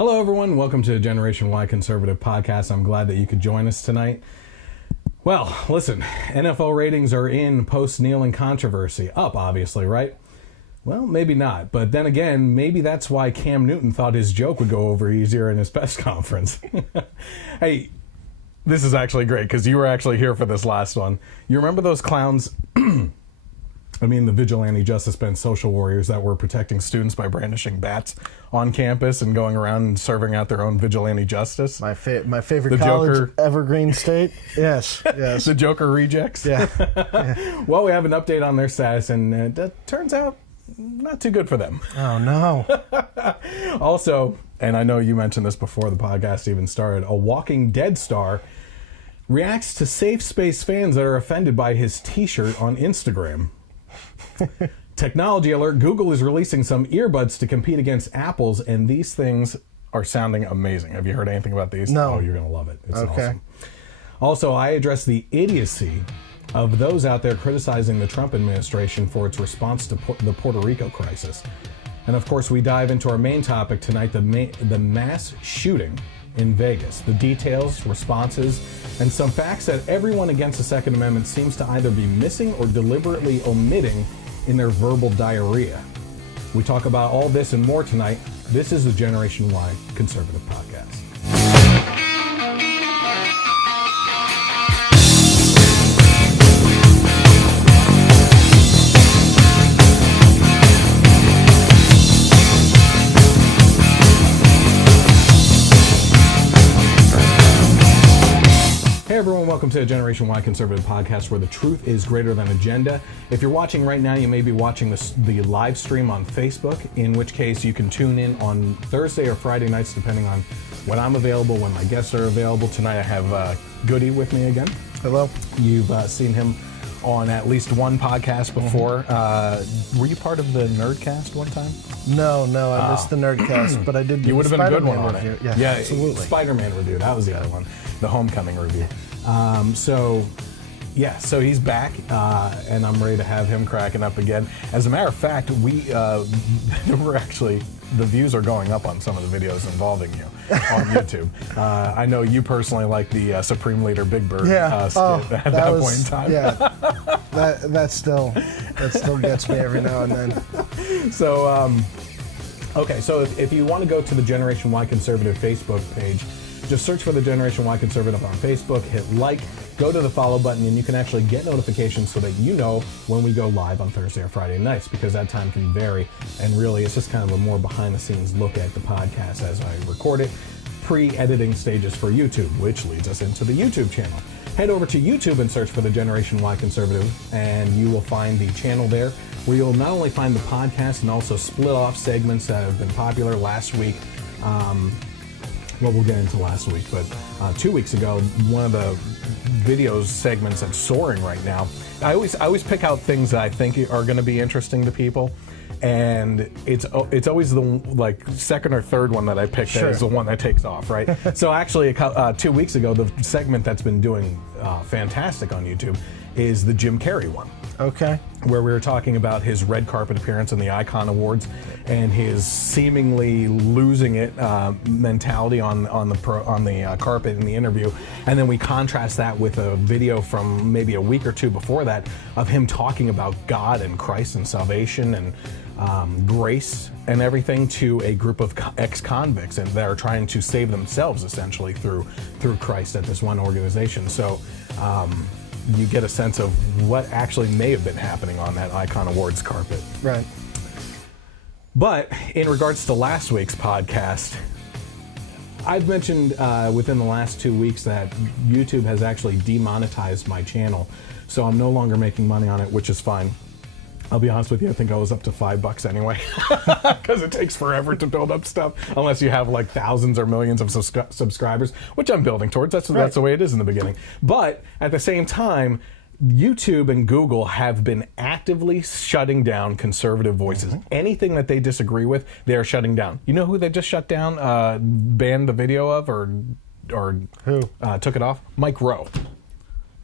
Hello, everyone. Welcome to Generation Y Conservative Podcast. I'm glad that you could join us tonight. Well, listen, NFL ratings are in post-kneeling controversy. Up, obviously, right? Well, maybe not. But then again, maybe that's why Cam Newton thought his joke would go over easier in his press conference. Hey, this is actually great because you were actually here for this last one. You remember those clowns? The vigilante justice bench social warriors that were protecting students by brandishing bats on campus and going around and serving out their own vigilante justice. My favorite college, Joker. Evergreen State. Yes. The Joker rejects. Yeah. Well, we have an update on their status, and it turns out not too good for them. Oh, no. Also, and I know you mentioned this before the podcast even started, a Walking Dead star reacts to Safe Space fans that are offended by his T-shirt on Instagram. Technology alert, Google is releasing some earbuds to compete against Apple's, and these things are sounding amazing. Have you heard anything about these? No. Oh, you're going to love it. It's okay. Awesome. Also, I address the idiocy of those out there criticizing the Trump administration for its response to the Puerto Rico crisis. And of course, we dive into our main topic tonight, the mass shooting in Vegas. The details, responses, and some facts that everyone against the Second Amendment seems to either be missing or deliberately omitting in their verbal diarrhea. We talk about all this and more tonight. This is the Generation Y Conservative Podcast. Hey everyone, welcome to the Generation Y Conservative Podcast, where the truth is greater than agenda. If you're watching right now, you may be watching the live stream on Facebook, in which case you can tune in on Thursday or Friday nights, depending on when I'm available, when my guests are available. Tonight I have Goody with me again. Hello. You've seen him on at least one podcast before. Were you part of the Nerdcast one time? No, I missed the Nerdcast, but I did. You would have been a good one on review. it. Yeah, absolutely. Spider-Man review. That was the other one. The Homecoming review. So he's back, and I'm ready to have him cracking up again. As a matter of fact, the views are going up on some of the videos involving you on YouTube. I know you personally like the Supreme Leader Big Bird skit at that point in time. Yeah, that still gets me every now and then. So, okay, so if you want to go to the Generation Y Conservative Facebook page, just search for the Generation Y Conservative on Facebook, hit like, go to the follow button, and you can actually get notifications so that you know when we go live on Thursday or Friday nights, because that time can vary. And really, it's just kind of a more behind-the-scenes look at the podcast as I record it, pre-editing stages for YouTube, which leads us into the YouTube channel. Head over to YouTube and search for the Generation Y Conservative, and you will find the channel there, where you'll not only find the podcast and also split-off segments that have been popular last week. Well, we'll get into last week, but 2 weeks ago, one of the videos segments that's soaring right now. I always pick out things that I think are going to be interesting to people, and it's always the second or third one that I pick that is the one that takes off, right? So actually, 2 weeks ago, the segment that's been doing fantastic on YouTube is the Jim Carrey one. Okay. Where we were talking about his red carpet appearance in the Icon Awards and his seemingly losing it mentality on the carpet in the interview, and then we contrast that with a video from maybe a week or two before that of him talking about God and Christ and salvation and grace and everything to a group of ex-convicts and that are trying to save themselves essentially through Christ at this one organization. So. You get a sense of what actually may have been happening on that Icon Awards carpet. Right. But in regards to last week's podcast, I've mentioned within the last 2 weeks that YouTube has actually demonetized my channel, so I'm no longer making money on it, which is fine. I'll be honest with you, I think I was up to $5 anyway, because it takes forever to build up stuff, unless you have like thousands or millions of subscribers, which I'm building towards. That's the way it is in the beginning. But at the same time, YouTube and Google have been actively shutting down conservative voices. Mm-hmm. Anything that they disagree with, they are shutting down. You know who they just shut down, banned the video of, or who took it off? Mike Rowe.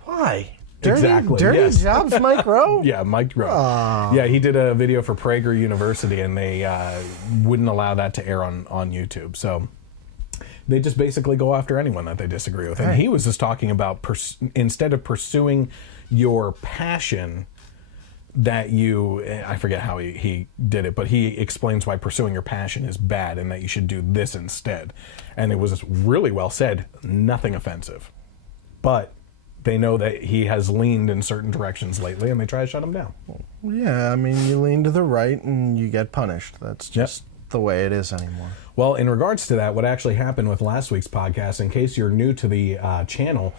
Why? Dirty Jobs, Mike Rowe? Yeah, Mike Rowe. Yeah, he did a video for Prager University, and they wouldn't allow that to air on YouTube. So They just basically go after anyone that they disagree with. And he was just talking about instead of pursuing your passion, that I forget how he did it, but he explains why pursuing your passion is bad and that you should do this instead. And it was really well said, nothing offensive. But they know that he has leaned in certain directions lately, and they try to shut him down. Yeah, I mean, you lean to the right and you get punished. That's just the way it is anymore. Well, in regards to that, what actually happened with last week's podcast, in case you're new to the channel,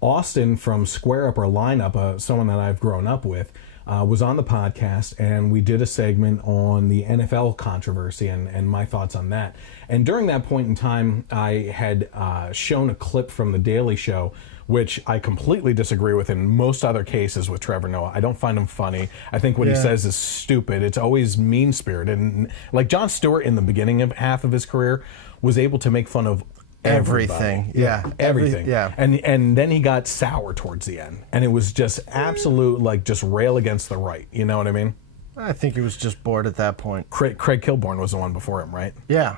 Austin from Square Up or Line Up, someone that I've grown up with, was on the podcast, and we did a segment on the NFL controversy and my thoughts on that. And during that point in time, I had shown a clip from The Daily Show, which I completely disagree with in most other cases with Trevor Noah. I don't find him funny. I think what he says is stupid. It's always mean-spirited. And like Jon Stewart in the beginning of half of his career was able to make fun of everything. Everything. And then he got sour towards the end. And it was just absolute, like, just rail against the right. You know what I mean? I think he was just bored at that point. Craig Kilborn was the one before him, right? Yeah.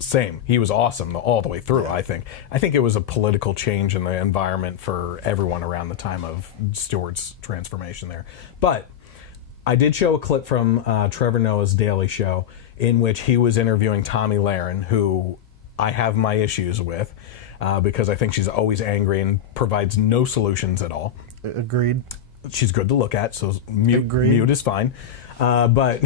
Same. He was awesome all the way through, I think. I think it was a political change in the environment for everyone around the time of Stewart's transformation there. But I did show a clip from Trevor Noah's Daily Show in which he was interviewing Tomi Lahren, who I have my issues with because I think she's always angry and provides no solutions at all. Agreed. She's good to look at, so mute is fine. But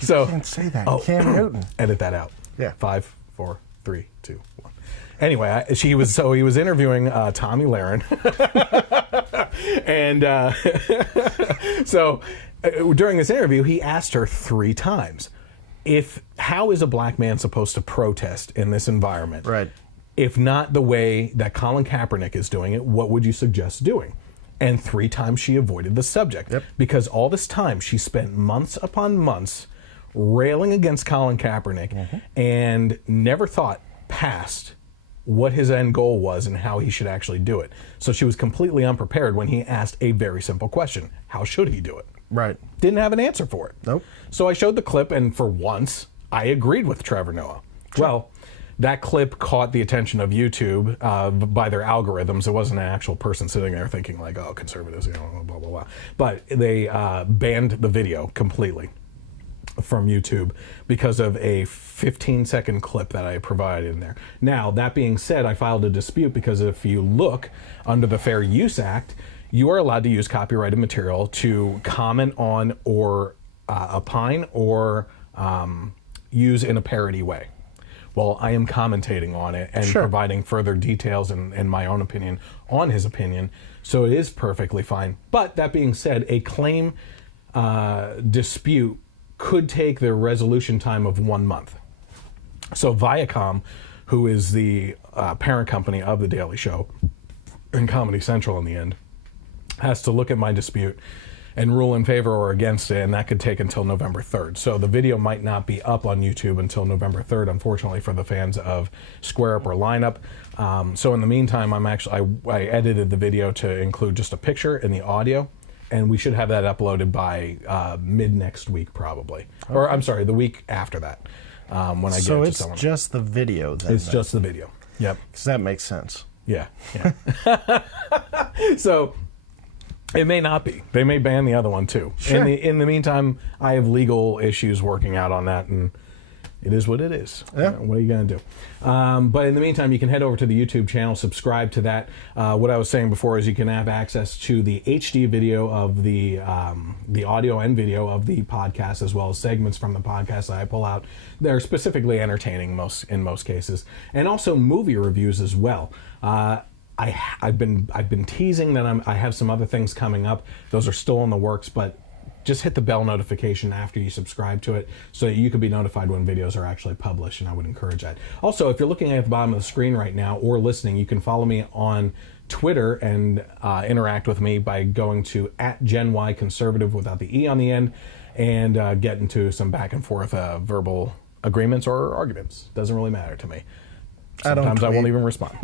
so you can't say that. Cam Newton. Edit that out. Yeah. 5, 4, 3, 2, 1. Anyway, he was interviewing Tomi Lahren, and so during this interview, he asked her 3 times, how is a black man supposed to protest in this environment? Right. If not the way that Colin Kaepernick is doing it, what would you suggest doing? And 3 times she avoided the subject. Yep. Because all this time she spent months upon months railing against Colin Kaepernick and never thought past what his end goal was and how he should actually do it. So she was completely unprepared when he asked a very simple question. How should he do it? Right. Didn't have an answer for it. Nope. So I showed the clip, and for once, I agreed with Trevor Noah. Sure. Well, that clip caught the attention of YouTube by their algorithms. It wasn't an actual person sitting there thinking like, oh, conservatives, blah, blah, blah. But they banned the video completely from YouTube because of a 15-second clip that I provided in there. Now, that being said, I filed a dispute because if you look under the Fair Use Act, you are allowed to use copyrighted material to comment on or opine or use in a parody way. Well, I am commentating on it and providing further details and my own opinion on his opinion, so it is perfectly fine. But that being said, a claim dispute could take the resolution time of 1 month. So Viacom, who is the parent company of The Daily Show and Comedy Central in the end, has to look at my dispute and rule in favor or against it, and that could take until November 3rd. So the video might not be up on YouTube until November 3rd, unfortunately, for the fans of Square Up or Line Up. So in the meantime, I edited the video to include just a picture and the audio, and we should have that uploaded by mid next week, probably. Okay. Or I'm sorry, the week after that, when I get it to someone. So it's just the video then? It's just the video. Yep. Because that makes sense. Yeah. So it may not be. They may ban the other one too. Sure. In the meantime, I have legal issues working out on that, and it is what it is. Yeah. What are you going to do? But in the meantime, you can head over to the YouTube channel, subscribe to that. What I was saying before is you can have access to the HD video of the audio and video of the podcast, as well as segments from the podcast that I pull out. They're specifically entertaining in most cases, and also movie reviews as well. I've been teasing that I have some other things coming up. Those are still in the works, but just hit the bell notification after you subscribe to it so that you can be notified when videos are actually published, and I would encourage that. Also, if you're looking at the bottom of the screen right now or listening, you can follow me on Twitter and interact with me by going to @GenYConservative without the E on the end and get into some back and forth verbal agreements or arguments. Doesn't really matter to me. Sometimes I won't even respond.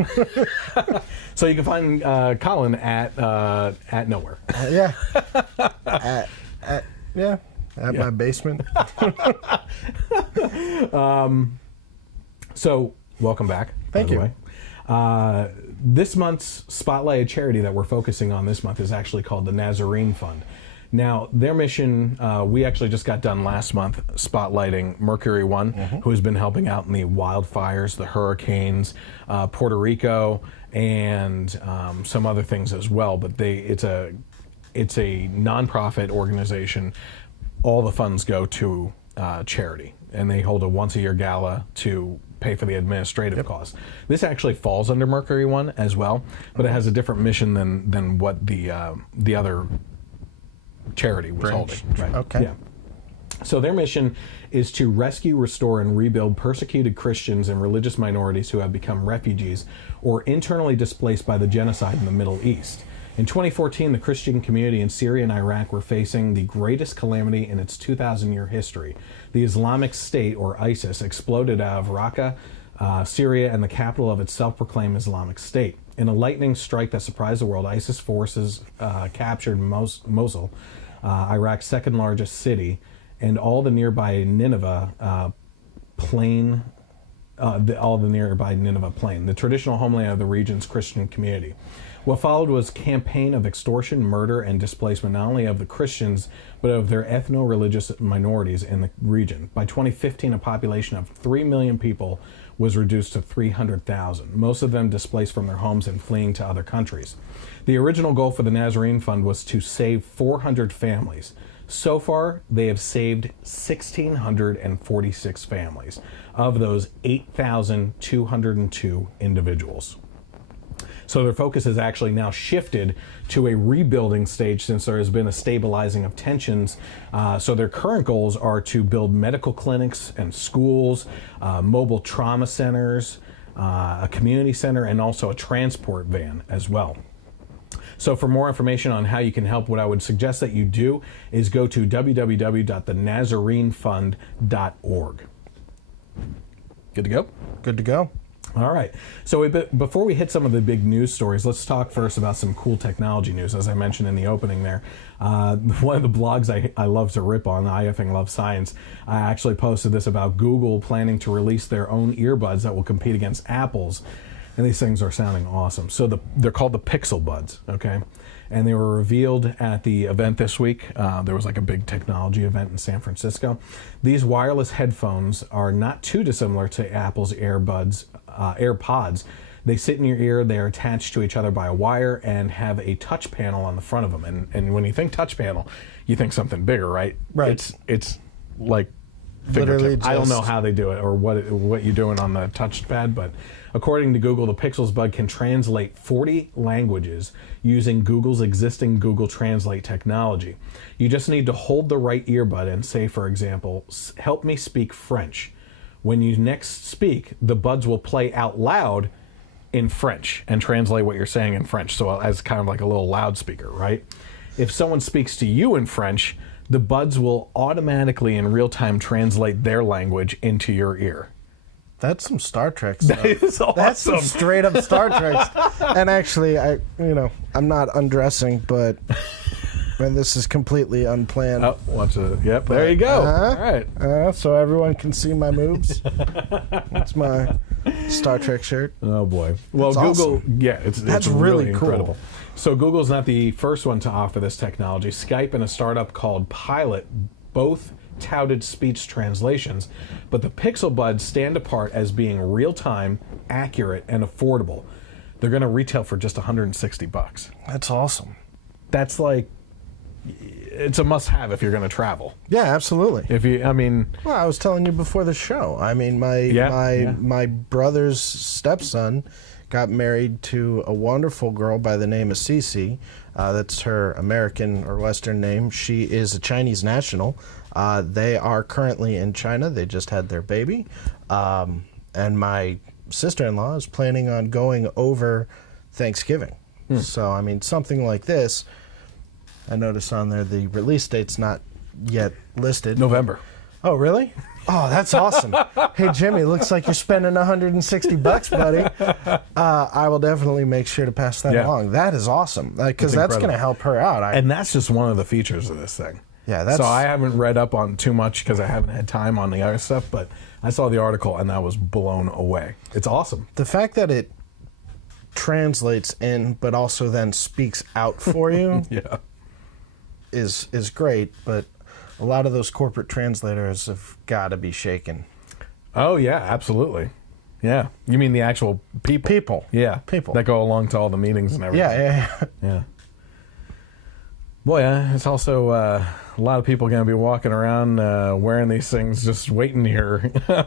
So you can find Colin at nowhere. At my basement. So welcome back. Thank you. By the way. This month's spotlighted charity that we're focusing on this month is actually called the Nazarene Fund. Now, their mission, we actually just got done last month spotlighting Mercury One, who has been helping out in the wildfires, the hurricanes, Puerto Rico, and some other things as well. But it's a nonprofit organization. All the funds go to charity, and they hold a once-a-year gala to pay for the administrative costs. This actually falls under Mercury One as well, but it has a different mission than what the other charity was holding. Right. Okay. Yeah. So their mission is to rescue, restore, and rebuild persecuted Christians and religious minorities who have become refugees or internally displaced by the genocide in the Middle East. In 2014, the Christian community in Syria and Iraq were facing the greatest calamity in its 2,000-year history. The Islamic State, or ISIS, exploded out of Raqqa, Syria, and the capital of its self-proclaimed Islamic State. In a lightning strike that surprised the world, ISIS forces captured Mosul, Iraq's second-largest city, and all the nearby Nineveh plain, the traditional homeland of the region's Christian community. What followed was a campaign of extortion, murder, and displacement not only of the Christians, but of their ethno-religious minorities in the region. By 2015, a population of 3 million people was reduced to 300,000, most of them displaced from their homes and fleeing to other countries. The original goal for the Nazarene Fund was to save 400 families. So far, they have saved 1,646 families. Of those, 8,202 individuals. So their focus has actually now shifted to a rebuilding stage since there has been a stabilizing of tensions. So their current goals are to build medical clinics and schools, mobile trauma centers, a community center, and also a transport van as well. So for more information on how you can help, what I would suggest that you do is go to www.thenazarenefund.org. Good to go? Good to go. All right. So before we hit some of the big news stories, let's talk first about some cool technology news. As I mentioned in the opening there, one of the blogs I love to rip on, I effing love science, I actually posted this about Google planning to release their own earbuds that will compete against Apple's. And these things are sounding awesome. So they're called the Pixel Buds, okay? And they were revealed at the event this week. There was like a big technology event in San Francisco. These wireless headphones are not too dissimilar to Apple's AirPods. They sit in your ear, they're attached to each other by a wire, and have a touch panel on the front of them. And when you think touch panel, you think something bigger, right? Right. It's like literally I don't know how they do it or what you're doing on the touchpad, but according to Google, the Pixels Bud can translate 40 languages using Google's existing Google Translate technology. You just need to hold the right earbud and say, for example, "Help me speak French." When you next speak, the buds will play out loud in French and translate what you're saying in French, so as kind of like a little loudspeaker, right? If someone speaks to you in French, the buds will automatically in real time translate their language into your ear. That's some Star Trek stuff. That is awesome. That's some straight up Star Trek. And actually, I'm not undressing, but this is completely unplanned. Oh, watch it. Yep, there you go. All right. So everyone can see my moves. That's my Star Trek shirt. Oh boy. Well, That's Google, awesome. yeah, it's really cool. incredible. So Google's not the first one to offer this technology. Skype and a startup called Pilot both touted speech translations, but the Pixel Buds stand apart as being real-time, accurate, and affordable. They're going to retail for just $160. That's awesome. That's like, it's a must-have if you're going to travel. Yeah, absolutely. Well, I was telling you before the show. I mean, my brother's stepson got married to a wonderful girl by the name of Cece. That's her American or Western name. She is a Chinese national. They are currently in China. They just had their baby. And my sister-in-law is planning on going over Thanksgiving. So, something like this, I noticed on there the release date's not yet listed. November. Oh, really? Oh, that's awesome. Hey, Jimmy, looks like you're spending $160, buddy. I will definitely make sure to pass that along. That is awesome, because that's going to help her out. And that's just one of the features of this thing. Yeah, so I haven't read up on too much because I haven't had time on the other stuff, but I saw the article and I was blown away. It's awesome. The fact that it translates in, but also then speaks out for you, yeah, is great. But a lot of those corporate translators have got to be shaken. Oh yeah, absolutely. Yeah, you mean the actual people? People. Yeah, people that go along to all the meetings and everything. Yeah. Boy, it's also a lot of people going to be walking around wearing these things, just waiting to hear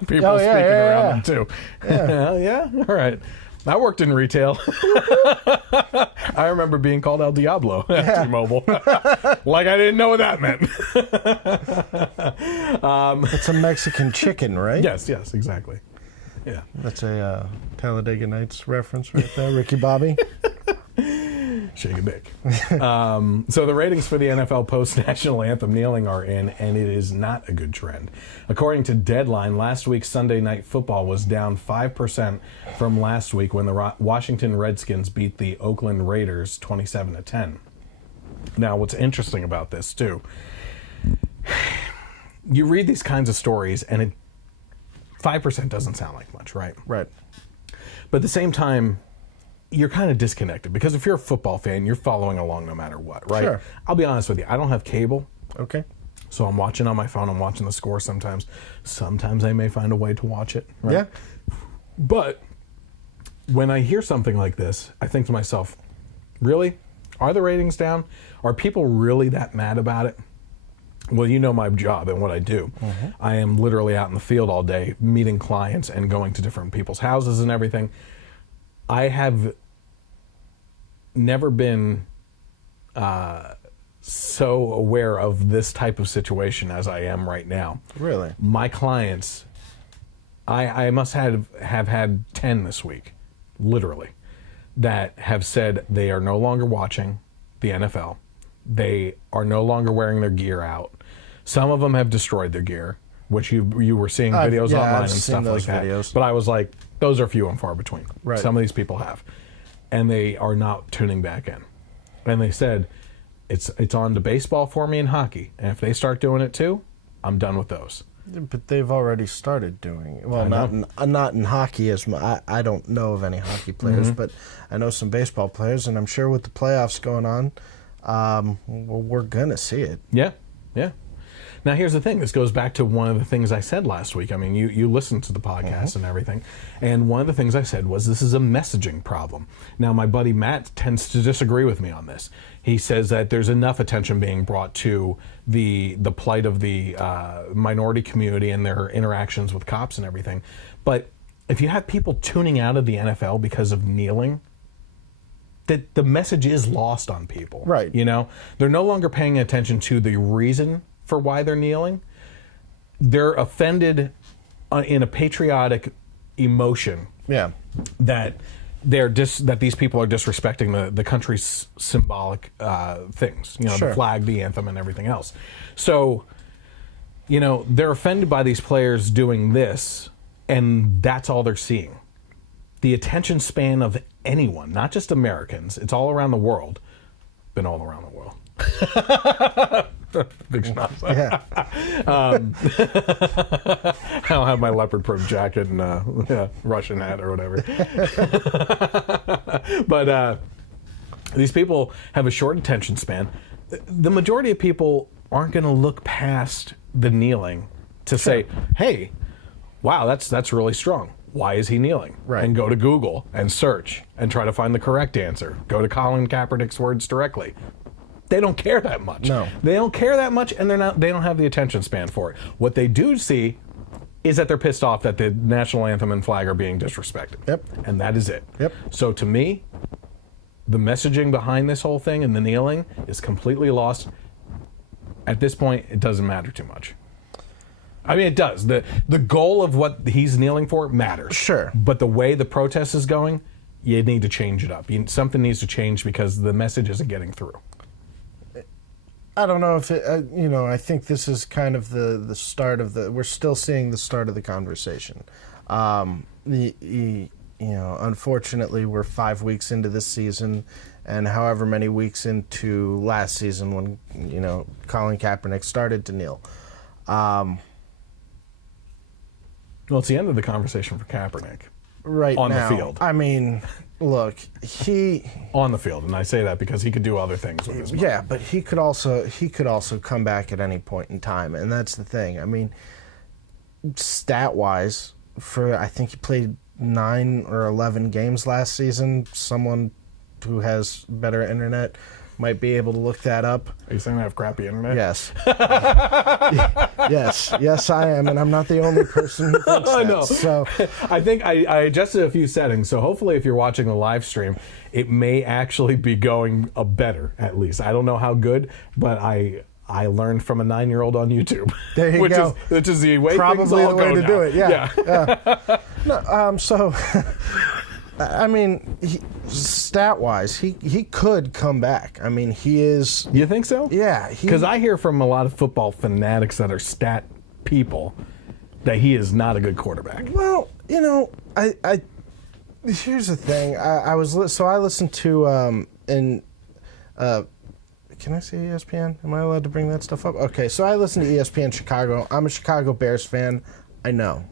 people speaking around them too. Yeah. All right. I worked in retail. I remember being called El Diablo at T-Mobile. Like I didn't know what that meant. It's a Mexican chicken, right? Yes, exactly. Yeah. That's a Talladega Nights reference right there, Ricky Bobby. Shake a dick. So the ratings for the NFL post-national anthem kneeling are in, and it is not a good trend. According to Deadline, last week's Sunday Night Football was down 5% from last week when the Washington Redskins beat the Oakland Raiders 27-10. Now, what's interesting about this, too, you read these kinds of stories, and 5% doesn't sound like much, right? Right. But at the same time, you're kind of disconnected because if you're a football fan, you're following along no matter what, right? Sure. I'll be honest with you. I don't have cable. Okay. So I'm watching on my phone. I'm watching the score sometimes. Sometimes I may find a way to watch it. Right? Yeah. But when I hear something like this, I think to myself, really? Are the ratings down? Are people really that mad about it? Well, you know my job and what I do. Mm-hmm. I am literally out in the field all day meeting clients and going to different people's houses and everything. I have never been so aware of this type of situation as I am right now. Really? My clients, I must have had 10 this week, literally, that have said they are no longer watching the NFL. They are no longer wearing their gear out. Some of them have destroyed their gear, which you were seeing videos online and stuff like that. Videos. But I was like, those are few and far between. Right. Some of these people have. And they are not tuning back in. And they said, it's on to baseball for me and hockey. And if they start doing it too, I'm done with those. But they've already started doing it. Well, not in hockey. I don't know of any hockey players, but I know some baseball players, and I'm sure with the playoffs going on, we're going to see it. Yeah. Now, here's the thing. This goes back to one of the things I said last week. I mean, you listened to the podcast and everything. And one of the things I said was this is a messaging problem. Now, my buddy Matt tends to disagree with me on this. He says that there's enough attention being brought to the plight of the minority community and their interactions with cops and everything. But if you have people tuning out of the NFL because of kneeling, that the message is lost on people. Right. You know, they're no longer paying attention to the reason for why they're kneeling. They're offended in a patriotic emotion. Yeah. That that these people are disrespecting the country's symbolic things. You know, Sure. The flag, the anthem, and everything else. So, you know, they're offended by these players doing this, and that's all they're seeing. The attention span of anyone, not just Americans, it's all around the world. Been all around the world. Big schnapps. Yeah. I don't have my leopard print jacket and Russian hat or whatever. But these people have a short attention span. The majority of people aren't going to look past the kneeling to say, hey, wow, that's really strong. Why is he kneeling? Right. And go to Google and search and try to find the correct answer. Go to Colin Kaepernick's words directly. They don't care that much. No. They don't care that much, and they don't have the attention span for it. What they do see is that they're pissed off that the national anthem and flag are being disrespected. Yep. And that is it. Yep. So to me, the messaging behind this whole thing and the kneeling is completely lost. At this point, it doesn't matter too much. I mean, it does. The goal of what he's kneeling for matters. Sure. But the way the protest is going, you need to change it up. Something needs to change because the message isn't getting through. I don't know if it, I think this is kind of the start of we're still seeing the start of the conversation. Unfortunately, we're 5 weeks into this season, and however many weeks into last season when, Colin Kaepernick started to kneel. Well, it's the end of the conversation for Kaepernick. Right on now. the field. I mean, look, on the field, and I say that because he could do other things with his money. Yeah, but he could also come back at any point in time, and that's the thing. I mean, stat-wise, I think he played 9 or 11 games last season. Someone who has better internet might be able to look that up. Are you saying I have crappy internet? Yes. Yes, I am, and I'm not the only person who thinks that. No. So I think I adjusted a few settings, so hopefully if you're watching the live stream, it may actually be going better, at least. I don't know how good, but I learned from a 9-year-old on YouTube. There you go. Which is the way probably things all the way go to now. do it. Yeah. No, so I mean, stat-wise, he could come back. I mean, he is. You think so? Yeah. Because I hear from a lot of football fanatics that are stat people that he is not a good quarterback. Well, you know, I here's the thing. I listened to can I say ESPN? Am I allowed to bring that stuff up? Okay, so I listen to ESPN Chicago. I'm a Chicago Bears fan. I know.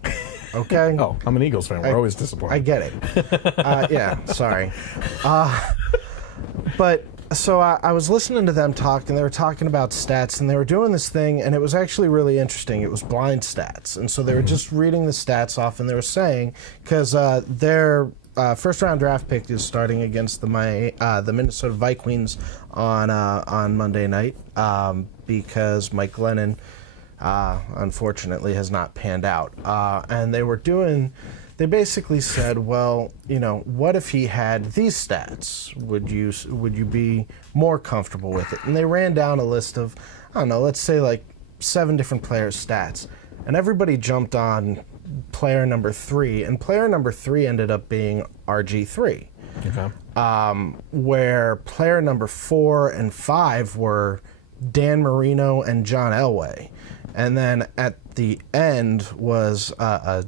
Okay? Oh, I'm an Eagles fan. We're always disappointed. I get it. Yeah, sorry. But so I was listening to them talk, and they were talking about stats, and they were doing this thing, and it was actually really interesting. It was blind stats. And so they were just reading the stats off, and they were saying, because their first-round draft pick is starting against the Minnesota Vikings on Monday night because Mike Glennon, unfortunately, has not panned out. And they basically said, well, you know, what if he had these stats? Would you be more comfortable with it? And they ran down a list of, I don't know, let's say like 7 different players' stats. And everybody jumped on player number 3, and player number 3 ended up being RG3. Okay. Where player number 4 and 5 were Dan Marino and John Elway. And then at the end was a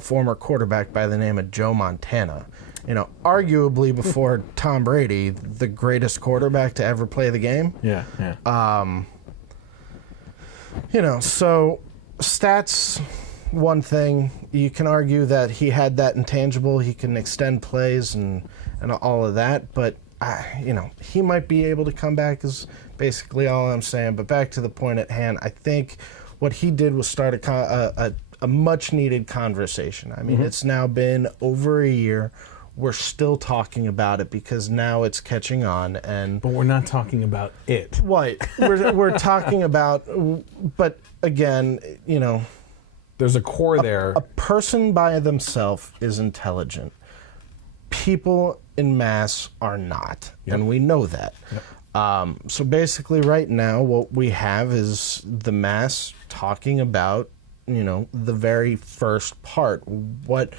former quarterback by the name of Joe Montana. You know, arguably before Tom Brady, the greatest quarterback to ever play the game. Yeah. You know, so stats, one thing. You can argue that he had that intangible. He can extend plays and all of that. But, you know, he might be able to come back is basically all I'm saying. But back to the point at hand, I think what he did was start a much-needed conversation. I mean, it's now been over a year. We're still talking about it because now it's catching on. But we're not talking about it. Right. We're talking about, but again, you know, there's a core there. A person by themselves is intelligent. People in mass are not, and we know that. Yep. So basically right now what we have is the mass talking about, you know, the very first part, what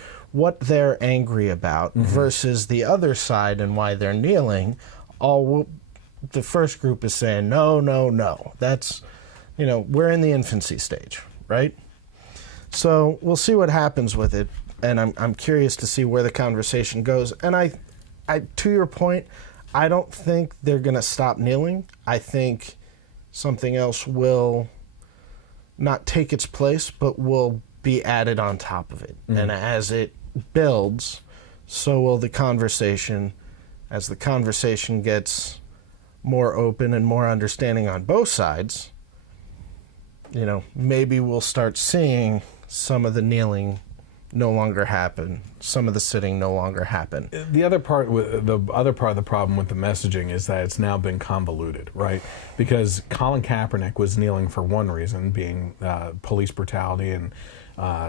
they're angry about versus the other side and why they're kneeling. The first group is saying, no. That's, you know, we're in the infancy stage, right? So we'll see what happens with it, and I'm curious to see where the conversation goes. And I to your point, I don't think they're going to stop kneeling. I think something else will not take its place, but will be added on top of it. And as it builds, so will the conversation. As the conversation gets more open and more understanding on both sides, you know, maybe we'll start seeing some of the kneeling no longer happen, some of the sitting no longer happen. The other part of the problem with the messaging is that it's now been convoluted, right? Because Colin Kaepernick was kneeling for one reason, being police brutality and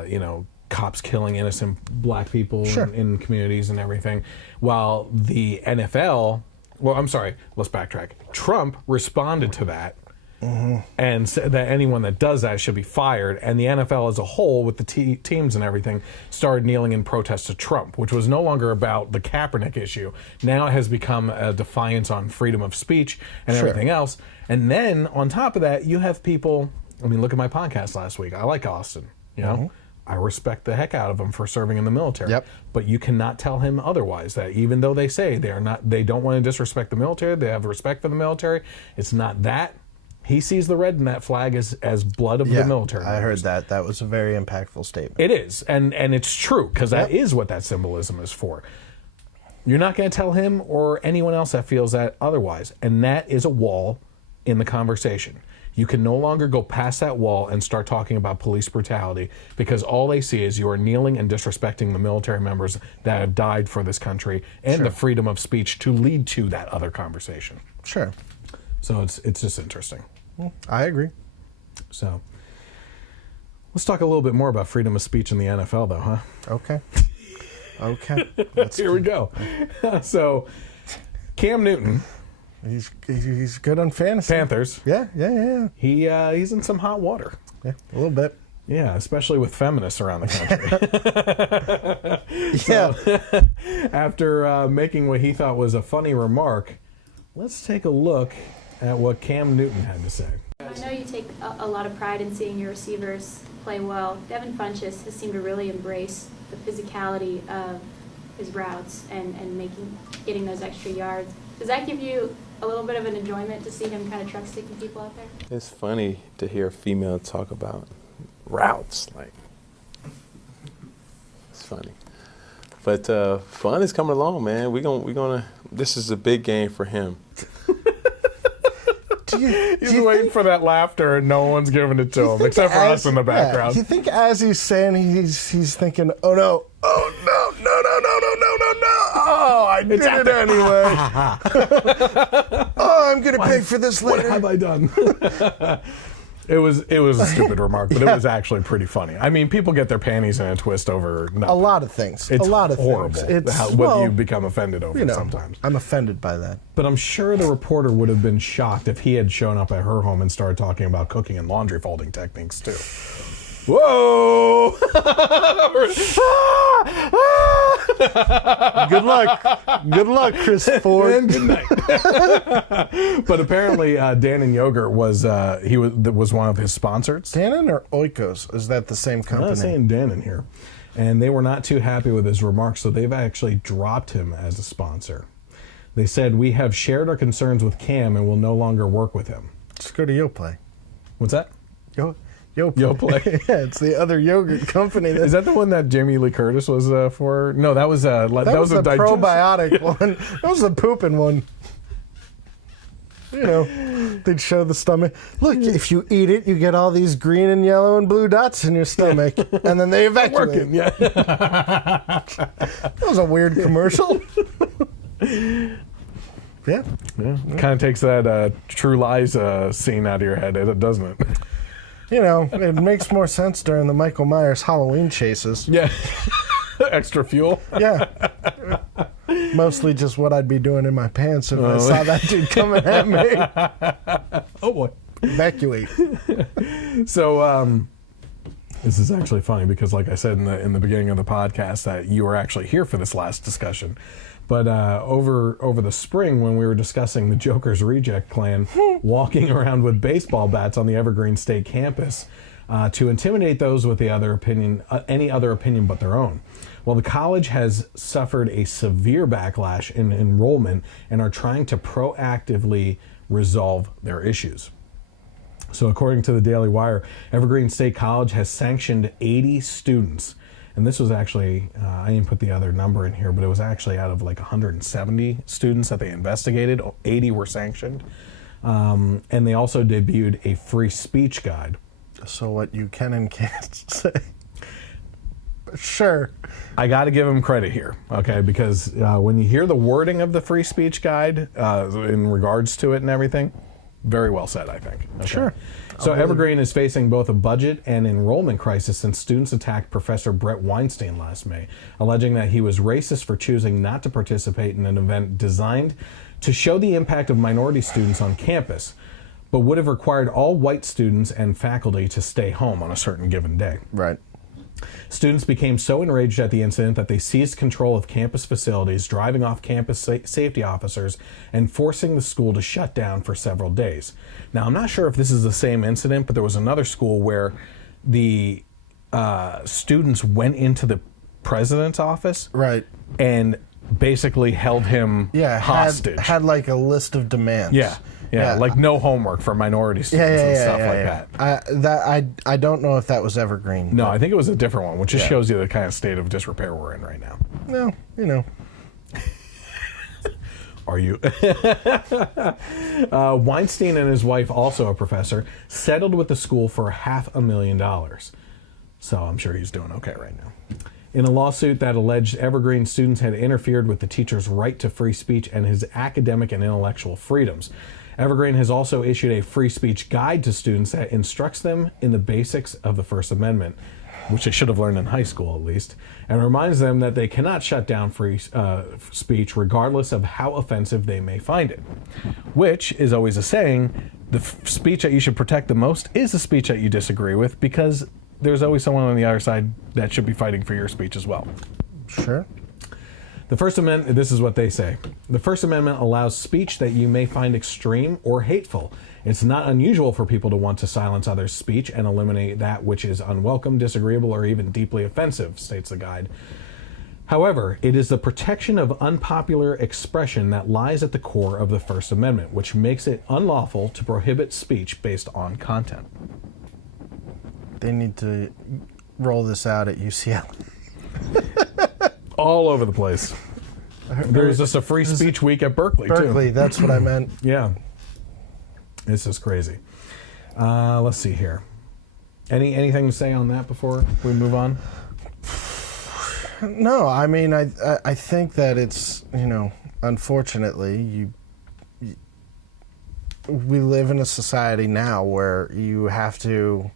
you know, cops killing innocent black people in communities and everything, while the NFL, well, I'm sorry, let's backtrack. Trump responded to that and said that anyone that does that should be fired, and the NFL as a whole, with the teams and everything, started kneeling in protest to Trump, which was no longer about the Kaepernick issue. Now it has become a defiance on freedom of speech and everything else. And then, on top of that, you have people, I mean, look at my podcast last week. I like Austin, you know? I respect the heck out of him for serving in the military. Yep. But you cannot tell him otherwise, that even though they say they don't want to disrespect the military, they have respect for the military, it's not that. He sees the red in that flag as blood of the military. I heard that. That was a very impactful statement. It is, and it's true, because that is what that symbolism is for. You're not going to tell him or anyone else that feels that otherwise, and that is a wall in the conversation. You can no longer go past that wall and start talking about police brutality, because all they see is you are kneeling and disrespecting the military members that have died for this country and the freedom of speech to lead to that other conversation. Sure. So it's just interesting. I agree. So let's talk a little bit more about freedom of speech in the NFL, though, huh? Okay. Here we go. So Cam Newton, he's good on fantasy. Panthers. Yeah. He's in some hot water. Yeah, a little bit. Yeah, especially with feminists around the country. After making what he thought was a funny remark, let's take a look at what Cam Newton had to say. I know you take a lot of pride in seeing your receivers play well. Devin Funchess has seemed to really embrace the physicality of his routes and getting those extra yards. Does that give you a little bit of an enjoyment to see him kind of truck sticking people out there? It's funny to hear a female talk about routes. Like, it's funny. But fun is coming along, man. We're gonna. This is a big game for him. He's waiting for that laughter, and no one's giving it to him except for us in the background. Do you think as he's saying, he's thinking, oh no, oh, I did it anyway. Oh, I'm gonna pay for this later. What have I done? It was a stupid remark, but it was actually pretty funny. I mean, people get their panties in a twist over nothing. A lot of things. It's a lot of horrible. Things. It's what you become offended over sometimes. I'm offended by that. But I'm sure the reporter would have been shocked if he had shown up at her home and started talking about cooking and laundry folding techniques too. Whoa! Good luck, Chris Ford. And good night. But apparently, Dan Yogurt was one of his sponsors. Dannon or Oikos? Is that the same company? I'm not saying Dannon here. And they were not too happy with his remarks, so they've actually dropped him as a sponsor. They said, "We have shared our concerns with Cam and will no longer work with him." Let's go to YoPlay. What's that? YoPlay. Yeah, it's the other yogurt company. Is that the one that Jamie Lee Curtis was for? No, that was that was a probiotic one. That was the pooping one. You know, they'd show the stomach. Look, if you eat it, you get all these green and yellow and blue dots in your stomach, and then they evacuate. Working, yeah. That was a weird commercial. Yeah. Kind of takes that True Lies scene out of your head, doesn't it? You know, it makes more sense during the Michael Myers Halloween chases. Yeah. Extra fuel. Yeah. Mostly just what I'd be doing in my pants if I saw that dude coming at me. Oh, boy. Evacuate. So, this is actually funny because, like I said in the beginning of the podcast, that you were actually here for this last discussion. But over the spring, when we were discussing the Joker's Reject Clan walking around with baseball bats on the Evergreen State campus to intimidate those with any other opinion but their own. Well, the college has suffered a severe backlash in enrollment and are trying to proactively resolve their issues. So according to the Daily Wire, Evergreen State College has sanctioned 80 students. And this was actually, I didn't put the other number in here, but it was actually out of like 170 students that they investigated, 80 were sanctioned. And they also debuted a free speech guide. So what you can and can't say. Sure. I got to give them credit here, okay? Because when you hear the wording of the free speech guide in regards to it and everything, very well said, I think. Okay. Sure. So Evergreen is facing both a budget and enrollment crisis since students attacked Professor Brett Weinstein last May, alleging that he was racist for choosing not to participate in an event designed to show the impact of minority students on campus, but would have required all white students and faculty to stay home on a certain given day. Right. Students became so enraged at the incident that they seized control of campus facilities, driving off campus safety officers and forcing the school to shut down for several days. Now, I'm not sure if this is the same incident, but there was another school where the students went into the president's office, right, and basically held him hostage. Had like a list of demands. Yeah. Yeah, like no homework for minority students and stuff like that. I don't know if that was Evergreen. No, I think it was a different one, which just shows you the kind of state of disrepair we're in right now. No, you know. Are you? Weinstein and his wife, also a professor, settled with the school for $500,000. So I'm sure he's doing okay right now. In a lawsuit that alleged Evergreen students had interfered with the teacher's right to free speech and his academic and intellectual freedoms. Evergreen has also issued a free speech guide to students that instructs them in the basics of the First Amendment, which they should have learned in high school at least, and reminds them that they cannot shut down free speech regardless of how offensive they may find it. Which is always a saying, the speech that you should protect the most is the speech that you disagree with, because there's always someone on the other side that should be fighting for your speech as well. Sure. The First Amendment, this is what they say. The First Amendment allows speech that you may find extreme or hateful. It's not unusual for people to want to silence others' speech and eliminate that which is unwelcome, disagreeable, or even deeply offensive, states the guide. However, it is the protection of unpopular expression that lies at the core of the First Amendment, which makes it unlawful to prohibit speech based on content. They need to roll this out at UCLA. All over the place. There was just a free speech week at Berkeley, too. Berkeley, that's what I meant. Yeah. This is crazy. Let's see here. Anything to say on that before we move on? No, I mean, I think that it's, you know, unfortunately, we live in a society now where you have to,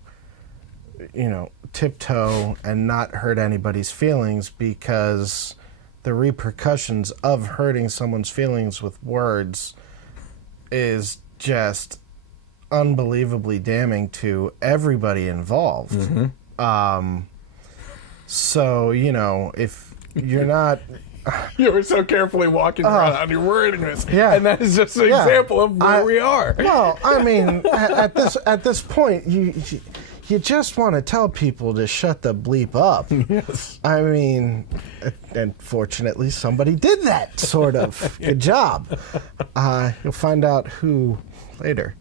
you know, tiptoe and not hurt anybody's feelings, because the repercussions of hurting someone's feelings with words is just unbelievably damning to everybody involved. Mm-hmm. So, you know, if you're not... You were so carefully walking around your wordiness. Yeah. And that is just an example of where we are. Well, I mean, at this point, you just want to tell people to shut the bleep up. Yes. I mean, and fortunately, somebody did that, sort of. Good job. You'll find out who later.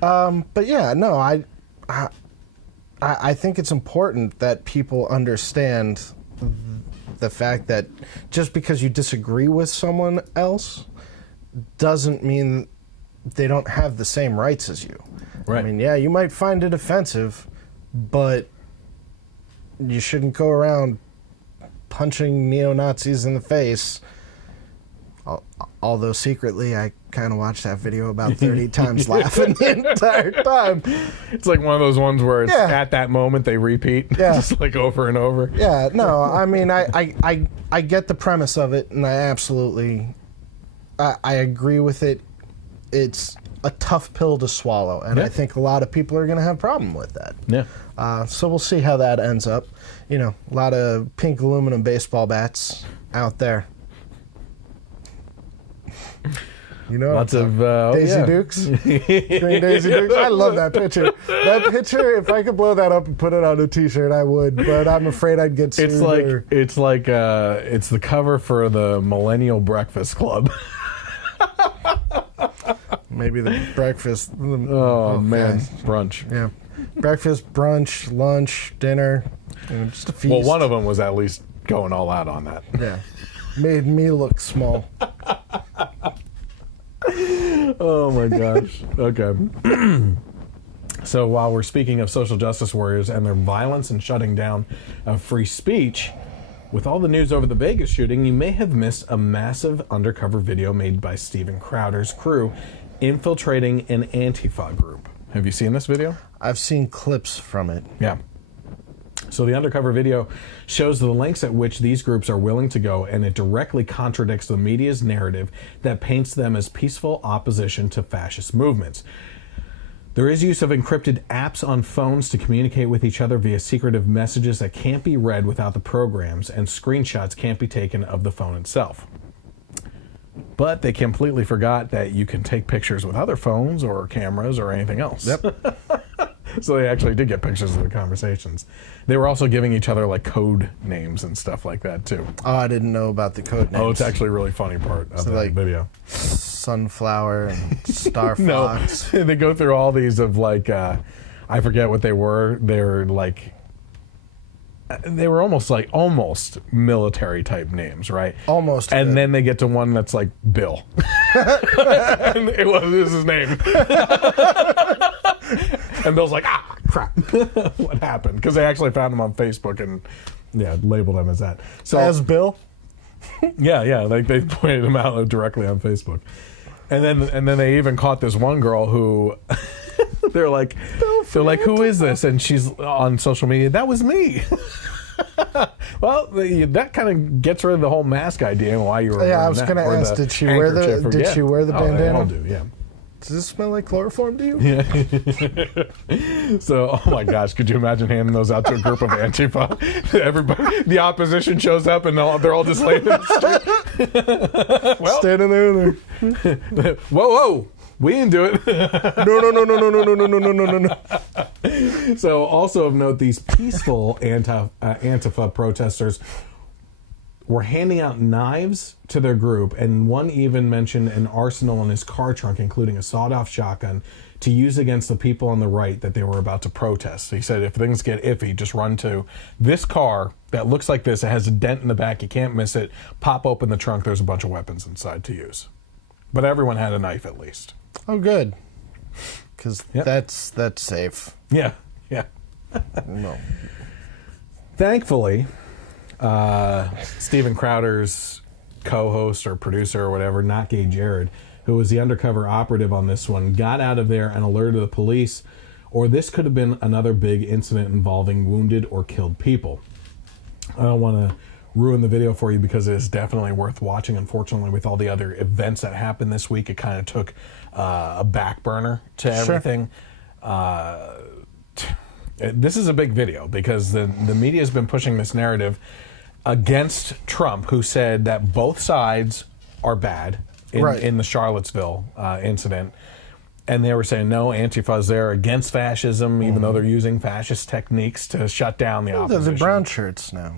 But yeah, no, I think it's important that people understand the fact that just because you disagree with someone else doesn't mean they don't have the same rights as you. Right. I mean, yeah, you might find it offensive, but you shouldn't go around punching neo-Nazis in the face. Although secretly, I kind of watched that video about 30 times laughing the entire time. It's like one of those ones where it's at that moment they repeat, just like over and over. Yeah, no, I mean, I get the premise of it, and I absolutely, I agree with it. It's a tough pill to swallow, and I think a lot of people are going to have a problem with that. Yeah. So we'll see how that ends up. You know, a lot of pink aluminum baseball bats out there. You know, lots of Daisy Dukes, green Daisy Dukes. I love that picture. That picture, if I could blow that up and put it on a T-shirt, I would. But I'm afraid I'd get sued. It's the cover for the Millennial Breakfast Club. Maybe the breakfast. Oh man, brunch. Yeah, breakfast, brunch, lunch, dinner, just a feast. Well, one of them was at least going all out on that. Yeah, made me look small. Oh my gosh. Okay. So while we're speaking of social justice warriors and their violence and shutting down of free speech, with all the news over the Vegas shooting, you may have missed a massive undercover video made by Steven Crowder's crew infiltrating an Antifa group. Have you seen this video? I've seen clips from it. Yeah. So the undercover video shows the lengths at which these groups are willing to go, and it directly contradicts the media's narrative that paints them as peaceful opposition to fascist movements. There is use of encrypted apps on phones to communicate with each other via secretive messages that can't be read without the programs, and screenshots can't be taken of the phone itself. But they completely forgot that you can take pictures with other phones or cameras or anything else. Yep. So they actually did get pictures of the conversations. They were also giving each other like code names and stuff like that too. Oh, I didn't know about the code names. Oh, it's actually a really funny part of the video. sunflower and star No, fox. they go through all these of like, I forget what they were. They're like, they were almost military type names, right? Almost. And good. then they get to one that's like Bill. And it was his name. And Bill's like, ah, crap. What happened? Because they actually found him on Facebook and labeled him as that. So as Bill? yeah, like they pointed him out directly on Facebook. And then they even caught this one girl who they're like, who is this? And she's on social media, that was me. Well, that kind of gets rid of the whole mask idea and why you were. Yeah, I was going to ask, did she wear the bandana? They all do, yeah. Does this smell like chloroform to you? Yeah. So, oh my gosh, could you imagine handing those out to a group of Antifa? Everybody, the opposition shows up and they're all just laying in the street. Well, standing there. Whoa. We didn't do it. No. So, also of note, these peaceful Antifa protesters were handing out knives to their group, and one even mentioned an arsenal in his car trunk, including a sawed-off shotgun, to use against the people on the right that they were about to protest. So he said, if things get iffy, just run to this car that looks like this. It has a dent in the back. You can't miss it. Pop open the trunk. There's a bunch of weapons inside to use. But everyone had a knife at least. Oh, good. Because that's safe. Yeah. No. Thankfully, Steven Crowder's co-host or producer or whatever, not Gay Jared, who was the undercover operative on this one, got out of there and alerted the police, or this could have been another big incident involving wounded or killed people. I don't want to ruin the video for you because it is definitely worth watching. Unfortunately, with all the other events that happened this week, it kind of took a back burner to everything. This is a big video because the media has been pushing this narrative against Trump, who said that both sides are bad in the Charlottesville incident. And they were saying, no, Antifa's there against fascism, even though they're using fascist techniques to shut down the opposition. They're the brown shirts now.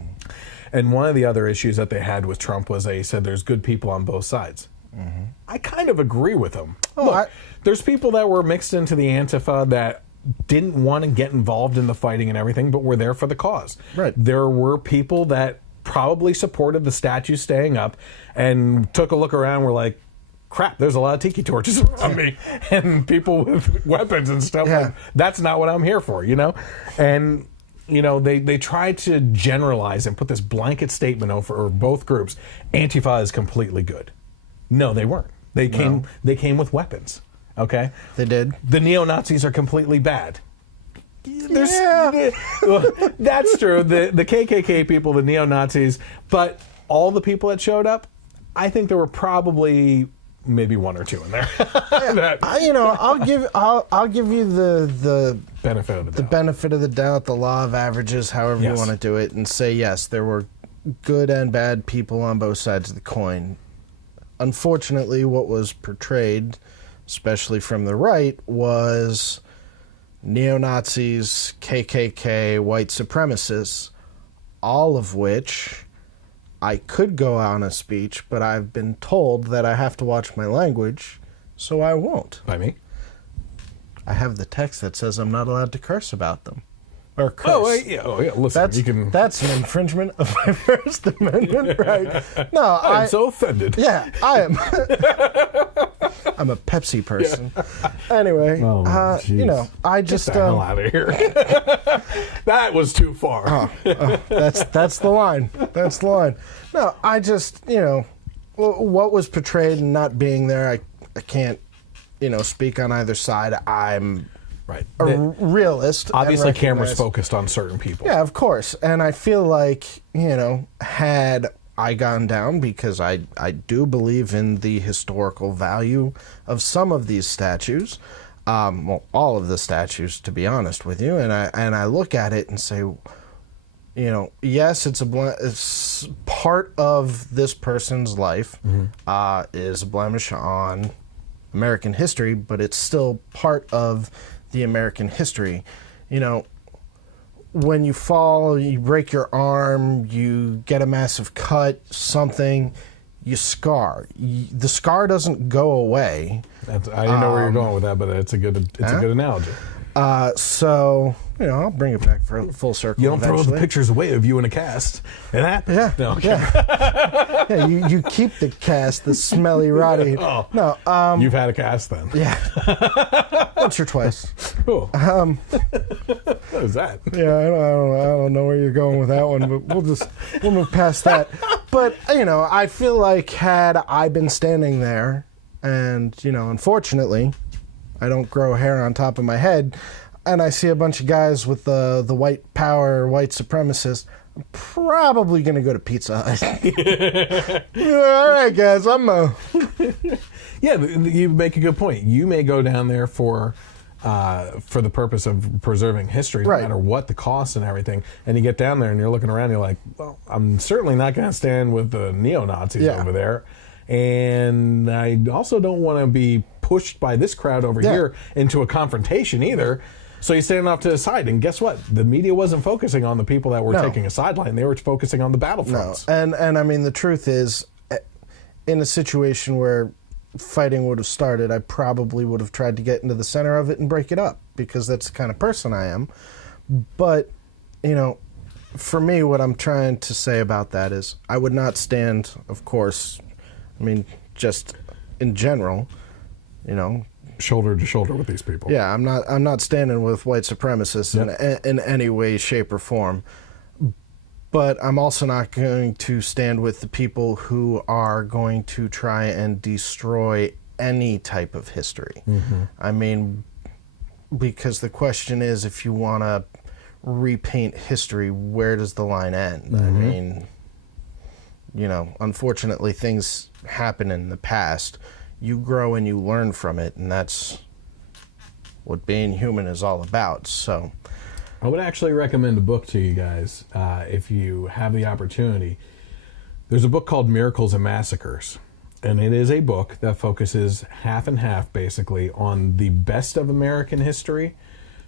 And one of the other issues that they had with Trump was they said there's good people on both sides. Mm-hmm. I kind of agree with him. Look, there's people that were mixed into the Antifa that didn't want to get involved in the fighting and everything, but were there for the cause. Right. There were people that probably supported the statue staying up and took a look around and were like, crap, there's a lot of tiki torches around me and people with weapons and stuff. Yeah. Like, that's not what I'm here for, you know? And, you know, they tried to generalize and put this blanket statement over both groups. Antifa is completely good. No, they weren't. They came with weapons. Okay? They did. The neo-Nazis are completely bad. That's true. The KKK people, the neo-Nazis, but all the people that showed up, I think there were probably maybe one or two in there. I'll give you the benefit of the doubt. The benefit of the doubt, the law of averages, however you want to do it, and say yes, there were good and bad people on both sides of the coin. Unfortunately, what was portrayed, especially from the right, was neo-Nazis, KKK, white supremacists, all of which I could go on a speech, but I've been told that I have to watch my language, so I won't. By me? I have the text that says I'm not allowed to curse about them. Or curse. Oh, yeah. Listen, that's an infringement of my First Amendment right. No, I'm so offended. Yeah, I am. I'm a Pepsi person. Yeah. Anyway, I just get the hell out of here. That was too far. That's the line. That's the line. No, I just what was portrayed and not being there. I can't speak on either side. I'm a realist. Obviously, cameras focused on certain people. Yeah, of course. And I feel like had I gone down, because I do believe in the historical value of some of these statues, all of the statues, to be honest with you, and I look at it and say, yes, it's part of this person's life, is a blemish on American history, but it's still part of the American history. When you fall, you break your arm, you get a massive cut, something, you scar. The scar doesn't go away. I didn't know where you're going with that, but it's a good analogy. So, I'll bring it back for full circle. You don't eventually. throw the pictures away of you in a cast. It happens. Yeah. No, okay. Yeah. You keep the cast, the smelly, rotty. Oh. No. You've had a cast then. Yeah. Once or twice. Cool. What is that? Yeah, I don't know where you're going with that one, but we'll move past that. But, I feel like had I been standing there, and, unfortunately, I don't grow hair on top of my head, and I see a bunch of guys with the white power, white supremacists, I'm probably going to go to Pizza Hut. All right, guys, Yeah, you make a good point. You may go down there for the purpose of preserving history, no matter what the cost and everything. And you get down there and you're looking around, and you're like, well, I'm certainly not going to stand with the neo-Nazis over there. And I also don't want to be pushed by this crowd over here into a confrontation either. So you stand off to the side, and guess what? The media wasn't focusing on the people that were taking a sideline. They were focusing on the battlefronts. No. And I mean, the truth is, in a situation where fighting would have started, I probably would have tried to get into the center of it and break it up, because that's the kind of person I am. But, for me, what I'm trying to say about that is I would not stand, of course, I mean, just in general, shoulder to shoulder with these people. Yeah, I'm not standing with white supremacists in any way, shape, or form. But I'm also not going to stand with the people who are going to try and destroy any type of history. Mm-hmm. I mean, because the question is, if you want to repaint history, where does the line end? Mm-hmm. I mean, unfortunately, things happen in the past. You grow and you learn from it, and that's what being human is all about. So I would actually recommend a book to you guys if you have the opportunity. There's a book called Miracles and Massacres, and it is a book that focuses half and half, basically, on the best of American history,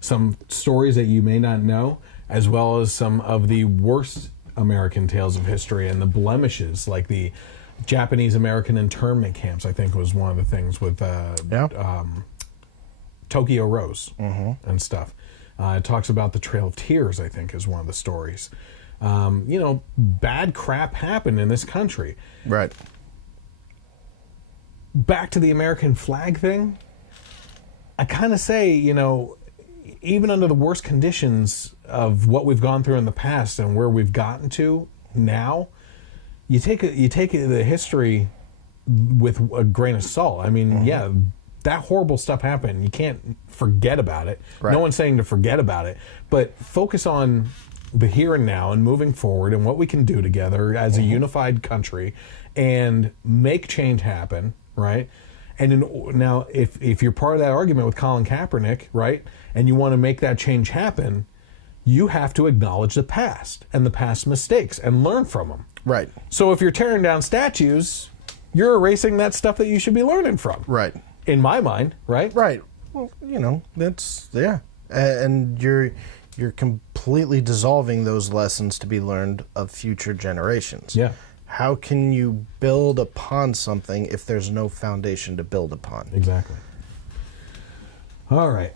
some stories that you may not know, as well as some of the worst American tales of history and the blemishes, like the Japanese American internment camps, I think was one of the things with Tokyo Rose and stuff. It talks about the Trail of Tears, I think, is one of the stories. Bad crap happened in this country. Right. Back to the American flag thing, I kind of say, even under the worst conditions of what we've gone through in the past and where we've gotten to now, you take the history with a grain of salt. I mean, that horrible stuff happened. You can't forget about it. Right. No one's saying to forget about it, but focus on the here and now and moving forward and what we can do together as a unified country and make change happen, right? And now, if you're part of that argument with Colin Kaepernick, right, and you want to make that change happen, you have to acknowledge the past and the past mistakes and learn from them. Right. So if you're tearing down statues, you're erasing that stuff that you should be learning from. Right. In my mind, right? Right. Well, that's, and you're completely dissolving those lessons to be learned of future generations. Yeah. How can you build upon something if there's no foundation to build upon? Exactly. All right.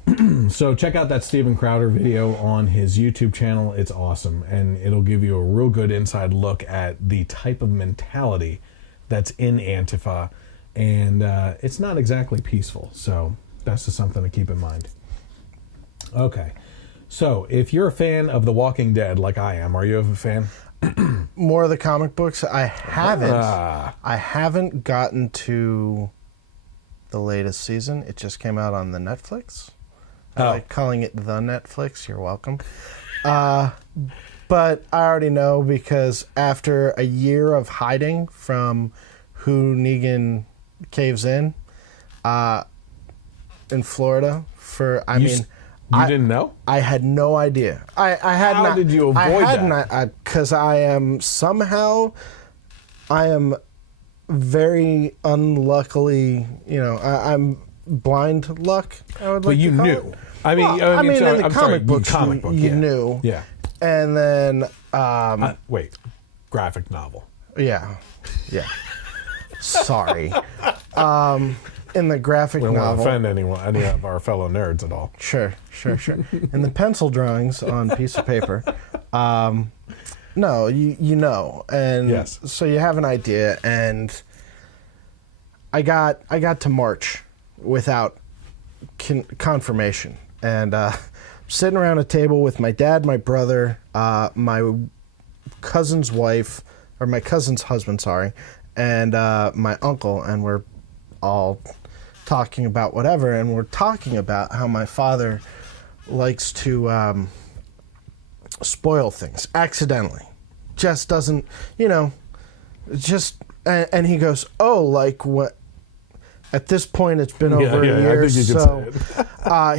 So check out that Steven Crowder video on his YouTube channel. It's awesome, and it'll give you a real good inside look at the type of mentality that's in Antifa, and it's not exactly peaceful, so that's just something to keep in mind. Okay. So if you're a fan of The Walking Dead, like I am, are you a fan? More of the comic books. I haven't gotten to the latest season. It just came out on the Netflix. I like calling it the Netflix. You're welcome. But I already know, because after a year of hiding from who Negan caves in Florida You didn't know? I had no idea. How did you avoid that? Because I am very unluckily, I'm blind luck. But you knew. In the comic books, you knew. Yeah. And then wait, graphic novel. Yeah. Sorry. In the graphic We don't want novel. to offend any of our fellow nerds at all. Sure. In the pencil drawings on piece of paper. No, you know. And yes. So you have an idea, and I got to March without confirmation. And sitting around a table with my dad, my brother, my cousin's wife, or my cousin's husband, sorry, and my uncle, and we're all talking about whatever, and we're talking about how my father likes to spoil things accidentally. Just doesn't, and he goes, oh, like what? At this point, it's been over a year, I think you so could say it.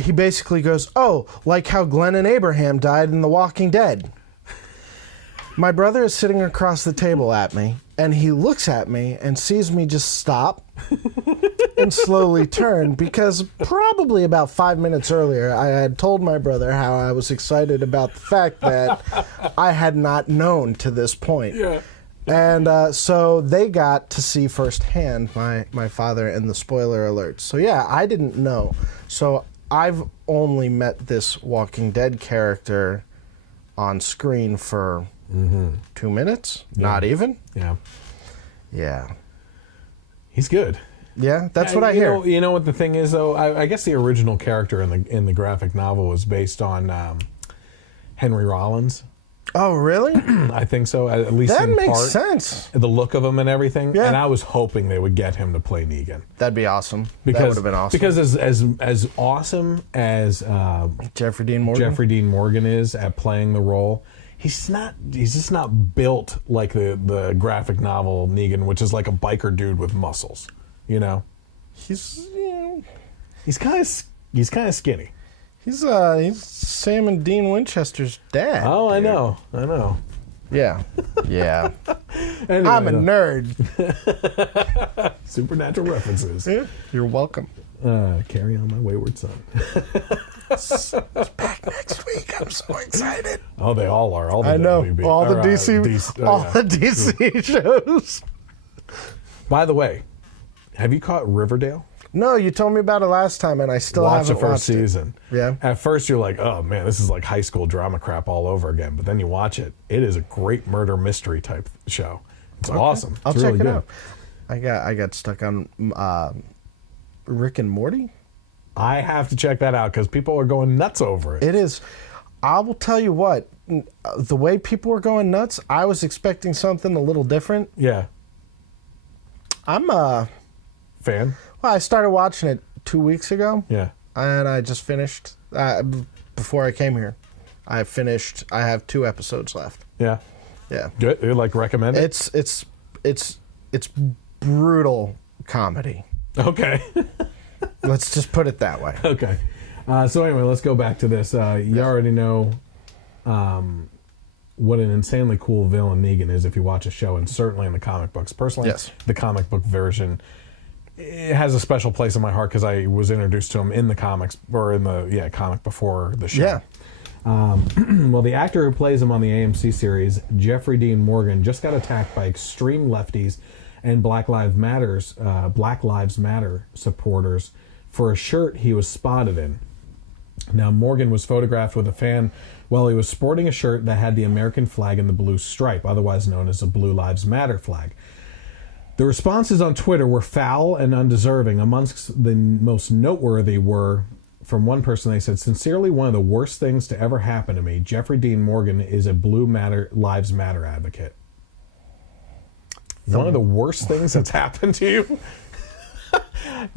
he basically goes, oh, like how Glenn and Abraham died in The Walking Dead. My brother is sitting across the table at me, and he looks at me and sees me just stop and slowly turn, because probably about 5 minutes earlier, I had told my brother how I was excited about the fact that I had not known to this point. Yeah. And so they got to see firsthand my father and the spoiler alerts. So yeah, I didn't know. So I've only met this Walking Dead character on screen for 2 minutes, not even. Yeah. He's good. Yeah, that's what I hear. You know what the thing is, though? I guess the original character in the graphic novel was based on Henry Rollins. Oh, really? I think so, at least That in makes part. sense. The look of him and everything. Yeah. And I was hoping they would get him to play Negan. That'd be awesome. Because, that would have been awesome. Because as awesome as Jeffrey Dean Morgan is at playing the role, he's just not built like the graphic novel Negan, which is like a biker dude with muscles. He's kind of skinny. He's Sam and Dean Winchester's dad. Oh, dude. I know. Yeah. Anyway, I'm a nerd. Supernatural references. Yeah, you're welcome. Carry on my wayward son. It's back next week. I'm so excited. Oh, they all are. All the I know. WB, All the or, DC, the DC shows. By the way, have you caught Riverdale? No, you told me about it last time, and I still haven't watched the first watched season. It. Yeah. At first, you're like, "Oh man, this is like high school drama crap all over again." But then you watch it; it is a great murder mystery type show. It's awesome. It's I'll really check it good. out. I got stuck on Rick and Morty. I have to check that out because people are going nuts over it. It is. I will tell you what. The way people were going nuts, I was expecting something a little different. Yeah. I'm a fan. Well, I started watching it 2 weeks ago. Yeah. And I just finished before I came here. I have 2 episodes left. Yeah. Yeah. Good. You like recommend it? It's brutal comedy. Okay. Let's just put it that way. Okay. So anyway, let's go back to this. You already know what an insanely cool villain Negan is if you watch a show, and certainly in the comic books. Personally, yes. The comic book version, it has a special place in my heart because I was introduced to him in the comics, or in the comic before the show. Yeah. Well, the actor who plays him on the AMC series, Jeffrey Dean Morgan, just got attacked by extreme lefties and Black Lives Matter supporters for a shirt he was spotted in. Now, Morgan was photographed with a fan while he was sporting a shirt that had the American flag and the blue stripe, otherwise known as a Blue Lives Matter flag. The responses on Twitter were foul and undeserving. Amongst the most noteworthy were, from one person, they said, "Sincerely, one of the worst things to ever happen to me. Jeffrey Dean Morgan is a Blue Lives Matter advocate." One of the worst things that's happened to you?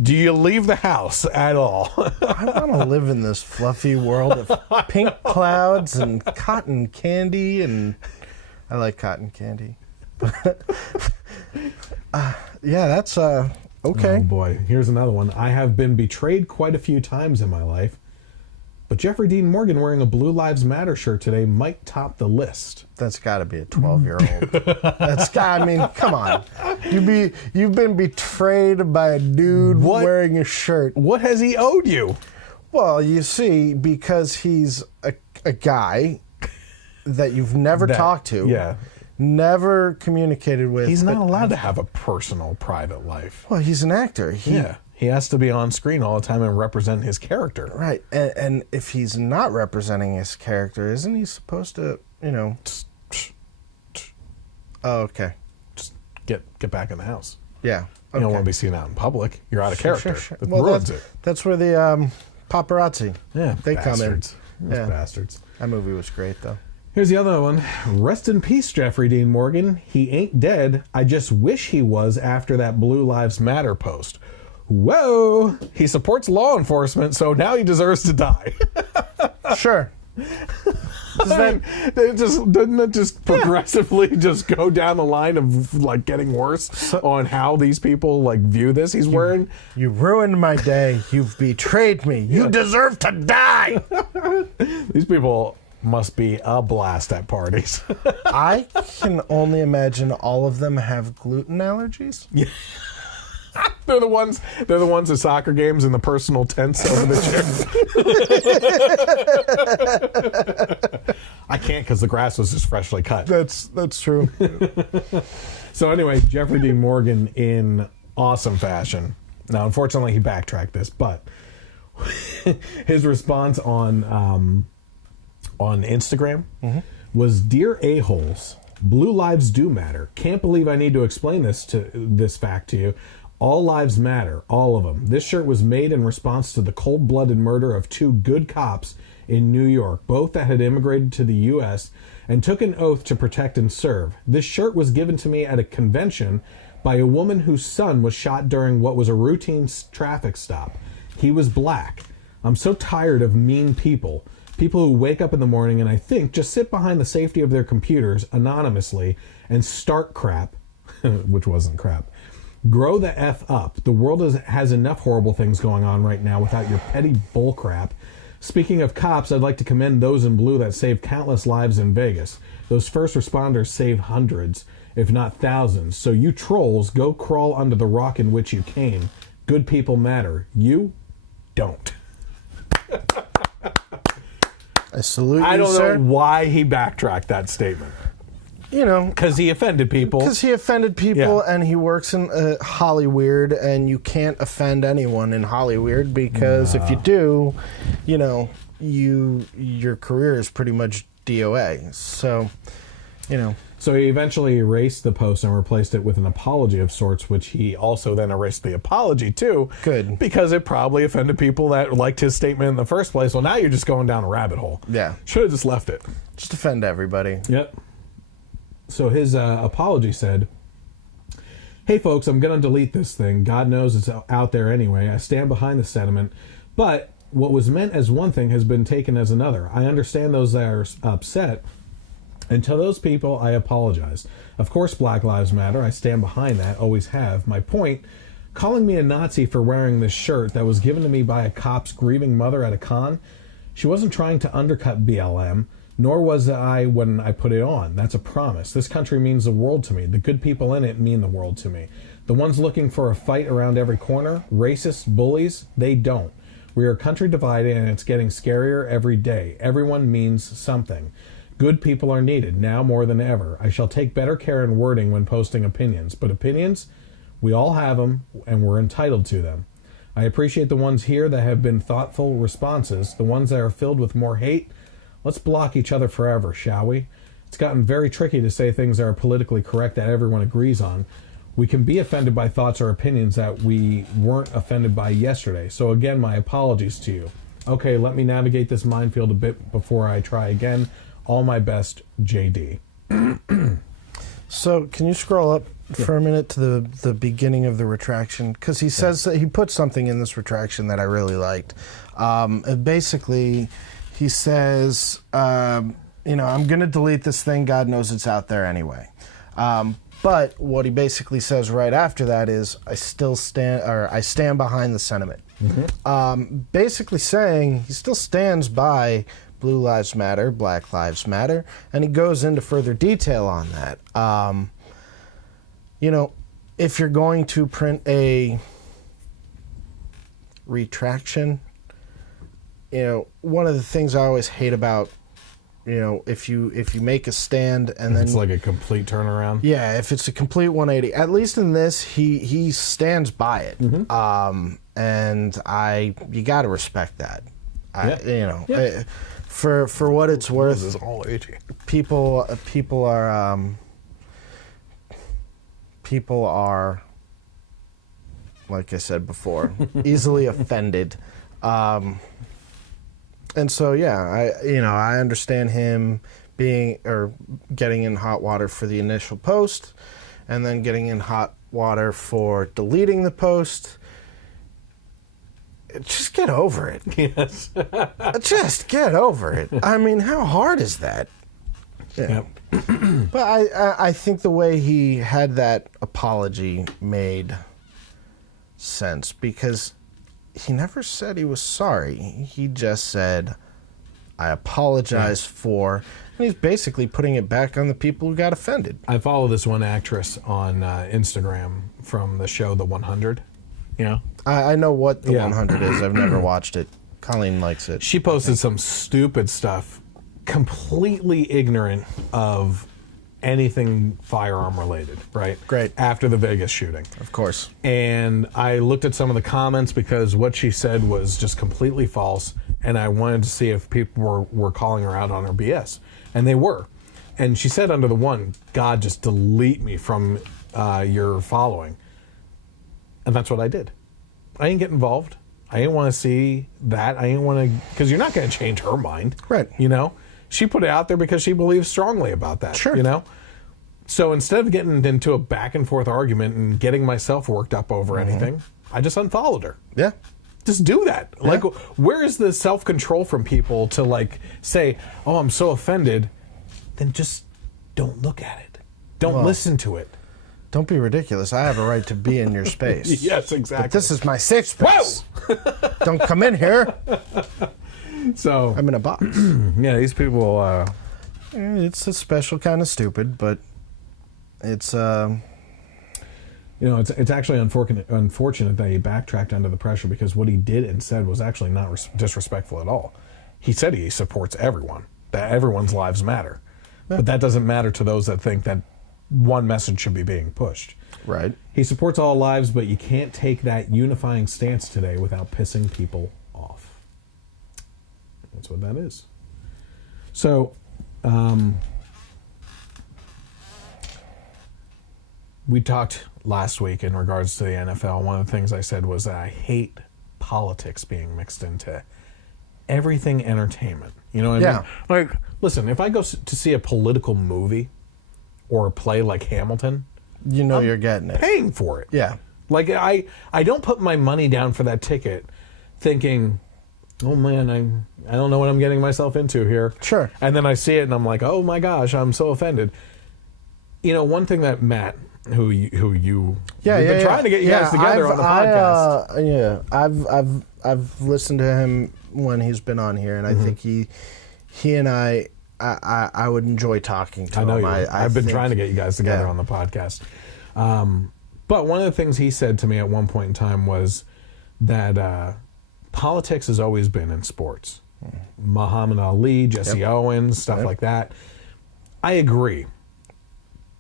Do you leave the house at all? I want to live in this fluffy world of pink clouds and cotton candy, and I like cotton candy. Yeah, that's okay. Oh boy, here's another one. I have been betrayed quite a few times in my life, but Jeffrey Dean Morgan wearing a Blue Lives Matter shirt today might top the list. That's got to be a 12-year-old. I mean, come on. You've been betrayed by a dude wearing a shirt. What has he owed you? Well, you see, because he's a guy that you've never talked to. Yeah. never communicated with. He's not allowed to have a personal, private life. Well, he's an actor. He has to be on screen all the time and represent his character. Right. And if he's not representing his character, isn't he supposed to, Oh, okay. Just get back in the house. Yeah. Okay. You don't want to be seen out in public. You're out of character. Sure. It Well, ruins it. that's where the paparazzi, they bastards. come in. Those bastards. That movie was great, though. Here's the other one. Rest in peace, Jeffrey Dean Morgan. He ain't dead. I just wish he was after that Blue Lives Matter post. Whoa! He supports law enforcement, so now he deserves to die. Sure. Doesn't it just progressively just go down the line of like getting worse on how these people like view this? He's wearing. You ruined my day. You've betrayed me. You deserve to die. These people must be a blast at parties. I can only imagine all of them have gluten allergies. Yeah. They're the ones at soccer games in the personal tents over the chair. I can't because the grass was just freshly cut. That's true. So anyway, Jeffrey Dean Morgan in awesome fashion. Now, unfortunately, he backtracked this, but his response on Instagram was, "Dear a-holes, blue lives do matter. Can't believe I need to explain this fact to you. All lives matter, all of them. This shirt was made in response to the cold-blooded murder of two good cops in New York, both that had immigrated to the U.S. and took an oath to protect and serve. This shirt was given to me at a convention by a woman whose son was shot during what was a routine traffic stop. He was black. I'm so tired of mean people. People who wake up in the morning and I think just sit behind the safety of their computers anonymously and start crap," which wasn't crap. "Grow the F up. The world has enough horrible things going on right now without your petty bullcrap. Speaking of cops, I'd like to commend those in blue that saved countless lives in Vegas. Those first responders saved hundreds, if not thousands. So you trolls, go crawl under the rock in which you came. Good people matter. You don't." I salute you, I don't sir. know why he backtracked that statement. Because he offended people. Because he offended people, and he works in Hollywood, and you can't offend anyone in Hollywood because if you do, your career is pretty much DOA. So, So he eventually erased the post and replaced it with an apology of sorts, which he also then erased the apology too. Good. Because it probably offended people that liked his statement in the first place. Well, now you're just going down a rabbit hole. Yeah. Should have just left it. Just offend everybody. Yep. So his apology said, "Hey folks, I'm going to delete this thing. God knows it's out there anyway. I stand behind the sentiment. But what was meant as one thing has been taken as another. I understand those that are upset. And to those people, I apologize. Of course, Black Lives Matter. I stand behind that. Always have. My point, calling me a Nazi for wearing this shirt that was given to me by a cop's grieving mother at a con, she wasn't trying to undercut BLM, nor was I when I put it on. That's a promise. This country means the world to me. The good people in it mean the world to me. The ones looking for a fight around every corner, racists, bullies, they don't. We are a country divided, and it's getting scarier every day. Everyone means something. Good people are needed, now more than ever. I shall take better care in wording when posting opinions. But opinions, we all have them, and we're entitled to them. I appreciate the ones here that have been thoughtful responses. The ones that are filled with more hate, let's block each other forever, shall we? It's gotten very tricky to say things that are politically correct that everyone agrees on. We can be offended by thoughts or opinions that we weren't offended by yesterday. So again, my apologies to you. Okay, let me navigate this minefield a bit before I try again. All my best, JD. So can you scroll up for a minute to the beginning of the retraction? Because he says that he put something in this retraction that I really liked. Basically, he says, I'm going to delete this thing. God knows it's out there anyway. But what he basically says right after that is, I stand behind the sentiment. Mm-hmm. Basically saying he still stands by Blue Lives Matter, Black Lives Matter, and he goes into further detail on that. If you're going to print a retraction, one of the things I always hate about if you make a stand and then it's like a complete turnaround. Yeah, if it's a complete 180, at least in this, he stands by it. And you got to respect that. For what it's worth, This is all 80. people are, like I said before, easily offended. And so, I understand him getting in hot water for the initial post, and then getting in hot water for deleting the post. Just get over it. Yes. Just get over it. I mean, how hard is that? Yeah. Yep. But I think the way he had that apology made sense, because he never said he was sorry. He just said, I apologize for, and he's basically putting it back on the people who got offended. I follow this one actress on Instagram from the show The 100. You know? I know what the 100 is. I've never watched it. Colleen likes it. She posted some stupid stuff, completely ignorant of anything firearm related, right? Great. After the Vegas shooting. Of course. And I looked at some of the comments because what she said was just completely false, and I wanted to see if people were calling her out on her BS. And they were. And she said under the one, God, just delete me from your following. And that's what I did. I didn't get involved. I didn't want to see that. I didn't want to, because you're not going to change her mind. Right. You know? She put it out there because she believes strongly about that. Sure. You know? So instead of getting into a back and forth argument and getting myself worked up over anything, I just unfollowed her. Yeah. Just do that. Yeah. Like, where is the self-control from people to, like, say, oh, I'm so offended, then just don't look at it. Don't listen to it. Don't be ridiculous. I have a right to be in your space. Yes, exactly. But this is my safe space. Whoa! Don't come in here. So I'm in a box. Yeah, these people. It's a special kind of stupid, but it's. It's actually unfortunate that he backtracked under the pressure, because what he did and said was actually not disrespectful at all. He said he supports everyone, that everyone's lives matter, but that doesn't matter to those that think that one message should be being pushed. Right. He supports all lives, but you can't take that unifying stance today without pissing people off. That's what that is. So, we talked last week in regards to the NFL. One of the things I said was that I hate politics being mixed into everything entertainment. You know what I mean? Like, listen, if I go to see a political movie or a play like Hamilton, you're getting it. Paying for it. Yeah. Like, I don't put my money down for that ticket thinking, oh man, I don't know what I'm getting myself into here. Sure. And then I see it and I'm like, oh my gosh, I'm so offended. You know, one thing that Matt, who you've been trying to get you guys together on the podcast. I've listened to him when he's been on here, and I think he and I would enjoy talking to him. I know I've been trying to get you guys together on the podcast. But one of the things he said to me at one point in time was that politics has always been in sports. Muhammad Ali, Jesse Owens, stuff like that. I agree.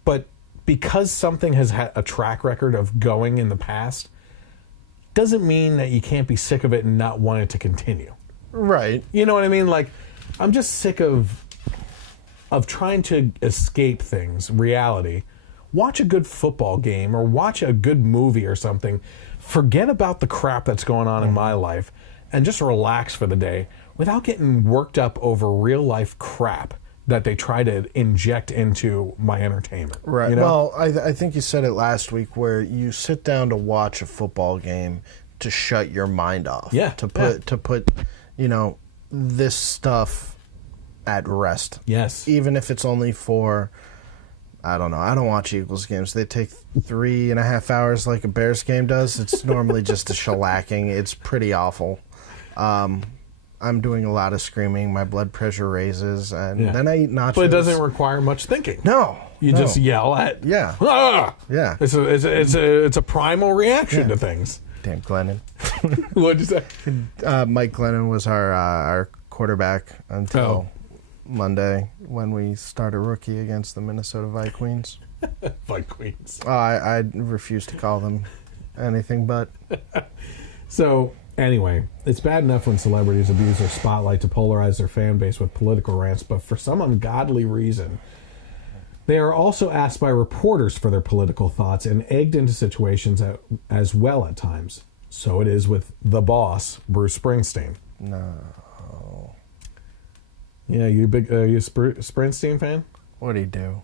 But because something has had a track record of going in the past, doesn't mean that you can't be sick of it and not want it to continue. Right. You know what I mean? Like, I'm just sick of trying to escape things, reality. Watch a good football game or watch a good movie or something. Forget about the crap that's going on in my life and just relax for the day without getting worked up over real life crap that they try to inject into my entertainment. Right. You know? Well, I think you said it last week, where you sit down to watch a football game to shut your mind off. Yeah. To put this stuff at rest. Yes. Even if it's only for, I don't know. I don't watch Eagles games. They take 3.5 hours like a Bears game does. It's normally just a shellacking. It's pretty awful. I'm doing a lot of screaming. My blood pressure raises, and then I eat nachos. But it doesn't require much thinking. No. You just yell at. Yeah. Ah! Yeah. It's a primal reaction to things. Damn Glennon. What'd you say? Mike Glennon was our quarterback until Monday when we start a rookie against the Minnesota Vikings. Vikings. I refuse to call them anything but. So, anyway, it's bad enough when celebrities abuse their spotlight to polarize their fan base with political rants, but for some ungodly reason, they are also asked by reporters for their political thoughts and egged into situations as well at times. So it is with the boss, Bruce Springsteen. No. Yeah, you a Springstein fan? What'd he do?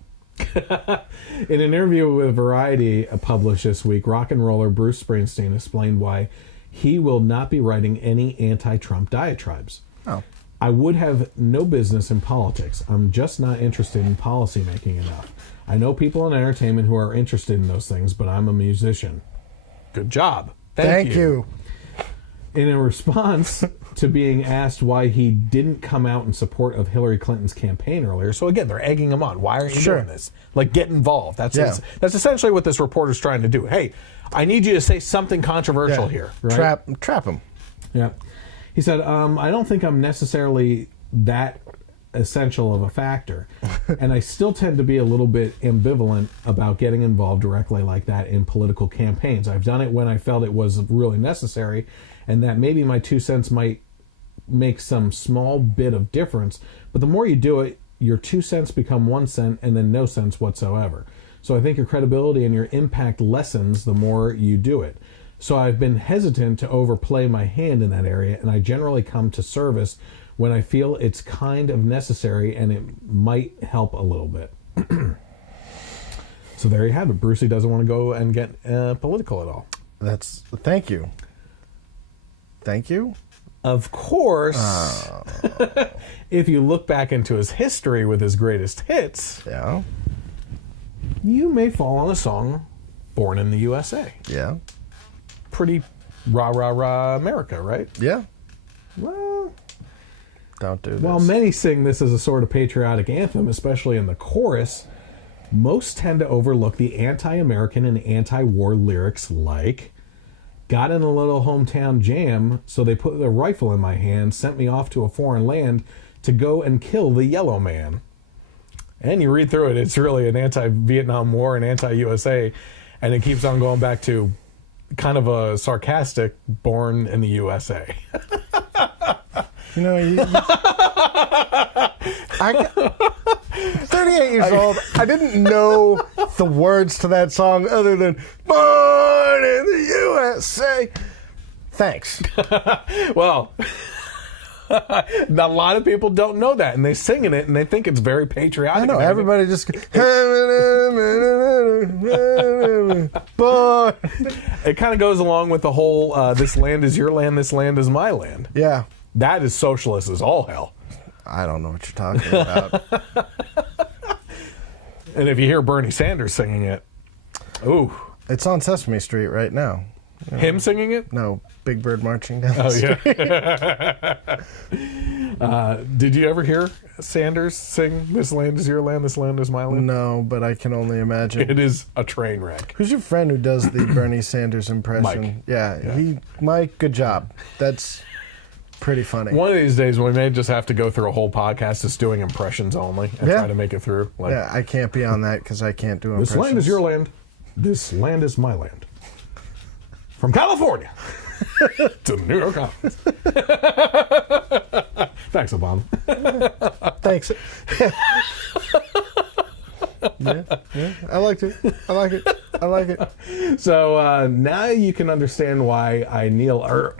In an interview with Variety published this week, rock and roller Bruce Springsteen explained why he will not be writing any anti-Trump diatribes. Oh. I would have no business in politics. I'm just not interested in policy making enough. I know people in entertainment who are interested in those things, but I'm a musician. Good job. Thank you. In a response to being asked why he didn't come out in support of Hillary Clinton's campaign earlier. So again, they're egging him on. Why are you doing this? Like, get involved. That's essentially what this reporter's trying to do. Hey, I need you to say something controversial here. Right? Trap him. Yeah. He said, I don't think I'm necessarily that essential of a factor. And I still tend to be a little bit ambivalent about getting involved directly like that in political campaigns. I've done it when I felt it was really necessary, and that maybe my 2 cents might make some small bit of difference. But the more you do it, your 2 cents become 1 cent and then no sense whatsoever. So I think your credibility and your impact lessens the more you do it. So I've been hesitant to overplay my hand in that area, and I generally come to service when I feel it's kind of necessary and it might help a little bit. So there you have it. Brucey doesn't want to go and get political at all. Thank you. Thank you? Of course, if you look back into his history with his greatest hits, you may fall on a song, Born in the USA. Yeah. Pretty rah-rah-rah America, right? Yeah. Well, don't do this. While many sing this as a sort of patriotic anthem, especially in the chorus, most tend to overlook the anti-American and anti-war lyrics like, got in a little hometown jam, so they put a rifle in my hand, sent me off to a foreign land to go and kill the yellow man. And you read through it, it's really an anti-Vietnam War and anti-USA, and it keeps on going back to kind of a sarcastic born in the USA. You know, I 38 years old, I didn't know the words to that song other than Born in the USA. Thanks. Well, a lot of people don't know that, and they sing in it, and they think it's very patriotic. I know, everybody just... Born. It kind of goes along with the whole, this land is your land, this land is my land. Yeah. That is socialist as all hell. I don't know what you're talking about. And if you hear Bernie Sanders singing it, ooh. It's on Sesame Street right now. Him singing it? No, Big Bird marching down the street. Did you ever hear Sanders sing This Land Is Your Land, This Land Is My Land? No, but I can only imagine. It is a train wreck. Who's your friend who does the Bernie Sanders impression? Mike. Yeah. Mike, good job. That's pretty funny. One of these days we may just have to go through a whole podcast just doing impressions only and try to make it through. Like, yeah, I can't be on that because I can't do impressions. This land is your land. This land is my land. From California to the New York Times. Thanks, Obama. Thanks. Yeah, I liked it. I like it. So now you can understand why I kneel or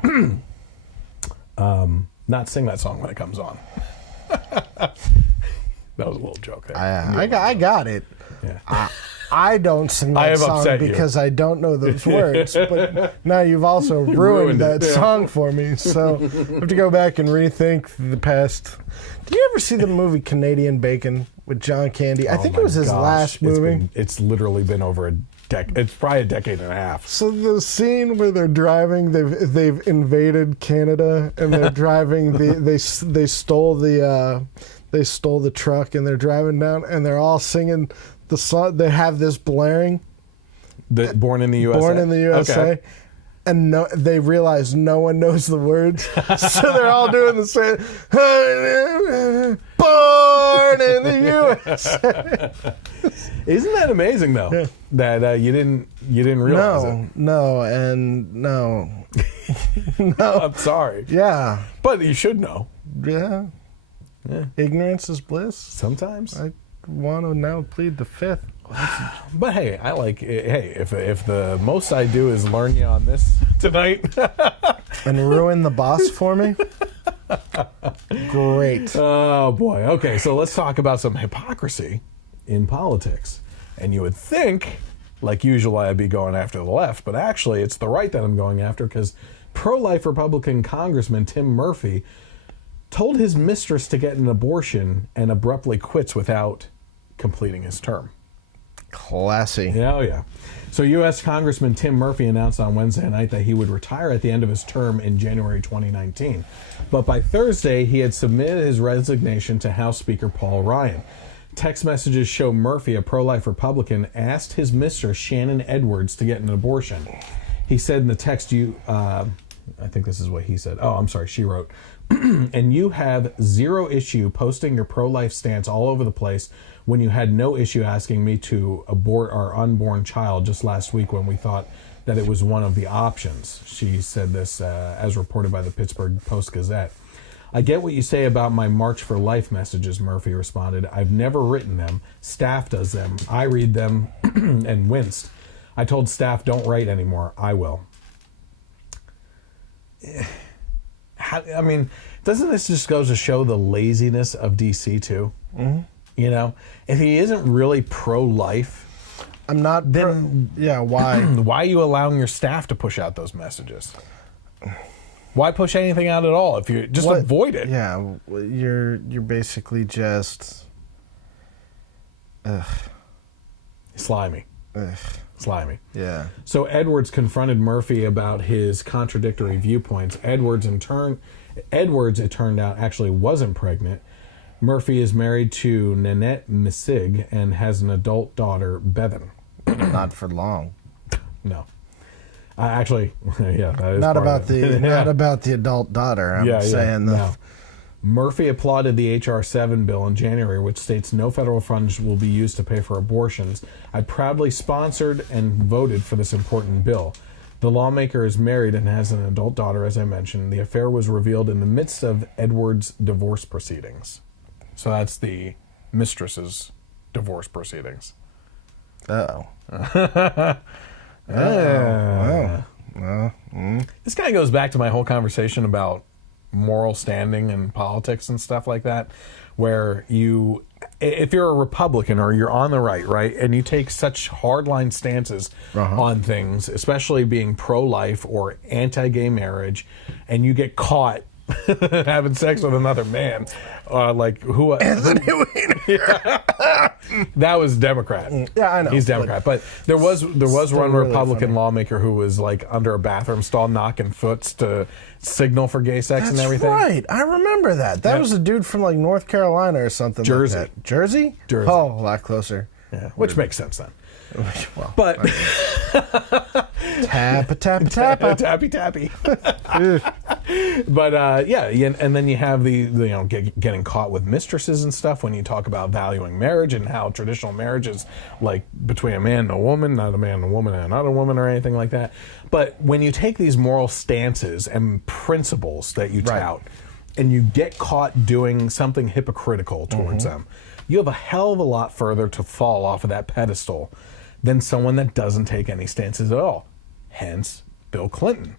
not sing that song when it comes on. That was a little joke there. I got it. Yeah. I don't sing that song because I don't know those words. But now you've also ruined that song for me. So I have to go back and rethink the past. Did you ever see the movie Canadian Bacon with John Candy? I think it was his last movie. It's literally been over a decade. It's probably a decade and a half. So the scene where they're driving, they've invaded Canada and they're driving. They stole the truck and they're driving down and they're all singing the song. They have this blaring. Born in the USA. Born in the USA. Okay. And they realize no one knows the words, so they're all doing the same. Born born in the USA. Isn't that amazing though? That you didn't realize it. No. I'm sorry. Yeah. But you should know. Yeah. Ignorance is bliss. Sometimes. I want to now plead the fifth. But hey, I like if the most I do is learn you on this tonight and ruin the boss for me. Great. Oh boy. Okay, so let's talk about some hypocrisy in politics. And you would think, like usual, I'd be going after the left, but actually it's the right that I'm going after, because pro-life Republican Congressman Tim Murphy told his mistress to get an abortion and abruptly quits without completing his term. Classy. Oh, yeah. So U.S. Congressman Tim Murphy announced on Wednesday night that he would retire at the end of his term in January 2019. But by Thursday, he had submitted his resignation to House Speaker Paul Ryan. Text messages show Murphy, a pro-life Republican, asked his mistress, Shannon Edwards, to get an abortion. He said in the text, I think this is what he said. Oh, I'm sorry, she wrote, and you have zero issue posting your pro-life stance all over the place when you had no issue asking me to abort our unborn child just last week when we thought that it was one of the options. She said this as reported by the Pittsburgh Post-Gazette. I get what you say about my March for Life messages, Murphy responded. I've never written them. Staff does them. I read them and winced. I told staff, don't write anymore. I will. I mean, doesn't this just go to show the laziness of DC too? Mm-hmm. You know, if he isn't really pro-life, I'm not. Then why? Why are you allowing your staff to push out those messages? Why push anything out at all if you just avoid it? Yeah, you're basically just slimy. Slimy. Yeah. So Edwards confronted Murphy about his contradictory viewpoints. Edwards, it turned out, actually wasn't pregnant. Murphy is married to Nanette Missig and has an adult daughter, Bevan. Not for long. No. Actually, yeah, that is not about the adult daughter. I'm saying no. Murphy applauded the H.R. 7 bill in January, which states no federal funds will be used to pay for abortions. I proudly sponsored and voted for this important bill. The lawmaker is married and has an adult daughter, as I mentioned. The affair was revealed in the midst of Edwards' divorce proceedings. So that's the mistress's divorce proceedings. Uh-oh. This kind of goes back to my whole conversation about moral standing in politics and stuff like that, where if you're a Republican or you're on the right, and you take such hardline stances on things, especially being pro-life or anti-gay marriage, and you get caught having sex with another man, Anthony Weiner. That was Democrat. Yeah, I know. He's Democrat, but there was one really Republican lawmaker who was like under a bathroom stall knocking foots to signal for gay sex and everything. That's right. I remember that. That was a dude from like North Carolina or something. Jersey. Like that. Jersey? Jersey. Oh, a lot closer. Yeah, which makes sense then. Well, but tappy. But and then you have getting caught with mistresses and stuff when you talk about valuing marriage and how traditional marriage is like between a man and a woman, not a man and a woman and another woman or anything like that. But when you take these moral stances and principles that you tout and you get caught doing something hypocritical towards them, you have a hell of a lot further to fall off of that pedestal than someone that doesn't take any stances at all. Hence, Bill Clinton.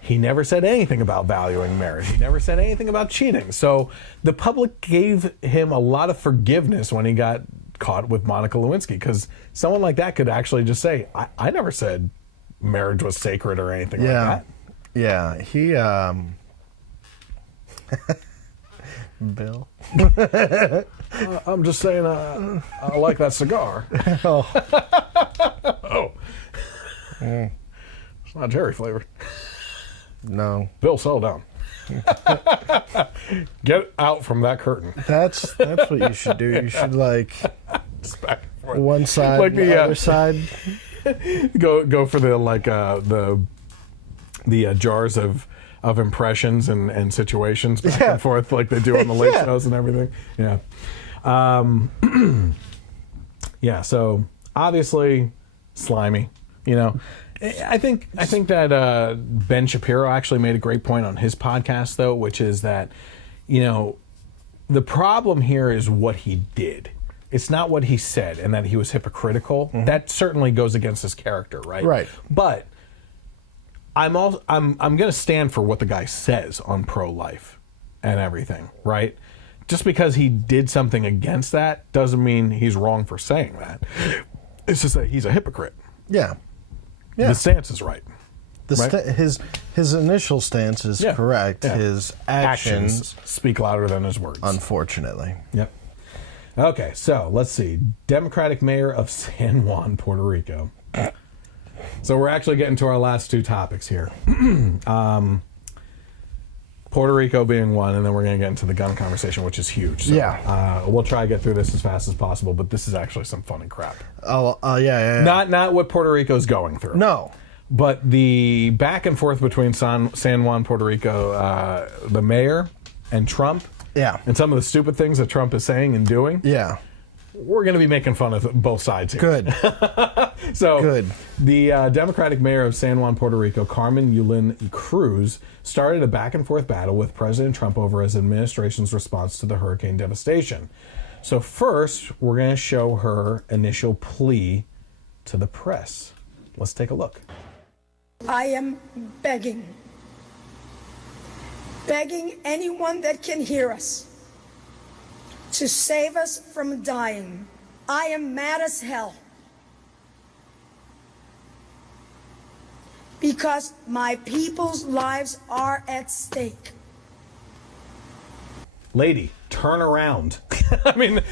He never said anything about valuing marriage. He never said anything about cheating. So the public gave him a lot of forgiveness when he got caught with Monica Lewinsky, because someone like that could actually just say, I never said marriage was sacred or anything like that. Yeah, he... Bill? I'm just saying I like that cigar. Oh. It's not cherry flavored. No. Bill, settle down. Get out from that curtain. That's what you should do. You should one side, like the other side. Go for the jars of impressions and situations back and forth like they do on the late shows and everything. Yeah. Yeah, so obviously slimy, you know. I think that Ben Shapiro actually made a great point on his podcast, though, which is that, you know, the problem here is what he did. It's not what he said and that he was hypocritical. Mm-hmm. That certainly goes against his character, right? Right. But I'm going to stand for what the guy says on pro-life and everything, right? Just because he did something against that doesn't mean he's wrong for saying that. It's just that he's a hypocrite. Yeah. Yeah. The stance is right. His initial stance is correct. Yeah. His actions speak louder than his words. Unfortunately. Yep. Okay, so let's see. Democratic mayor of San Juan, Puerto Rico. So we're actually getting to our last two topics here. Puerto Rico being one, and then we're going to get into the gun conversation, which is huge. So, we'll try to get through this as fast as possible, but this is actually some funny crap. Yeah. Not what Puerto Rico's going through. No. But the back and forth between San Juan, Puerto Rico, the mayor and Trump, and some of the stupid things that Trump is saying and doing, we're going to be making fun of both sides here. Good. Good. The Democratic mayor of San Juan, Puerto Rico, Carmen Yulin Cruz, started a back and forth battle with President Trump over his administration's response to the hurricane devastation. So first, we're going to show her initial plea to the press. Let's take a look. I am begging anyone that can hear us to save us from dying. I am mad as hell because my people's lives are at stake. Lady, turn around. I mean,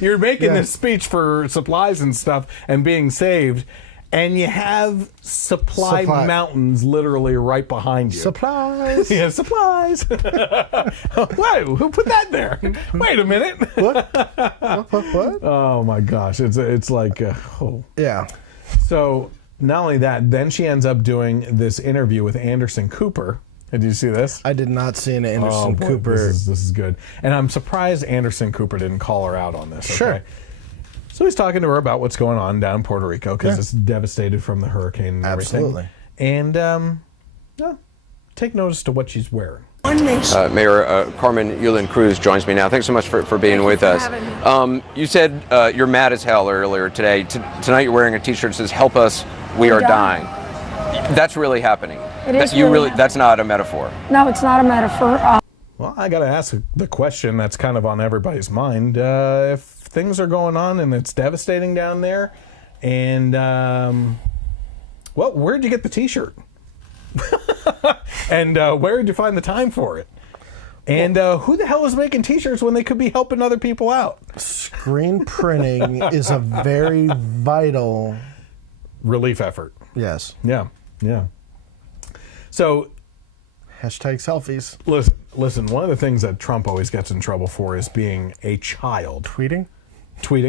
you're making this speech for supplies and stuff and being saved, and you have supply mountains literally right behind you. Supplies. Yeah, supplies. Whoa, who put that there? Wait a minute. What? Oh my gosh, it's like, Yeah. So not only that, then she ends up doing this interview with Anderson Cooper. Did you see this? I did not see an Anderson Cooper. This is good. And I'm surprised Anderson Cooper didn't call her out on this. Okay? Sure. So he's talking to her about what's going on down in Puerto Rico because it's devastated from the hurricane and everything. Absolutely. And take notice to what she's wearing. Mayor Carmen Yulin Cruz joins me now. Thanks so much for being with us. You said you're mad as hell earlier today. Tonight you're wearing a T-shirt that says "Help us, we are dying." That's really happening. It is really happening. That's not a metaphor. No, it's not a metaphor. Well, I got to ask the question that's kind of on everybody's mind. If things are going on and it's devastating down there, and where'd you get the T-shirt? And where did you find the time for it? And who the hell is making T-shirts when they could be helping other people out? Screen printing is a very vital relief effort. Yes. Yeah. So, hashtag selfies. Listen. One of the things that Trump always gets in trouble for is being a child. Tweeting,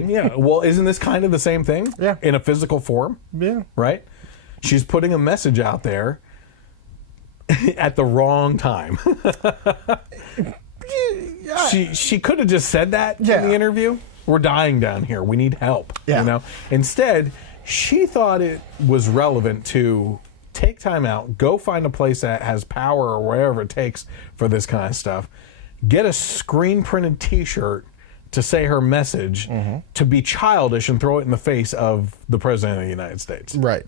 yeah. Well, isn't this kind of the same thing? Yeah. In a physical form? Yeah. Right? She's putting a message out there at the wrong time. She could have just said that in the interview. We're dying down here. We need help. Yeah. You know? Instead, she thought it was relevant to take time out, go find a place that has power or wherever it takes for this kind of stuff, get a screen printed T-shirt to say her message, to be childish and throw it in the face of the President of the United States. Right.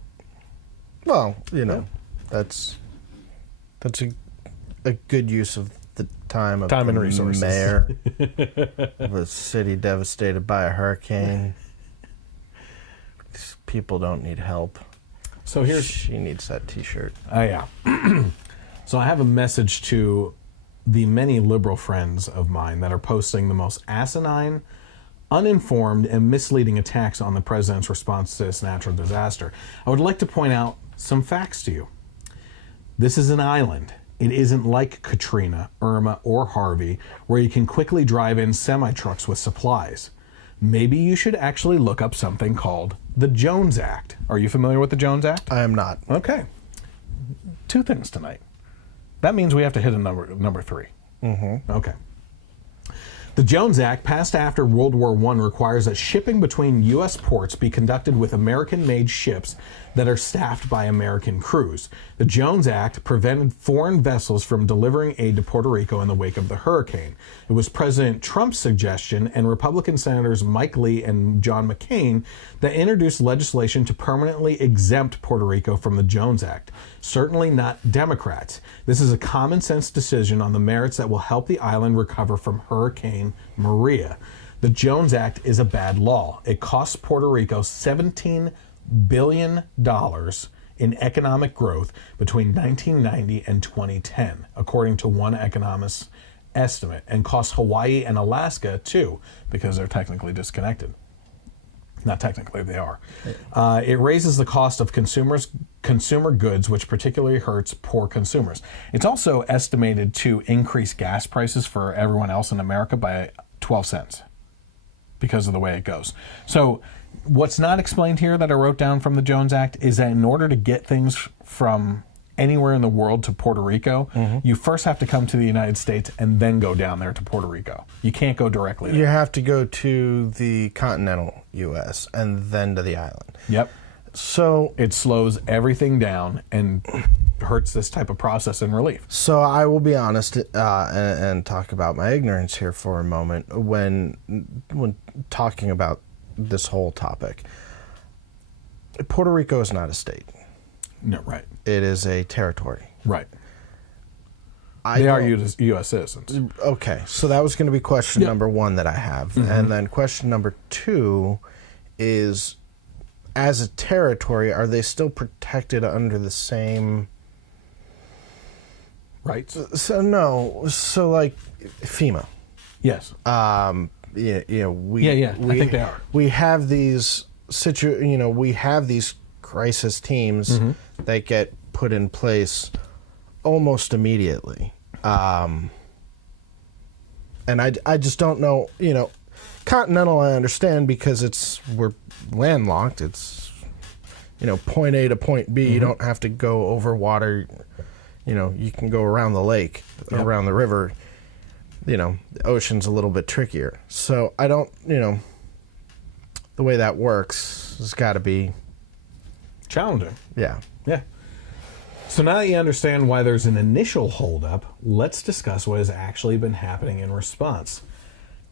Well, that's a good use of the time and resources. Mayor of a city devastated by a hurricane. These people don't need help. So she needs that T-shirt. Yeah. So I have a message to the many liberal friends of mine that are posting the most asinine, uninformed, and misleading attacks on the president's response to this natural disaster. I would like to point out some facts to you. This is an island. It isn't like Katrina, Irma, or Harvey, where you can quickly drive in semi-trucks with supplies. Maybe you should actually look up something called the Jones Act. Are you familiar with the Jones Act? I am not. Okay. 2 things tonight. That means we have to hit a number 3. Mm-hmm. Okay. The Jones Act, passed after World War I, requires that shipping between U.S. ports be conducted with American-made ships that are staffed by American crews. The Jones Act prevented foreign vessels from delivering aid to Puerto Rico in the wake of the hurricane. It was President Trump's suggestion and Republican Senators Mike Lee and John McCain that introduced legislation to permanently exempt Puerto Rico from the Jones Act. Certainly not Democrats. This is a common sense decision on the merits that will help the island recover from Hurricane Maria. The Jones Act is a bad law. It costs Puerto Rico $17 billion in economic growth between 1990 and 2010, according to one economist's estimate, and costs Hawaii and Alaska too, because they're technically disconnected. Not technically, they are. It raises the cost of consumer goods, which particularly hurts poor consumers. It's also estimated to increase gas prices for everyone else in America by 12 cents because of the way it goes. So what's not explained here that I wrote down from the Jones Act is that in order to get things from anywhere in the world to Puerto Rico, you first have to come to the United States and then go down there to Puerto Rico. You can't go directly there. You have to go to the continental U.S. and then to the island. Yep. So it slows everything down and hurts this type of process and relief. So I will be honest and talk about my ignorance here for a moment when talking about this whole topic. Puerto Rico is not a state. No, right. It is a territory. Right. They are U.S. citizens. Okay, so that was going to be question number one that I have. And then question number two is, as a territory, are they still protected under the same rights? So no. So like FEMA. Yes. I think they are. We have these we have these crisis teams that get put in place almost immediately. And I just don't know, continental I understand because we're landlocked. It's, point A to point B. You don't have to go over water. You can go around the lake, around the river. The ocean's a little bit trickier. So I don't, the way that works has got to be challenging. Yeah. Yeah. So now that you understand why there's an initial holdup, let's discuss what has actually been happening in response.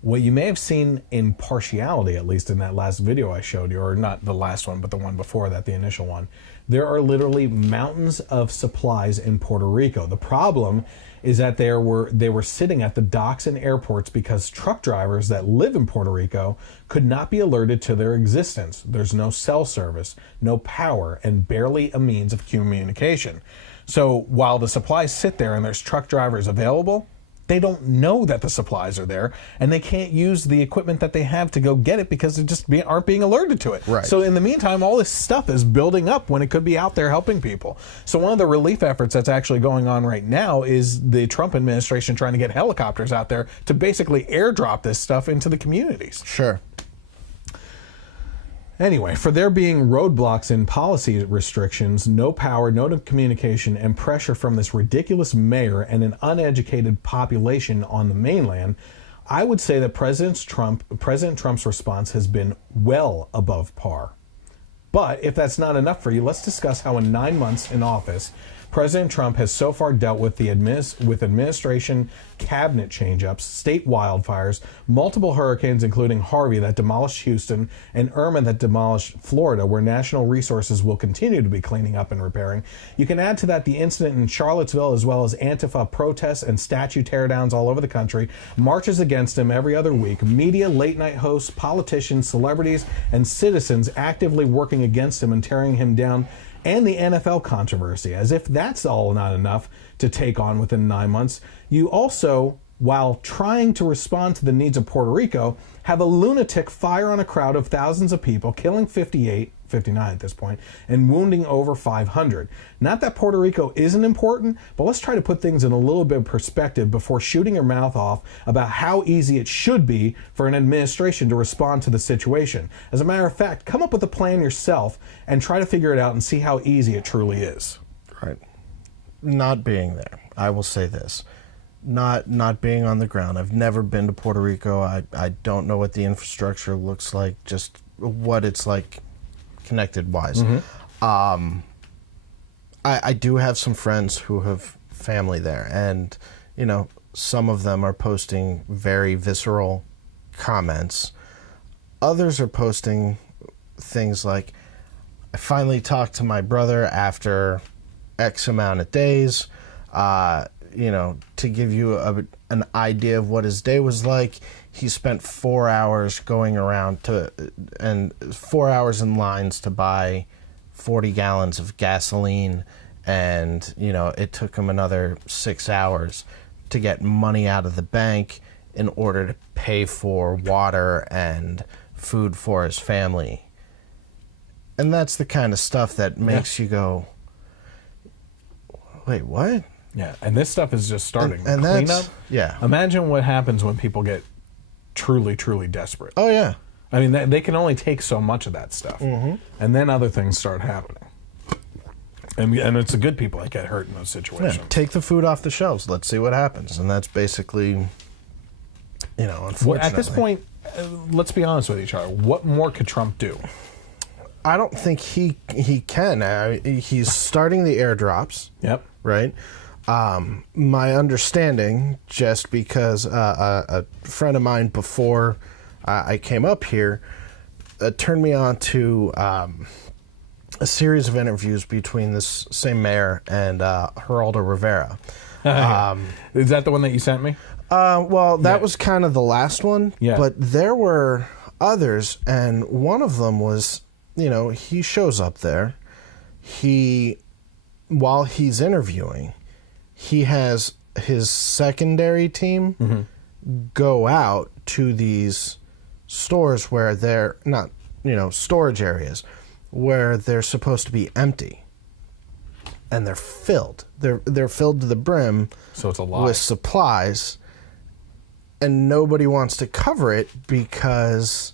What you may have seen in partiality, at least in that last video I showed you, or not the last one, but the one before that, the initial one, there are literally mountains of supplies in Puerto Rico. The problem is that they were sitting at the docks and airports because truck drivers that live in Puerto Rico could not be alerted to their existence. There's no cell service, no power, and barely a means of communication. So while the supplies sit there and there's truck drivers available, they don't know that the supplies are there, and they can't use the equipment that they have to go get it because they just aren't being alerted to it. Right. So in the meantime, all this stuff is building up when it could be out there helping people. So one of the relief efforts that's actually going on right now is the Trump administration trying to get helicopters out there to basically airdrop this stuff into the communities. Sure. Anyway, for there being roadblocks in policy restrictions, no power, no communication, and pressure from this ridiculous mayor and an uneducated population on the mainland, I would say that President Trump's response has been well above par. But if that's not enough for you, let's discuss how in 9 months in office, President Trump has so far dealt with administration cabinet change-ups, state wildfires, multiple hurricanes including Harvey that demolished Houston and Irma that demolished Florida, where national resources will continue to be cleaning up and repairing. You can add to that the incident in Charlottesville, as well as Antifa protests and statue teardowns all over the country, marches against him every other week, media, late-night hosts, politicians, celebrities, and citizens actively working against him and tearing him down, and the NFL controversy. As if that's all not enough to take on within 9 months, you also, while trying to respond to the needs of Puerto Rico, have a lunatic fire on a crowd of thousands of people, killing 59 at this point, and wounding over 500. Not that Puerto Rico isn't important, but let's try to put things in a little bit of perspective before shooting your mouth off about how easy it should be for an administration to respond to the situation. As a matter of fact, come up with a plan yourself and try to figure it out and see how easy it truly is. Right. Not being there, I will say this. not being on the ground. I've never been to Puerto Rico. I don't know what the infrastructure looks like, just what it's like connected wise. I do have some friends who have family there, and some of them are posting very visceral comments. Others are posting things like, I finally talked to my brother after X amount of days. To give you an idea of what his day was like, he spent 4 hours going around and 4 hours in lines to buy 40 gallons of gasoline, and it took him another 6 hours to get money out of the bank in order to pay for water and food for his family. And that's the kind of stuff that makes you go, wait, what? Yeah, and this stuff is just starting. And cleanup. Yeah. Imagine what happens when people get truly, truly desperate. Oh, yeah. I mean, they can only take so much of that stuff. And then other things start happening. And it's the good people that get hurt in those situations. Yeah, take the food off the shelves. Let's see what happens. And that's basically, unfortunately. Well, at this point, let's be honest with each other. What more could Trump do? I don't think he can. He's starting the airdrops. Yep. Right? My understanding, just because a friend of mine before I came up here turned me on to a series of interviews between this same mayor and Geraldo Rivera. Is that the one that you sent me? Well, that was kind of the last one. Yeah. But there were others, and one of them was, he shows up there. While he's interviewing, he has his secondary team go out to these stores where they're not, storage areas where they're supposed to be empty, and they're filled. They're filled to the brim. So it's a lie. With supplies, and nobody wants to cover it because,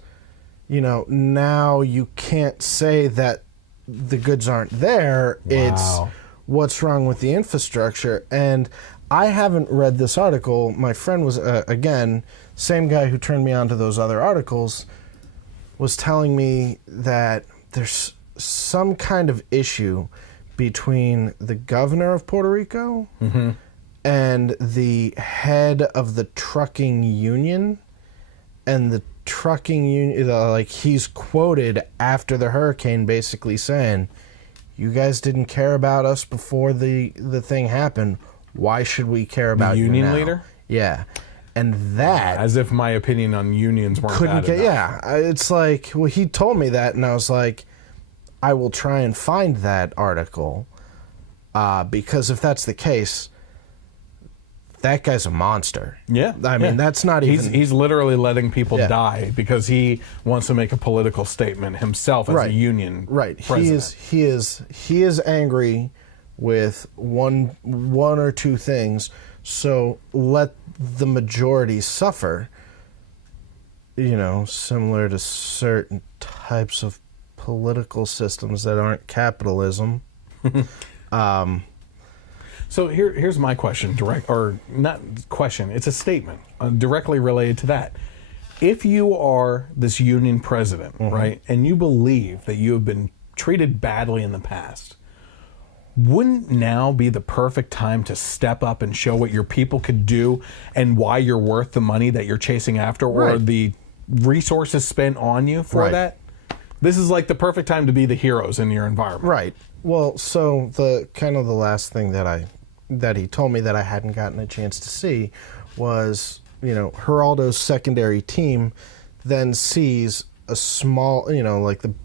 now you can't say that the goods aren't there. Wow. It's what's wrong with the infrastructure. And I haven't read this article. My friend was, again, same guy who turned me on to those other articles, was telling me that there's some kind of issue between the governor of Puerto Rico and the head of the trucking union. And the trucking union, he's quoted after the hurricane basically saying, you guys didn't care about us before the thing happened. Why should we care about you now? The union leader? Yeah. And that... As if my opinion on unions weren't bad enough. Yeah. It's like, well, he told me that, and I was like, I will try and find that article, because if that's the case, that guy's a monster. Yeah. I mean, that's not even... He's literally letting people die because he wants to make a political statement himself as a union president. He is angry with one or two things, so let the majority suffer, similar to certain types of political systems that aren't capitalism. So here's my question, it's a statement directly related to that. If you are this union president, right, and you believe that you have been treated badly in the past, wouldn't now be the perfect time to step up and show what your people could do and why you're worth the money that you're chasing after, or the resources spent on you for that? This is like the perfect time to be the heroes in your environment. Right. Well, so the last thing that he told me that I hadn't gotten a chance to see was, Geraldo's secondary team then sees a small,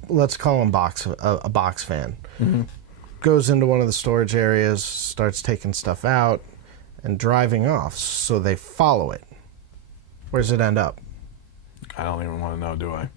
let's call him a box fan, goes into one of the storage areas, starts taking stuff out and driving off. So they follow it. Where does it end up? I don't even want to know, do I?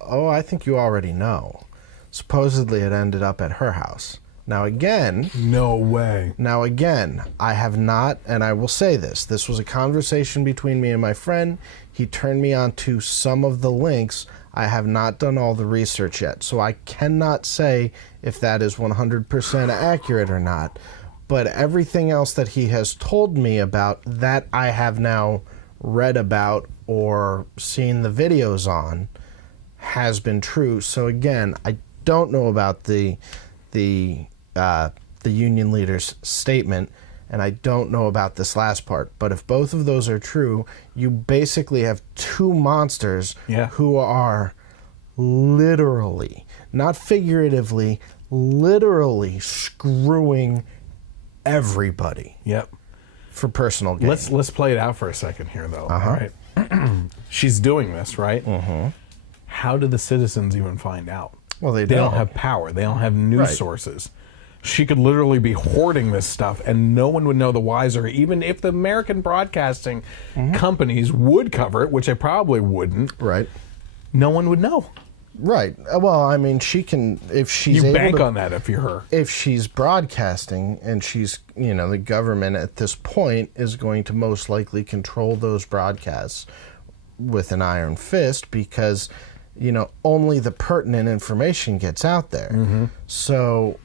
Oh, I think you already know. Supposedly it ended up at her house. Now again... No way. Now again, I have not, and I will say this. This was a conversation between me and my friend. He turned me on to some of the links. I have not done all the research yet, so I cannot say if that is 100% accurate or not. But everything else that he has told me about that I have now read about or seen the videos on has been true. So again, I don't know about the union leader's statement, and I don't know about this last part. But if both of those are true, you basically have two monsters who are literally, not figuratively, literally screwing everybody. Yep. For personal gain. Let's play it out for a second here, though. All right. She's doing this, right? How do the citizens even find out? Well, they don't have power. They don't have news sources. She could literally be hoarding this stuff, and no one would know the wiser. Even if the American broadcasting companies would cover it, which they probably wouldn't. Right. No one would know. Right. Well, I mean, she can, if she's you able bank to, on that if you're her. If she's broadcasting and she's, the government at this point is going to most likely control those broadcasts with an iron fist because, only the pertinent information gets out there. So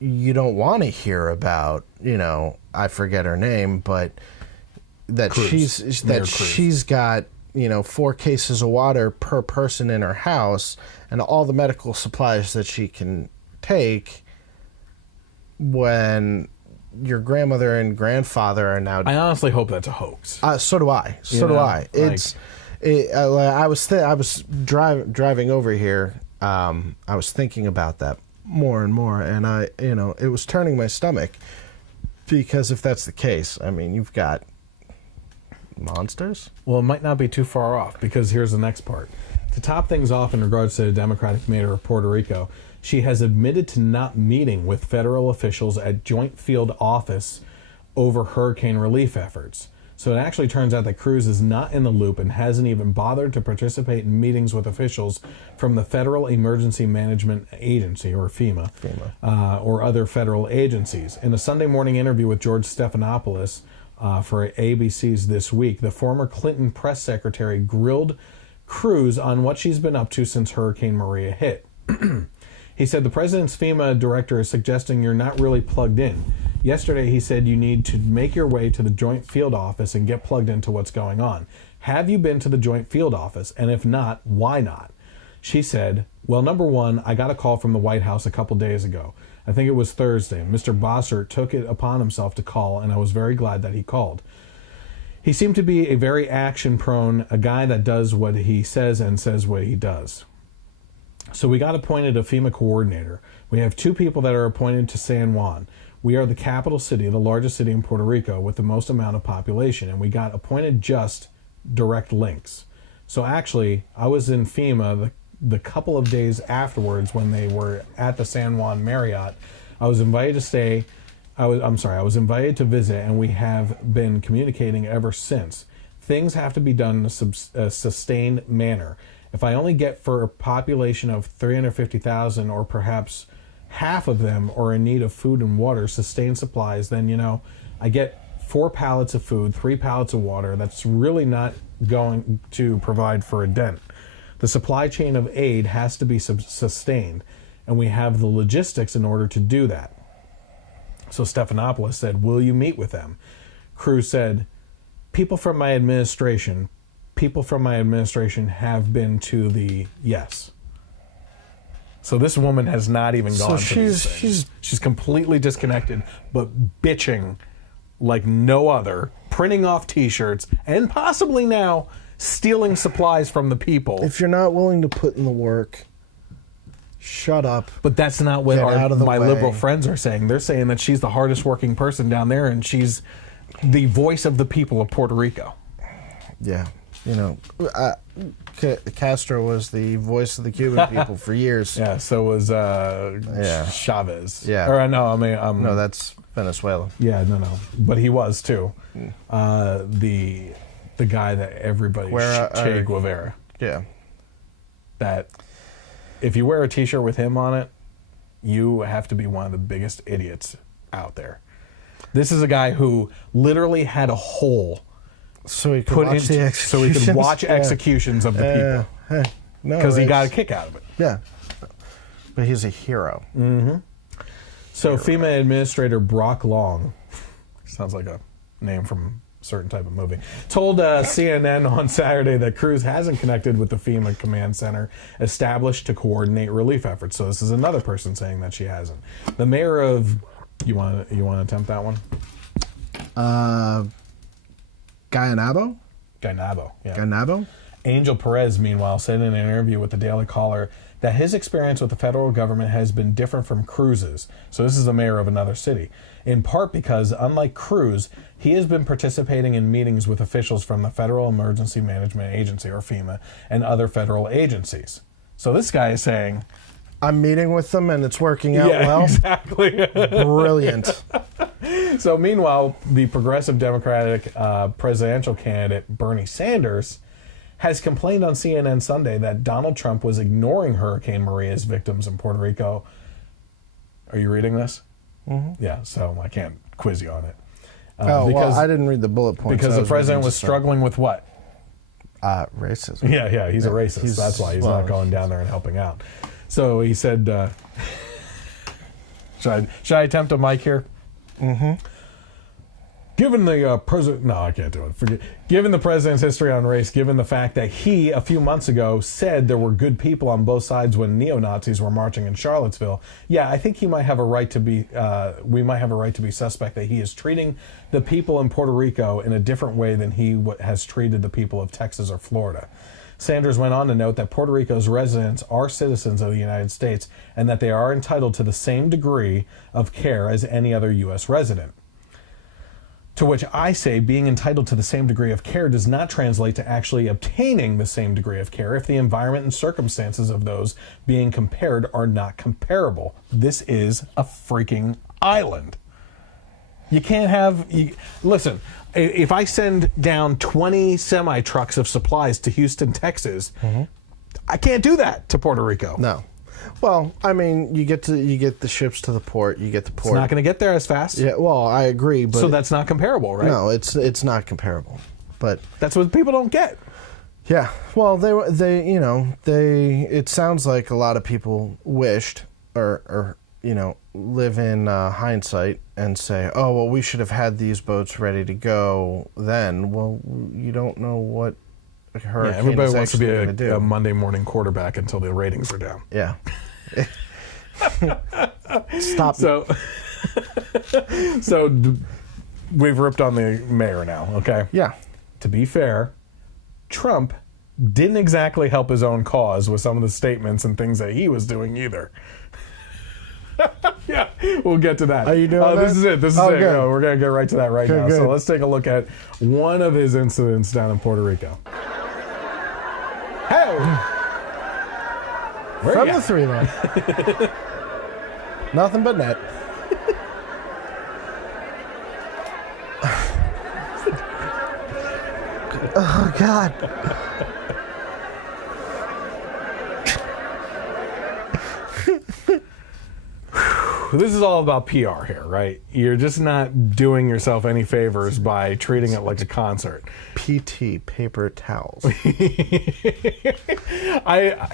you don't want to hear about, I forget her name, but that Cruz. she's got 4 cases of water per person in her house and all the medical supplies that she can take when your grandmother and grandfather are now... I honestly hope that's a hoax. So do I. I was driving over here. I was thinking about that more and more, and it was turning my stomach because if that's the case, I mean, you've got monsters? Well, it might not be too far off, because here's the next part. To top things off in regards to the Democratic mayor of Puerto Rico, she has admitted to not meeting with federal officials at Joint Field Office over hurricane relief efforts. So it actually turns out that Cruz is not in the loop and hasn't even bothered to participate in meetings with officials from the Federal Emergency Management Agency, or FEMA. Or other federal agencies. In a Sunday morning interview with George Stephanopoulos, for ABC's This Week, the former Clinton press secretary grilled Cruz on what she's been up to since Hurricane Maria hit. He said the president's FEMA director is suggesting you're not really plugged in. Yesterday he said you need to make your way to the Joint Field Office and get plugged into what's going on. Have you been to the Joint Field Office? And if not, why not? She said, well, number one, I got a call from the White House a couple days ago. I think it was Thursday. Mr. Bossert took it upon himself to call, and I was very glad that he called. He seemed to be a very action-prone, a guy that does what he says and says what he does. So we got appointed a FEMA coordinator. We have 2 people that are appointed to San Juan. We are the capital city, the largest city in Puerto Rico with the most amount of population, and we got appointed just direct links. So actually, I was in FEMA the couple of days afterwards when they were at the San Juan Marriott. I was invited to stay. I was invited to visit, and we have been communicating ever since. Things have to be done in a sustained manner. If I only get for a population of 350,000, or perhaps half of them are in need of food and water, sustained supplies, then, I get 4 pallets of food, 3 pallets of water. That's really not going to provide for a dent. The supply chain of aid has to be sustained, and we have the logistics in order to do that. So Stephanopoulos said, will you meet with them? Cruz said, people from my administration have been to the yes. So this woman has not even gone to these things. She's completely disconnected, but bitching like no other, printing off T-shirts, and possibly now stealing supplies from the people. If you're not willing to put in the work, shut up. But that's not what my liberal friends are saying. They're saying that she's the hardest working person down there, and she's the voice of the people of Puerto Rico. Yeah. Castro was the voice of the Cuban people for years. Yeah, so was Chavez. Yeah. Or no, no, that's Venezuela. Yeah, no. But he was too. The guy that everybody Che Guevara. Yeah. That if you wear a T-shirt with him on it, you have to be one of the biggest idiots out there. This is a guy who literally had a hole so he could watch executions of the people. Because he got a kick out of it. Yeah. But he's a hero. Mm-hmm. So FEMA Administrator Brock Long, sounds like a name from a certain type of movie, told CNN on Saturday that Cruz hasn't connected with the FEMA command center established to coordinate relief efforts. So this is another person saying that she hasn't. The mayor of, you want to attempt that one? Guaynabo? Guaynabo, yeah. Guaynabo? Angel Perez, meanwhile, said in an interview with the Daily Caller that his experience with the federal government has been different from Cruz's. So this is the mayor of another city. In part because, unlike Cruz, he has been participating in meetings with officials from the Federal Emergency Management Agency, or FEMA, and other federal agencies. So this guy is saying, I'm meeting with them and it's working out well. Exactly. Brilliant. So meanwhile, the progressive Democratic presidential candidate Bernie Sanders has complained on CNN Sunday that Donald Trump was ignoring Hurricane Maria's victims in Puerto Rico. Are you reading this? Mm-hmm. Yeah, so I can't quiz you on it. Well, I didn't read the bullet points. Because the president was struggling with what? Racism. Yeah, he's a racist. That's why he's not going down there and helping out. So he said, should I attempt a mic here? Mm-hmm. Given the president, no, I can't do it. Given the president's history on race, given the fact that he, a few months ago, said there were good people on both sides when neo-Nazis were marching in Charlottesville, yeah, I think he might have a right to be, we might have a right to be suspect that he is treating the people in Puerto Rico in a different way than he has treated the people of Texas or Florida. Sanders went on to note that Puerto Rico's residents are citizens of the United States and that they are entitled to the same degree of care as any other U.S. resident. To which I say being entitled to the same degree of care does not translate to actually obtaining the same degree of care if the environment and circumstances of those being compared are not comparable. This is a freaking island. You can't have... listen, if I send down 20 semi-trucks of supplies to Houston, Texas, I can't do that to Puerto Rico. No. Well, I mean, you get the ships to the port. You get the port. It's not going to get there as fast. Yeah, well, I agree, but so that's not comparable, right? No, it's not comparable. But that's what people don't get. Yeah, well, they it sounds like a lot of people wished or live in hindsight and say, oh, well, we should have had these boats ready to go then. Well, you don't know what a hurricane everybody is wants to be do. a Monday morning quarterback until the ratings are down. Yeah. Stop. So we've ripped on the mayor now, okay? Yeah. To be fair, Trump didn't exactly help his own cause with some of the statements and things that he was doing either. Yeah, we'll get to that. Are you doing that? This is it. This is it. Good. No, we're going to get right to that right now. Good. So let's take a look at one of his incidents down in Puerto Rico. Hey! From the 3 line. Nothing but net. Oh, God. This is all about PR here, right? You're just not doing yourself any favors by treating it like a concert. PT, paper towels. I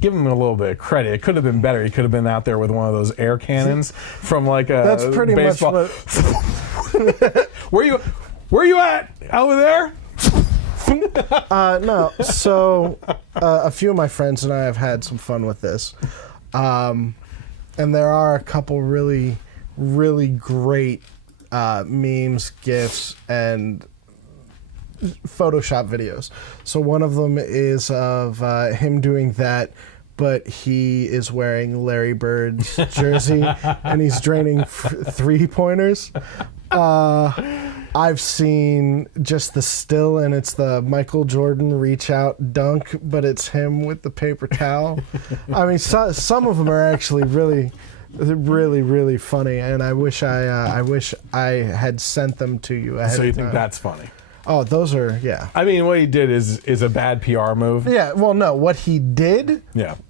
give him a little bit of credit. It could have been better. He could have been out there with one of those air cannons from like a That's pretty baseball. much what... Where you at? Over there? No. So a few of my friends and I have had some fun with this. And there are a couple really, really great memes, GIFs, and Photoshop videos. So one of them is of him doing that, but he is wearing Larry Bird's jersey, and he's draining 3-pointers. I've seen just the still, and it's the Michael Jordan reach out dunk, but it's him with the paper towel. I mean, some of them are actually really, really, really funny, and I wish I had sent them to you ahead of time. So you think that's funny? Oh, those are, yeah. I mean, what he did is a bad PR move. Yeah, well, no, what he did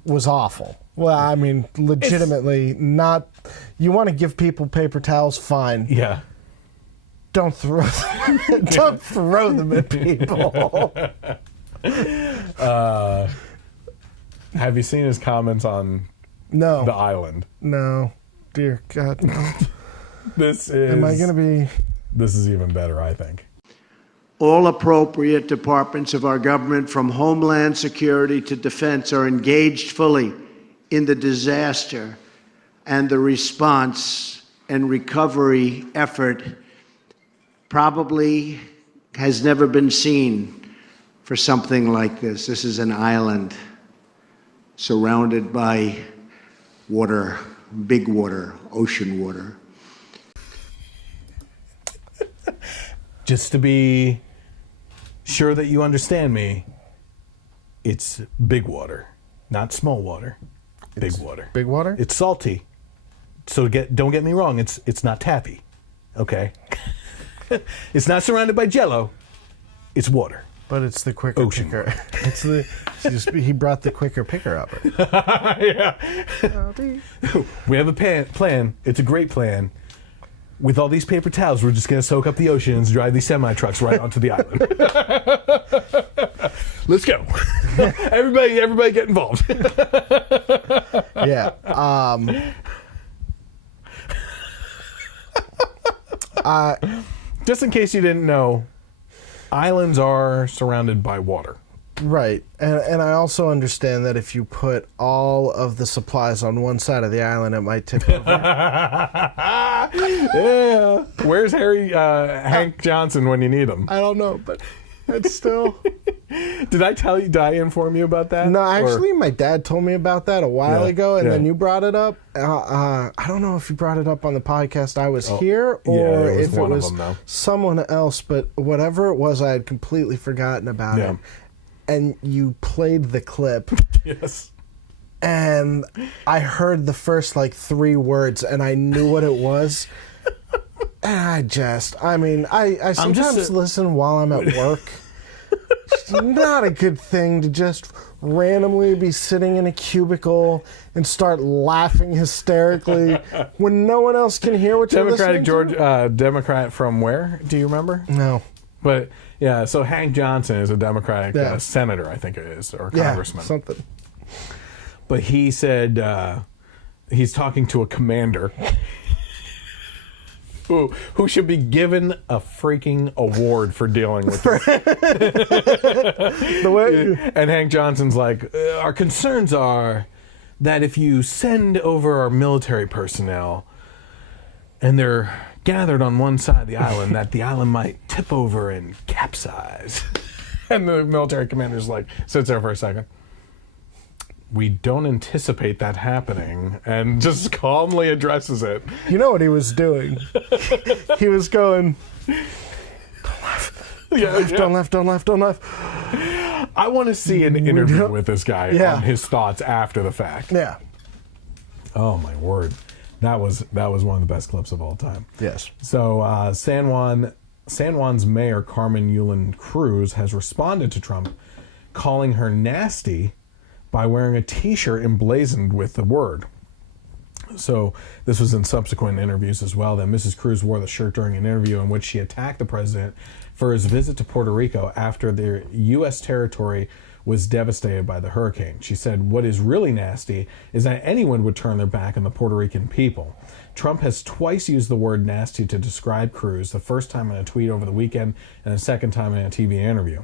was awful. Well, I mean, legitimately not. You want to give people paper towels, fine. Yeah. Don't throw them. Don't throw them at people. Have you seen his comments on No. the island? No. dear God, no. This is... Am I going to be... This is even better, I think. All appropriate departments of our government, from Homeland Security to Defense, are engaged fully in the disaster and the response and recovery effort probably has never been seen for something like this. This is an island surrounded by water, big water, ocean water. Just to be sure that you understand me, it's big water, not small water. Big water. Big water? It's salty. So don't get me wrong, it's not taffy. Okay? It's not surrounded by Jell-O. It's water. But it's the quicker Ocean picker. It's he brought the quicker picker up. Yeah. We have a plan. It's a great plan. With all these paper towels, we're just going to soak up the oceans, drive these semi-trucks right onto the island. Let's go. Everybody get involved. Yeah. Just in case you didn't know, islands are surrounded by water. Right. And I also understand that if you put all of the supplies on one side of the island, it might tip over. Yeah. Where's Hank Johnson when you need him? I don't know, but it's still... Did I inform you about that? No, actually, my dad told me about that a while ago, and then you brought it up. I don't know if you brought it up on the podcast I was here, or if it was someone else, but whatever it was, I had completely forgotten about it. And you played the clip. Yes. And I heard the first, 3 words, and I knew what it was. And I sometimes listen while I'm at work. It's not a good thing to just randomly be sitting in a cubicle and start laughing hysterically when no one else can hear what you're listening to. Democrat from where? Do you remember? No. But, yeah, so Hank Johnson is a Democratic senator, I think it is, or congressman. Yeah, something. But he said he's talking to a commander who should be given a freaking award for dealing with this. And Hank Johnson's like, our concerns are that if you send over our military personnel and they're gathered on one side of the island, that the island might tip over and capsize. And the military commander's like, sits there for a second. We don't anticipate that happening, and just calmly addresses it. You know what he was doing? He was going, don't laugh. I want to see an interview with this guy on his thoughts after the fact. Yeah. Oh my word. That was one of the best clips of all time. Yes. So San Juan's mayor Carmen Yulin Cruz has responded to Trump, calling her nasty by wearing a T-shirt emblazoned with the word. So this was in subsequent interviews as well, that Mrs. Cruz wore the shirt during an interview in which she attacked the president for his visit to Puerto Rico after their U.S. territory was devastated by the hurricane. She said, what is really nasty is that anyone would turn their back on the Puerto Rican people. Trump has twice used the word nasty to describe Cruz, the first time in a tweet over the weekend and the second time in a TV interview.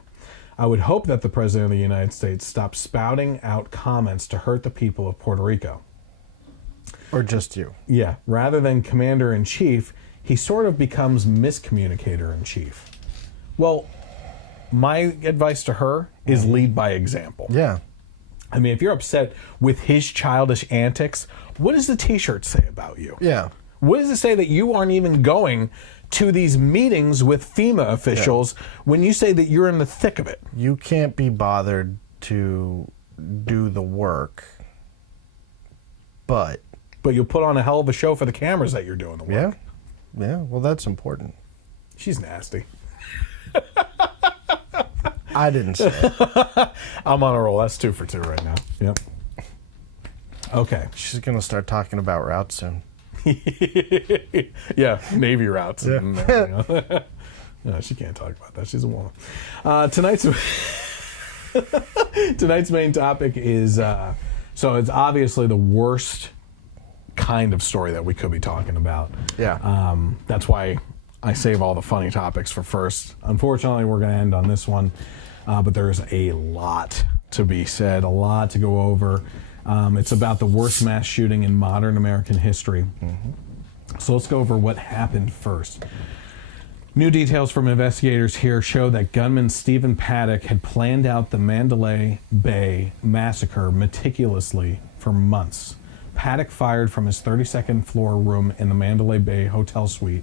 I would hope that the President of the United States stops spouting out comments to hurt the people of Puerto Rico. Or just you. Yeah. Rather than commander-in-chief, he sort of becomes miscommunicator-in-chief. Well, my advice to her is lead by example. Yeah. I mean, if you're upset with his childish antics, what does the T-shirt say about you? Yeah. What does it say that you aren't even going to these meetings with FEMA officials when you say that you're in the thick of it? You can't be bothered to do the work, but you'll put on a hell of a show for the cameras that you're doing the work. Yeah, well, that's important. She's nasty. I didn't say it. I'm on a roll. That's 2 for 2 right now. Yep. Okay. She's going to start talking about routes soon. Yeah, Navy routes. Yeah. And everything else. No, she can't talk about that. She's a woman. Tonight's main topic is, so it's obviously the worst kind of story that we could be talking about. Yeah. That's why I save all the funny topics for first. Unfortunately, we're going to end on this one, but there's a lot to be said, a lot to go over. It's about the worst mass shooting in modern American history. So let's go over what happened first. New details from investigators here show that gunman Stephen Paddock had planned out the Mandalay Bay massacre meticulously for months. Paddock fired from his 32nd floor room in the Mandalay Bay hotel suite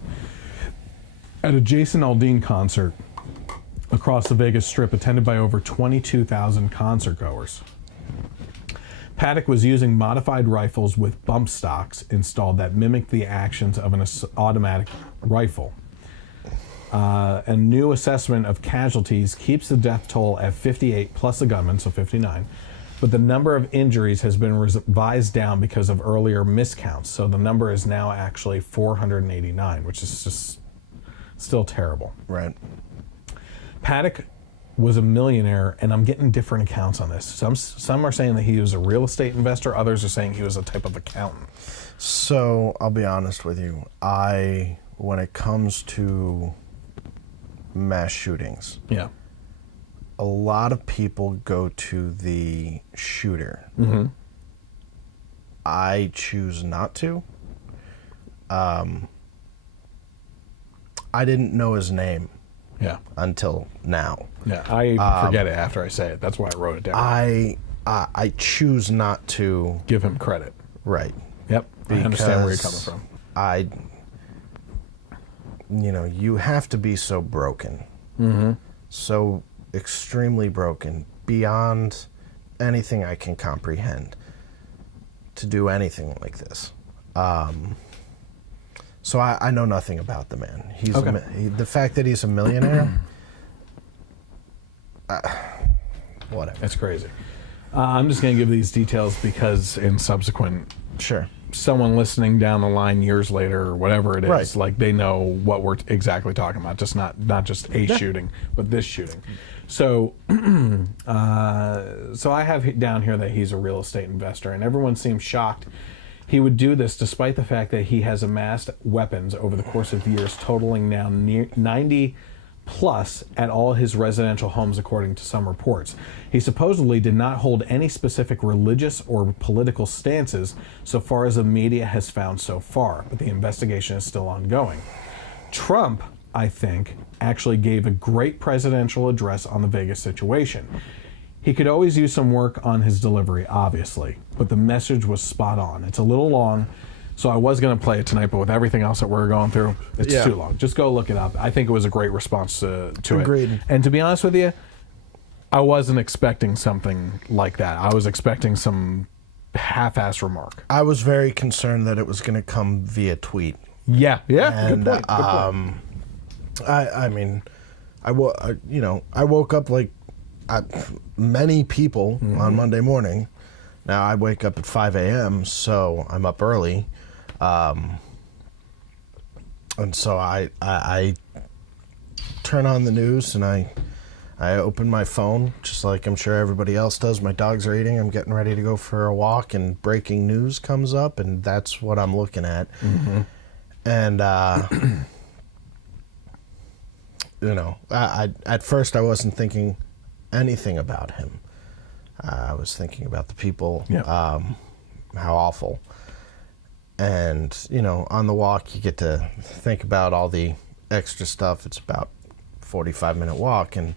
at a Jason Aldean concert across the Vegas Strip, attended by over 22,000 concert goers. Paddock was using modified rifles with bump stocks installed that mimicked the actions of an automatic rifle. A new assessment of casualties keeps the death toll at 58 plus the gunman, so 59. But the number of injuries has been revised down because of earlier miscounts. So the number is now actually 489, which is just still terrible. Right. Paddock was a millionaire, and I'm getting different accounts on this. Some are saying that he was a real estate investor. Others are saying he was a type of accountant. So I'll be honest with you. When it comes to mass shootings, yeah, a lot of people go to the shooter. I choose not to. I didn't know his name until now. Yeah, I forget it after I say it. That's why I wrote it down. I choose not to give him credit. Right. Yep. I understand where you're coming from. You have to be so broken. So extremely broken, beyond anything I can comprehend, to do anything like this. So I know nothing about the man. He's the fact that he's a millionaire, whatever. That's crazy. I'm just going to give these details because in subsequent... Sure. Someone listening down the line years later or whatever it is, like they know what we're exactly talking about, just not just a shooting, but this shooting. So so I have down here that he's a real estate investor, and everyone seems shocked he would do this despite the fact that he has amassed weapons over the course of years, totaling now near 90 plus at all his residential homes, according to some reports. He supposedly did not hold any specific religious or political stances so far as the media has found so far, but the investigation is still ongoing. Trump, I think, actually gave a great presidential address on the Vegas situation. He could always use some work on his delivery, obviously, but the message was spot on. It's a little long, so I was going to play it tonight, but with everything else that we're going through, it's too long. Just go look it up. I think it was a great response to Agreed. it. And to be honest with you, I wasn't expecting something like that. I was expecting some half-ass remark. I was very concerned that it was going to come via tweet. Yeah. And, good point. I woke up like many people on Monday morning. Now I wake up at 5 a.m., so I'm up early. And so I turn on the news and I open my phone, just like I'm sure everybody else does. My dogs are eating. I'm getting ready to go for a walk, and breaking news comes up, and that's what I'm looking at. And at first I wasn't thinking anything about him. I was thinking about the people, how awful. And, on the walk, you get to think about all the extra stuff. It's about a 45-minute walk. And,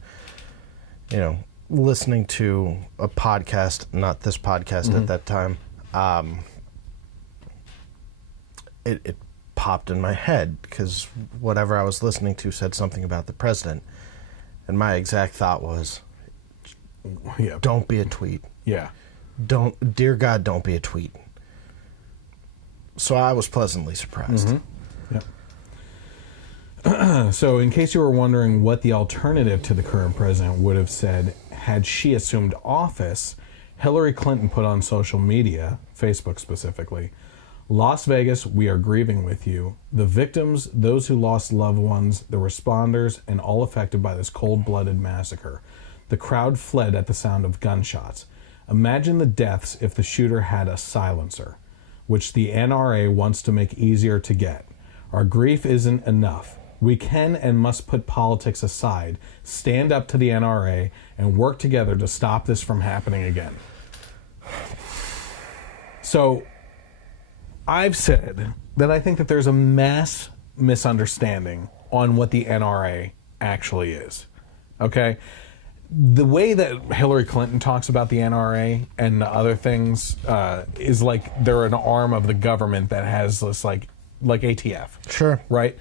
listening to a podcast, not this podcast at that time, it popped in my head because whatever I was listening to said something about the president. And my exact thought was, don't be a tweet. Yeah. Dear God, don't be a tweet. So I was pleasantly surprised. So in case you were wondering what the alternative to the current president would have said had she assumed office, Hillary Clinton put on social media, Facebook specifically, Las Vegas, we are grieving with you. The victims, those who lost loved ones, the responders, and all affected by this cold-blooded massacre. The crowd fled at the sound of gunshots. Imagine the deaths if the shooter had a silencer. which the NRA wants to make easier to get. Our grief isn't enough. We can and must put politics aside, stand up to the NRA, and work together to stop this from happening again. So, I've said that I think that there's a mass misunderstanding on what the NRA actually is. Okay? The way that Hillary Clinton talks about the NRA and the other things is like they're an arm of the government that has this like ATF. Sure. Right?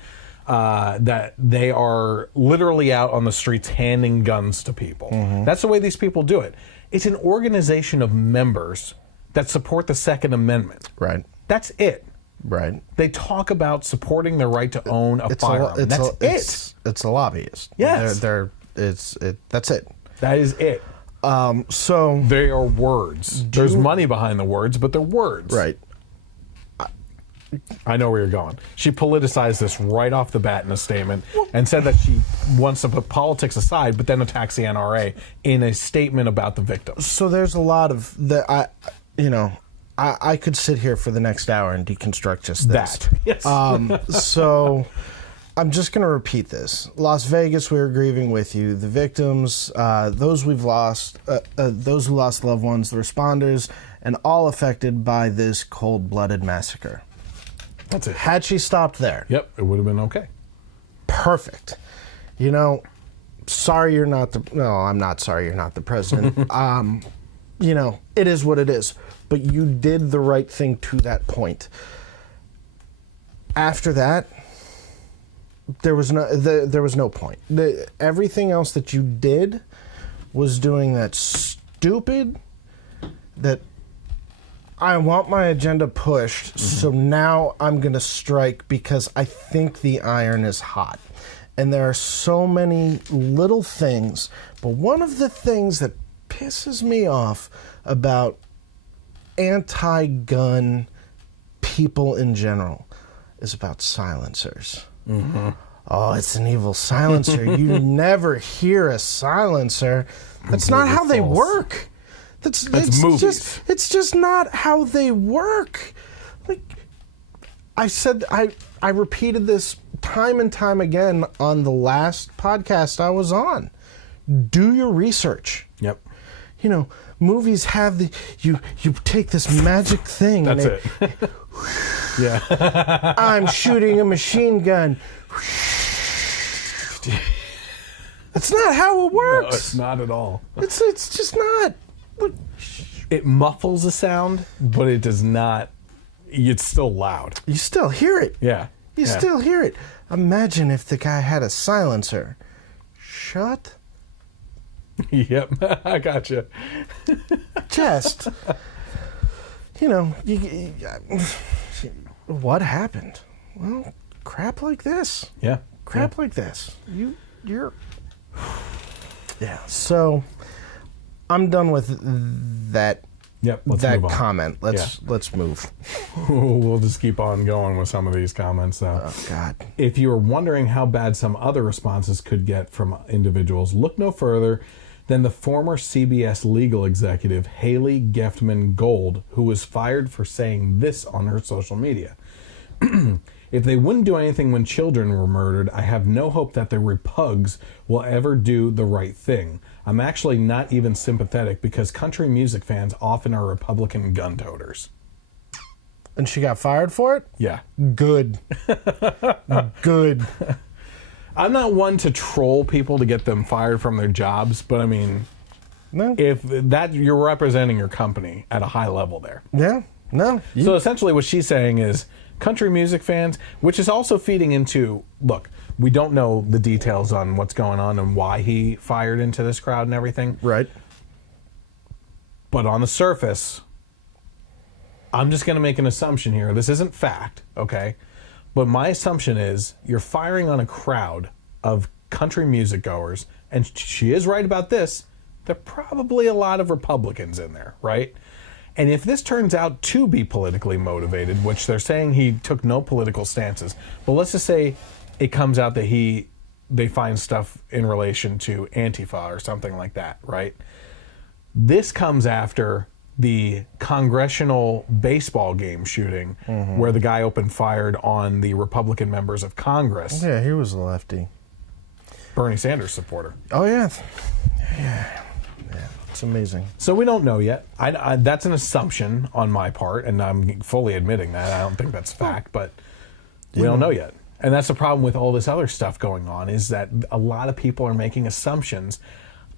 That they are literally out on the streets handing guns to people. Mm-hmm. That's the way these people do it. It's an organization of members that support the Second Amendment. Right. That's it. Right. They talk about supporting the right to own a firearm. That's it. It's a lobbyist. Yes. That's it. That is it. So they are words. There's money behind the words, but they're words. Right. I know where you're going. She politicized this right off the bat in a statement and said that she wants to put politics aside, but then attacks the NRA in a statement about the victims. So there's a lot of that. I could sit here for the next hour and deconstruct just this. That. Yes. So I'm just going to repeat this. Las Vegas, we are grieving with you. The victims, those we've lost, those who lost loved ones, the responders, and all affected by this cold-blooded massacre. That's it. Had she stopped there. Yep, it would have been okay. Perfect. Sorry you're not the... No, I'm not sorry you're not the president. It is what it is. But you did the right thing to that point. After that, there was no point. Everything else that you did was doing that stupid, that I want my agenda pushed, so now I'm going to strike because I think the iron is hot. And there are so many little things, but one of the things that pisses me off about anti-gun people in general is about silencers. Mm-hmm. Oh, it's an evil silencer. You never hear a silencer. That's not how they work. That's movies. It's just not how they work. Like I said, I repeated this time and time again on the last podcast I was on. Do your research. Yep. Movies have you take this magic thing. That's it. Yeah. I'm shooting a machine gun. That's not how it works. No, it's not at all. It's just not. It muffles the sound, but it does not. It's still loud. You still hear it. Yeah. You still hear it. Imagine if the guy had a silencer. Shut. Yep, I gotcha. Just, what happened? Well, crap like this. Yeah. Crap like this. You're. Yeah. So, I'm done with that. Yep. Let's that move on. comment. Let's move. We'll just keep on going with some of these comments. Oh God! If you are wondering how bad some other responses could get from individuals, look no further than the former CBS legal executive Haley Geftman Gold, who was fired for saying this on her social media. If they wouldn't do anything when children were murdered, I have no hope that the repugs will ever do the right thing. I'm actually not even sympathetic because country music fans often are Republican gun toters. And she got fired for it? Yeah. Good. Good. I'm not one to troll people to get them fired from their jobs, but I mean, no. If that you're representing your company at a high level there. Yeah. No. So essentially what she's saying is country music fans, which is also feeding into, look, we don't know the details on what's going on and why he fired into this crowd and everything. Right. But on the surface, I'm just going to make an assumption here. This isn't fact, okay? But my assumption is you're firing on a crowd of country music goers, and she is right about this, there are probably a lot of Republicans in there, right? And if this turns out to be politically motivated, which they're saying he took no political stances, but let's just say it comes out that they find stuff in relation to Antifa or something like that, right? This comes after the congressional baseball game shooting where the guy opened fire on the Republican members of Congress. Yeah, he was a lefty. Bernie Sanders supporter. Oh, yeah. Yeah. It's amazing. So we don't know yet. That's an assumption on my part, and I'm fully admitting that. I don't think that's fact, but we don't know yet. And that's the problem with all this other stuff going on, is that a lot of people are making assumptions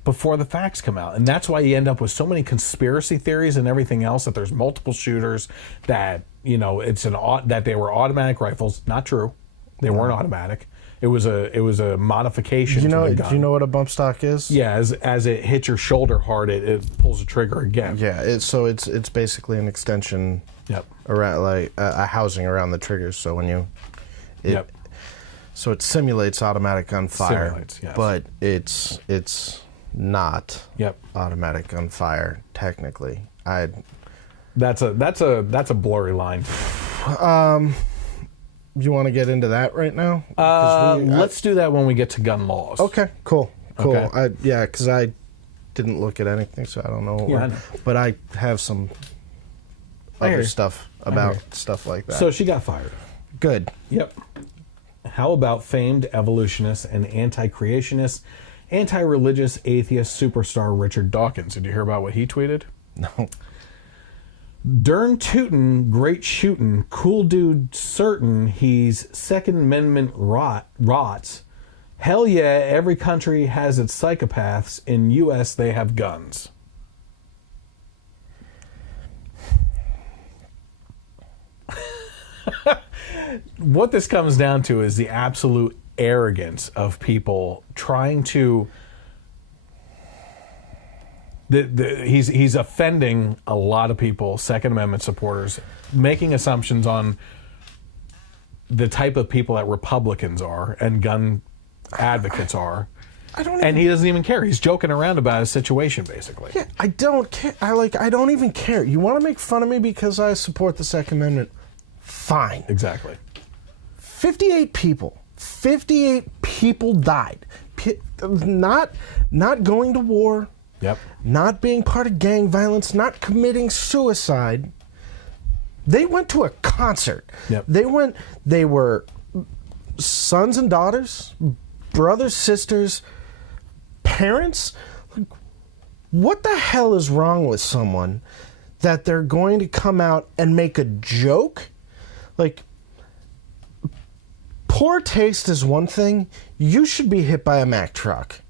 before the facts come out. And that's why you end up with so many conspiracy theories and everything else, that there's multiple shooters, that, it's that they were automatic rifles. Not true. They weren't automatic. It was a modification to the gun. Do you know what a bump stock is? Yeah, as it hits your shoulder hard, it pulls the trigger again. Yeah, it's basically an extension around, like a housing around the triggers. So when you so it simulates automatic gunfire, yes. But it's not automatic gunfire technically. That's a blurry line. You want to get into that right now? Let's do that when we get to gun laws. Okay, cool. Okay. Because I didn't look at anything, so I don't know. I know. But I have some other stuff about stuff like that. So she got fired. Good. Yep. How about famed evolutionist and anti-creationist, anti-religious atheist superstar Richard Dawkins? Did you hear about what he tweeted? No. Dern tootin', great shootin', cool dude certain he's Second Amendment rots. Hell yeah, every country has its psychopaths. In U.S., they have guns. What this comes down to is the absolute arrogance of people trying to... He's offending a lot of people, Second Amendment supporters, making assumptions on the type of people that Republicans are and gun advocates are. And he doesn't even care. He's joking around about his situation, basically. Yeah, I don't care. I don't even care. You want to make fun of me because I support the Second Amendment? Fine. Exactly. 58 people died. Not going to war. Yep. Not being part of gang violence, not committing suicide. They went to a concert. Yep. They were sons and daughters, brothers, sisters, parents. What the hell is wrong with someone that they're going to come out and make a joke? Like, poor taste is one thing. You should be hit by a Mack truck.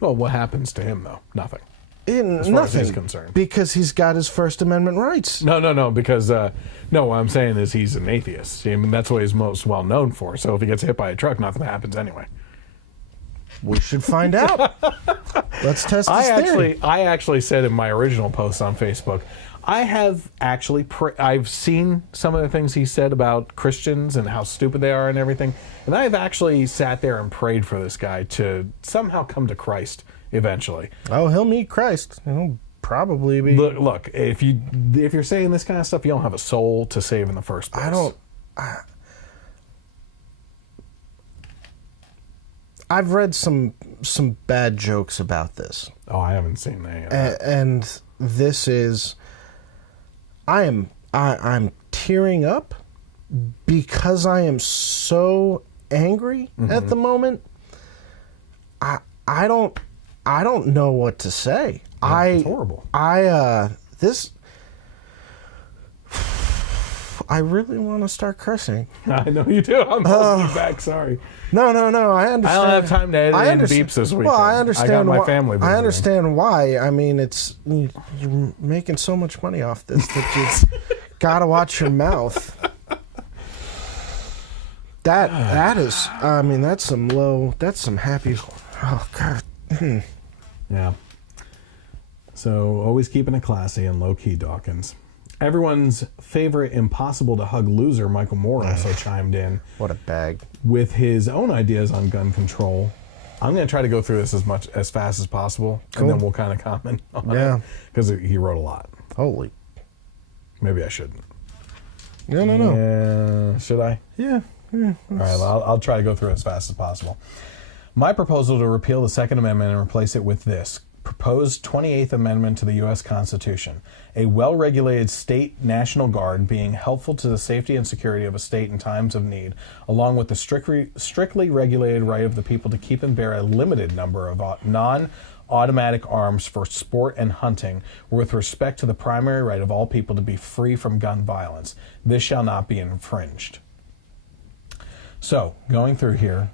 Well, what happens to him, though? Nothing. As far as he's concerned. Because he's got his First Amendment rights. No, because, what I'm saying is he's an atheist. I mean, that's what he's most well known for. So if he gets hit by a truck, nothing happens anyway. We should find out. Let's test this theory. I actually said in my original post on Facebook, I have actually, I've seen some of the things he said about Christians and how stupid they are and everything, and I've actually sat there and prayed for this guy to somehow come to Christ eventually. Oh, he'll meet Christ. He'll probably be... Look, if you're saying this kind of stuff, you don't have a soul to save in the first place. I've read some bad jokes about this. Oh, I haven't seen any of that. And this is... I'm tearing up because I am so angry at the moment. I don't know what to say. Yeah, it's horrible. I really want to start cursing. I know you do. I'm holding you back. Sorry. No. I understand. I don't have time to edit in beeps this weekend. Well, I understand. I got my family visiting. I understand why. I mean, you're making so much money off this that you gotta watch your mouth. That is. I mean, that's some low. That's some happy. Oh God. Yeah. So always keeping it classy and low key, Dawkins. Everyone's favorite impossible to hug loser, Michael Moore, also chimed in. What a bag. With his own ideas on gun control. I'm going to try to go through this as fast as possible, cool. And then we'll kind of comment on it. Because he wrote a lot. Holy. Maybe I shouldn't. No. Yeah, should I? Yeah. All right, well, I'll try to go through it as fast as possible. My proposal to repeal the Second Amendment and replace it with this. proposed 28th Amendment to the U.S. Constitution, a well-regulated state National Guard being helpful to the safety and security of a state in times of need, along with the strictly regulated right of the people to keep and bear a limited number of non-automatic arms for sport and hunting, with respect to the primary right of all people to be free from gun violence. This shall not be infringed. So, going through here,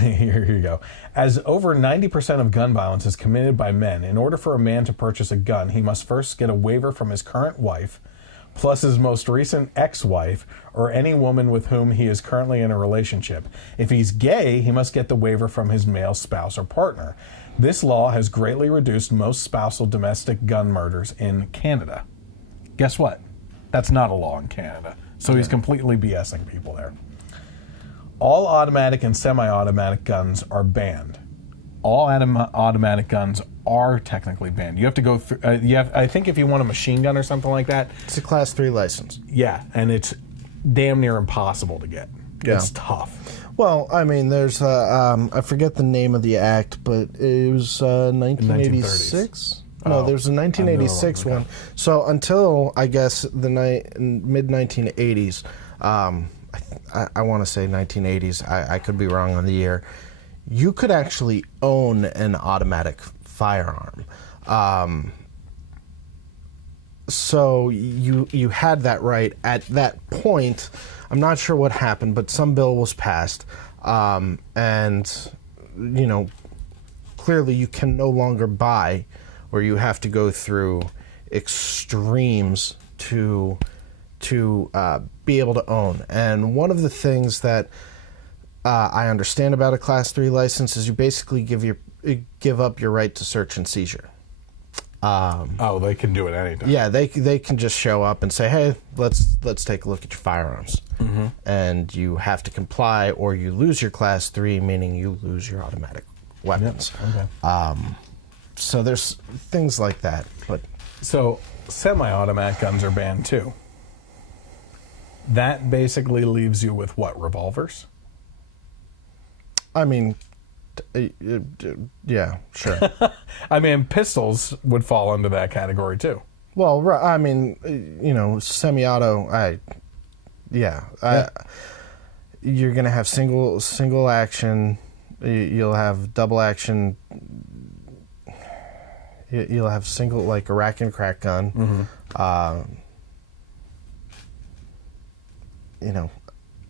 here you go. As over 90% of gun violence is committed by men, in order for a man to purchase a gun, he must first get a waiver from his current wife, plus his most recent ex-wife, or any woman with whom he is currently in a relationship. If he's gay, he must get the waiver from his male spouse or partner. This law has greatly reduced most spousal domestic gun murders in Canada. Guess what? That's not a law in Canada. So he's completely BSing people there. All automatic and semi-automatic guns are banned. All automatic guns are technically banned. You have to go through. I think if you want a machine gun or something like that, it's a Class 3 license. Yeah, and it's damn near impossible to get. Yeah. It's tough. Well, I mean, there's I forget the name of the act, but it was 1986. No, there's a 1986 one. So until I guess the mid 1980s. I want to say 1980s. I could be wrong on the year. You could actually own an automatic firearm. So you had that right at that point. I'm not sure what happened, but some bill was passed, and clearly you can no longer buy, or you have to go through extremes to be able to own. And one of the things that I understand about a Class 3 license is you basically give up your right to search and seizure. They can do it anytime. Yeah, they can just show up and say, hey, let's take a look at your firearms. Mm-hmm. And you have to comply, or you lose your Class 3, meaning you lose your automatic weapons. Yep. Okay. So there's things like that. But so semi-automatic guns are banned too. That basically leaves you with what, revolvers? I mean, yeah, sure. I mean, pistols would fall under that category too. Well, I mean, semi-auto, you're going to have single action, you'll have double action, you'll have single, like a rack and crack gun. Mm-hmm.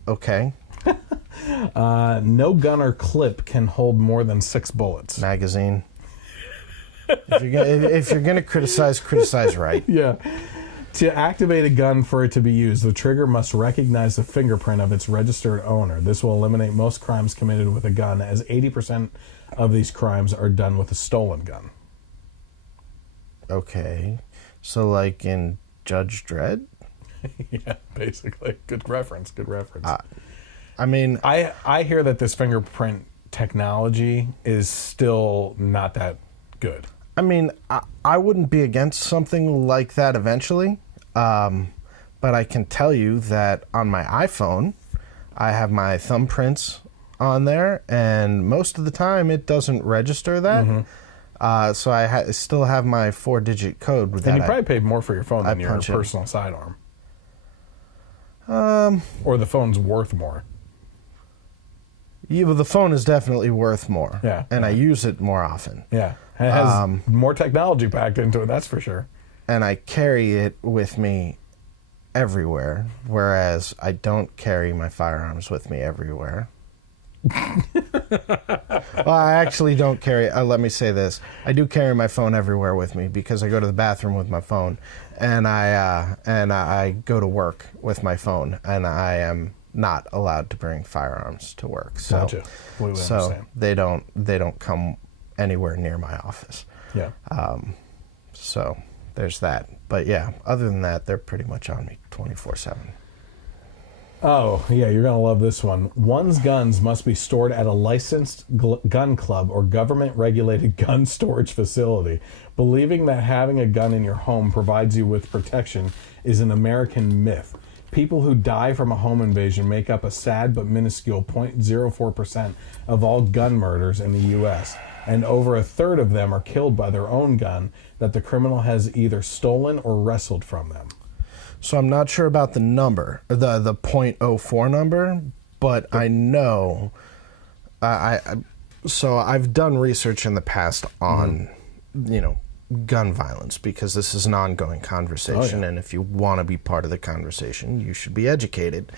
Okay. No gun or clip can hold more than 6 bullets. Magazine. If you're gonna criticize right. Yeah. To activate a gun for it to be used, the trigger must recognize the fingerprint of its registered owner. This will eliminate most crimes committed with a gun, as 80% of these crimes are done with a stolen gun. Okay. So like in Judge Dredd? Yeah, basically. Good reference. I mean, I hear that this fingerprint technology is still not that good. I mean, I wouldn't be against something like that eventually, but I can tell you that on my iPhone, I have my thumbprints on there, and most of the time it doesn't register that. Mm-hmm. So I still have my 4-digit code with that. And you probably paid more for your phone than your personal sidearm. Or the phone's worth more. Yeah, but the phone is definitely worth more. Yeah. And I use it more often. Yeah. It has more technology packed into it, that's for sure. And I carry it with me everywhere, whereas I don't carry my firearms with me everywhere. Well, I actually don't carry. Let me say this: I do carry my phone everywhere with me because I go to the bathroom with my phone, and I go to work with my phone, and I am not allowed to bring firearms to work. So, gotcha. Completely understand. they don't come anywhere near my office. Yeah. So there's that. But yeah, other than that, they're pretty much on me 24/7. Oh, yeah, you're going to love this one. One's guns must be stored at a licensed gun club or government-regulated gun storage facility. Believing that having a gun in your home provides you with protection is an American myth. People who die from a home invasion make up a sad but minuscule 0.04% of all gun murders in the U.S. and over a third of them are killed by their own gun that the criminal has either stolen or wrestled from them. So I'm not sure about the number, the .04 number, but I know, so I've done research in the past on, gun violence, because this is an ongoing conversation, and if you want to be part of the conversation, you should be educated.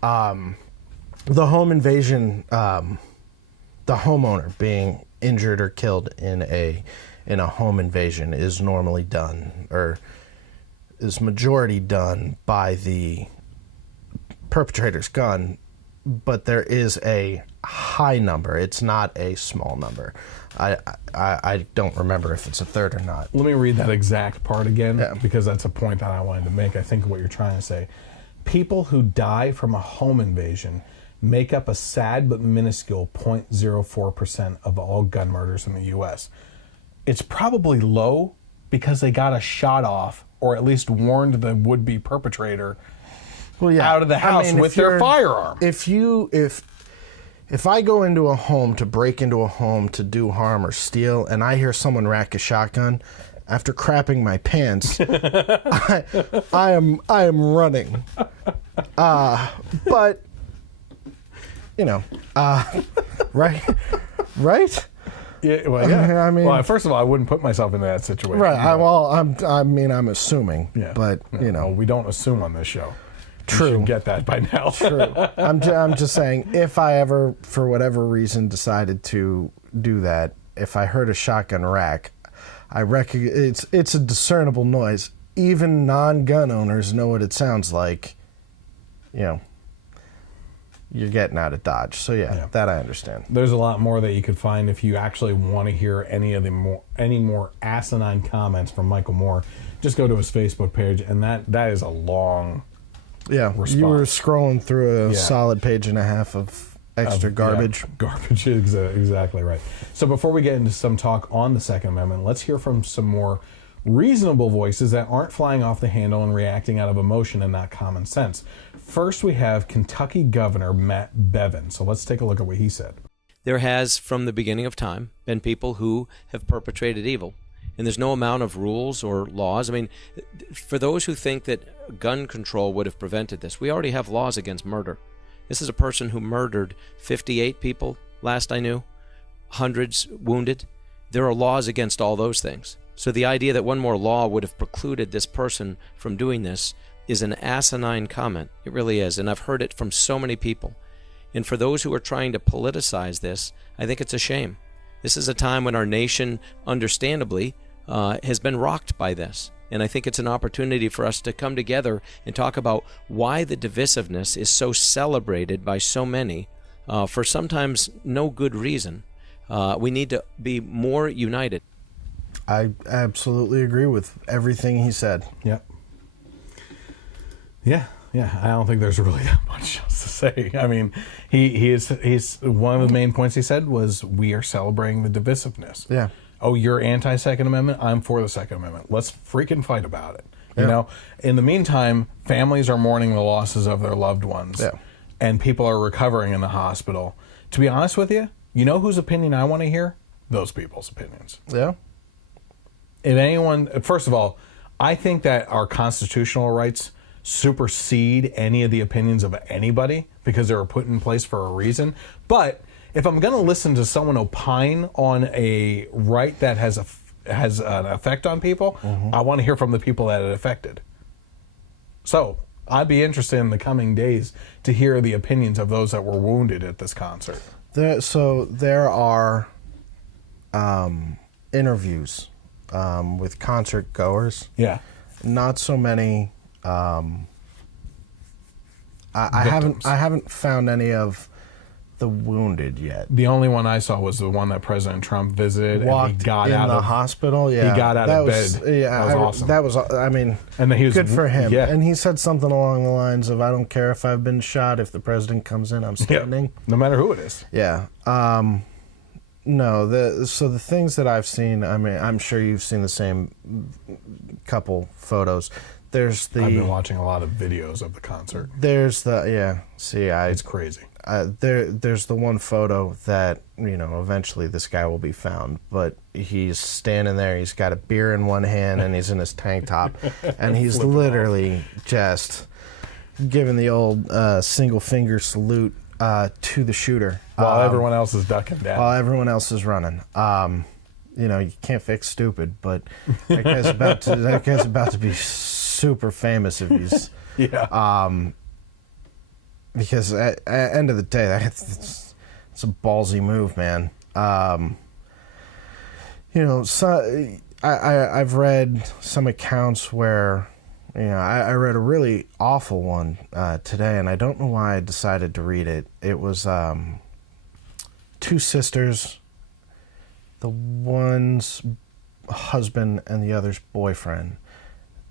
The home invasion, the homeowner being injured or killed in a home invasion is normally done, or is majority done by the perpetrator's gun, but there is a high number. It's not a small number. I don't remember if it's a third or not. Let me read that exact part again, because that's a point that I wanted to make. I think what you're trying to say. People who die from a home invasion make up a sad but minuscule 0.04% of all gun murders in the U.S. It's probably low because they got a shot off, or at least warned the would-be perpetrator out of the house with their firearm. If I go into a home to break into a home to do harm or steal, and I hear someone rack a shotgun, after crapping my pants, I am running. But right? Yeah, well, yeah. I mean, first of all, I wouldn't put myself in that situation. Right. I'm assuming. Yeah. But we don't assume on this show. True. You should get that by now. True. I'm just saying, if I ever, for whatever reason, decided to do that, if I heard a shotgun rack, I reckon it's a discernible noise. Even non-gun owners know what it sounds like. You're getting out of Dodge. So that I understand. There's a lot more that you could find if you actually want to hear any more asinine comments from Michael Moore. Just go to his Facebook page, and that is a long response. You were scrolling through a solid page and a half of extra garbage. Garbage, exactly right. So before we get into some talk on the Second Amendment, let's hear from some more reasonable voices that aren't flying off the handle and reacting out of emotion and not common sense. First, we have Kentucky Governor Matt Bevin. So let's take a look at what he said. There has, from the beginning of time, been people who have perpetrated evil. And there's no amount of rules or laws. I mean, for those who think that gun control would have prevented this, we already have laws against murder. This is a person who murdered 58 people, last I knew, hundreds wounded. There are laws against all those things. So the idea that one more law would have precluded this person from doing this is an asinine comment. It really is, and I've heard it from so many people. And for those who are trying to politicize this, I think it's a shame. This is a time when our nation, understandably, has been rocked by this. And I think it's an opportunity for us to come together and talk about why the divisiveness is so celebrated by so many for sometimes no good reason. We need to be more united. I absolutely agree with everything he said. Yeah. I don't think there's really that much else to say. I mean, he's one of the main points he said was we are celebrating the divisiveness. Yeah. Oh, you're anti-Second Amendment? I'm for the Second Amendment. Let's freaking fight about it. You know? In the meantime, families are mourning the losses of their loved ones. Yeah. And people are recovering in the hospital. To be honest with you, you know whose opinion I want to hear? Those people's opinions. Yeah. If anyone, first of all, I think that our constitutional rights supersede any of the opinions of anybody because they were put in place for a reason. But if I'm going to listen to someone opine on a right that has an effect on people, I want to hear from the people that it affected. So I'd be interested in the coming days to hear the opinions of those that were wounded at this concert. There are interviews with concert goers. Yeah. Not so many. I haven't found any of the wounded yet. The only one I saw was the one that President Trump visited. Walked and he got in out the of hospital. Yeah, he got out of bed. Yeah, that was awesome. That was. I mean, and then he was good for him. Yeah. And he said something along the lines of, "I don't care if I've been shot. If the president comes in, I'm standing." Yeah. No matter who it is. Yeah. No. So the things that I've seen. I mean, I'm sure you've seen the same couple photos. There's the. I've been watching a lot of videos of the concert. There's the It's crazy. There's the one photo that eventually this guy will be found, but he's standing there. He's got a beer in one hand and he's in his tank top, and he's literally just giving the old single finger salute to the shooter while everyone else is ducking down. While everyone else is running. You can't fix stupid, but that guy's about to be super famous if he's because at end of the day, it's a ballsy move, man. I've read some accounts where, I read a really awful one today, and I don't know why I decided to read it. It was two sisters, the one's husband and the other's boyfriend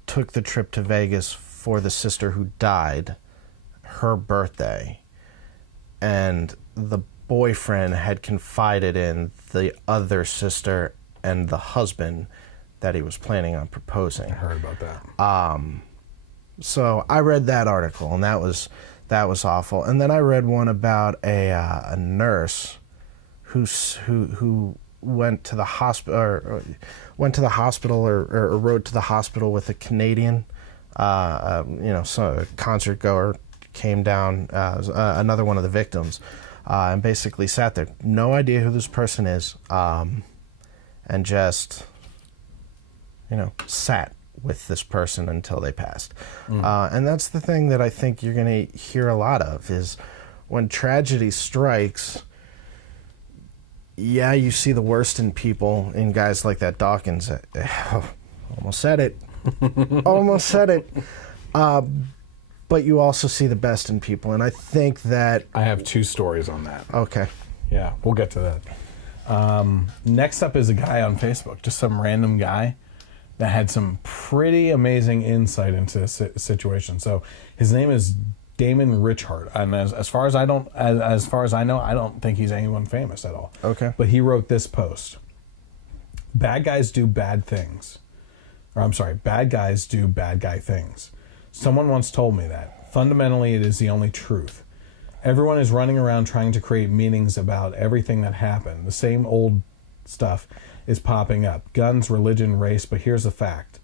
took the trip to Vegas for the sister who died, her birthday, and the boyfriend had confided in the other sister and the husband that he was planning on proposing. I heard about that. So I read that article, and that was awful. And then I read one about a nurse who went to the hospital or rode to the hospital with a Canadian, so a concert goer came down, another one of the victims, and basically sat there, no idea who this person is, and just, sat with this person until they passed. And that's the thing that I think you're going to hear a lot of is when tragedy strikes. Yeah, you see the worst in people, in guys like that Dawkins. Almost said it. Almost said it. But you also see the best in people, and I think that... I have two stories on that. Okay. Yeah, we'll get to that. Next up is a guy on Facebook, just some random guy that had some pretty amazing insight into this situation. So his name is Damon Richard, and as far as I know, I don't think he's anyone famous at all. Okay. But he wrote this post: "Bad guys do bad things," bad guys do bad guy things. Someone once told me that. Fundamentally, it is the only truth. Everyone is running around trying to create meanings about everything that happened. The same old stuff is popping up: guns, religion, race. But here's the fact.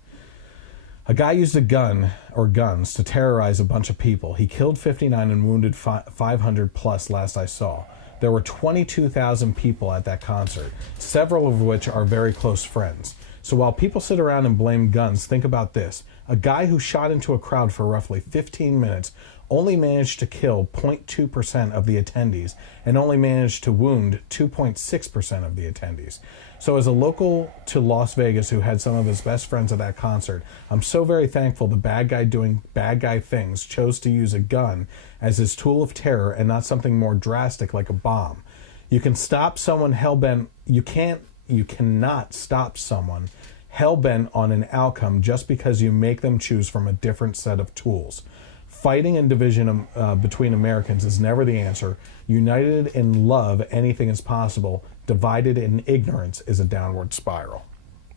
A guy used a gun or guns to terrorize a bunch of people. He killed 59 and wounded 500 plus last I saw. There were 22,000 people at that concert, several of which are very close friends. So while people sit around and blame guns, think about this. A guy who shot into a crowd for roughly 15 minutes only managed to kill 0.2% of the attendees and only managed to wound 2.6% of the attendees. So as a local to Las Vegas who had some of his best friends at that concert, I'm so very thankful the bad guy doing bad guy things chose to use a gun as his tool of terror and not something more drastic like a bomb. You can stop someone hell-bent, you cannot stop someone hell-bent on an outcome just because you make them choose from a different set of tools. Fighting and division between Americans is never the answer. United in love, anything is possible. Divided in ignorance is a downward spiral."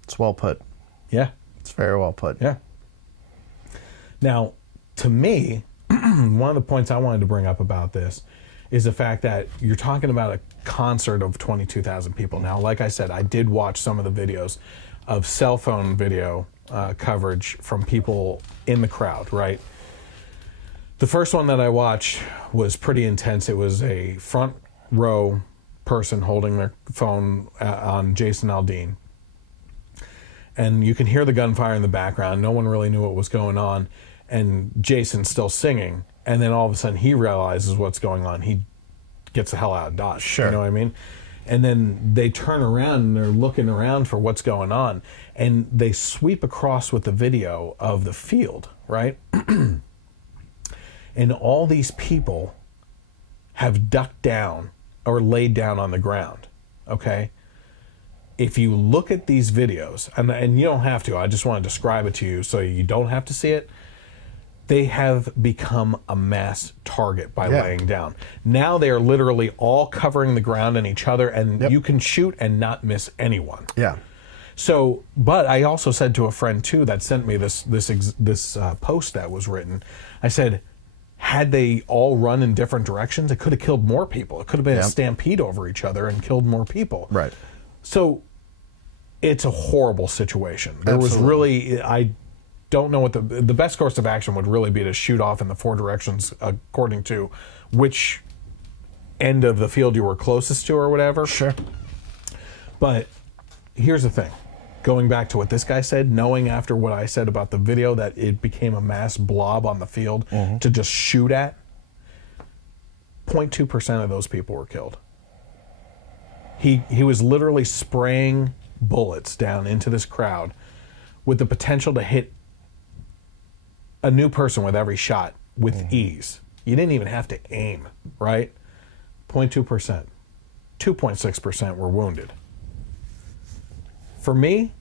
It's well put. Yeah. It's very well put. Yeah. Now, to me, one of the points I wanted to bring up about this is the fact that you're talking about a concert of 22,000 people. Now, like I said, I did watch some of the videos of cell phone video coverage from people in the crowd, right? The first one that I watched was pretty intense. It was a front row person holding their phone on Jason Aldean. And you can hear the gunfire in the background. No one really knew what was going on. And Jason's still singing. And then all of a sudden he realizes what's going on. He gets the hell out of Dodge. Sure. You know what I mean? And then they turn around and they're looking around for what's going on. And they sweep across with the video of the field, right? And all these people have ducked down or laid down on the ground, okay? If you look at these videos, and you don't have to, I just want to describe it to you so you don't have to see it, they have become a mass target by laying down. Now they are literally all covering the ground and each other, and you can shoot and not miss anyone. Yeah. So, but I also said to a friend too that sent me this post that was written. I said, had they all run in different directions, it could have killed more people. It could have been a stampede over each other and killed more people. Right. So, it's a horrible situation. There Absolutely. was really, I don't know what the best course of action would really be to shoot off in the 4 directions according to which end of the field you were closest to or whatever. Sure. But here's the thing. Going back to what this guy said, knowing after what I said about the video that it became a mass blob on the field to just shoot at, 0.2% of those people were killed. He was literally spraying bullets down into this crowd with the potential to hit a new person with every shot with ease. You didn't even have to aim, right? 0.2%. 2.6% were wounded. For me,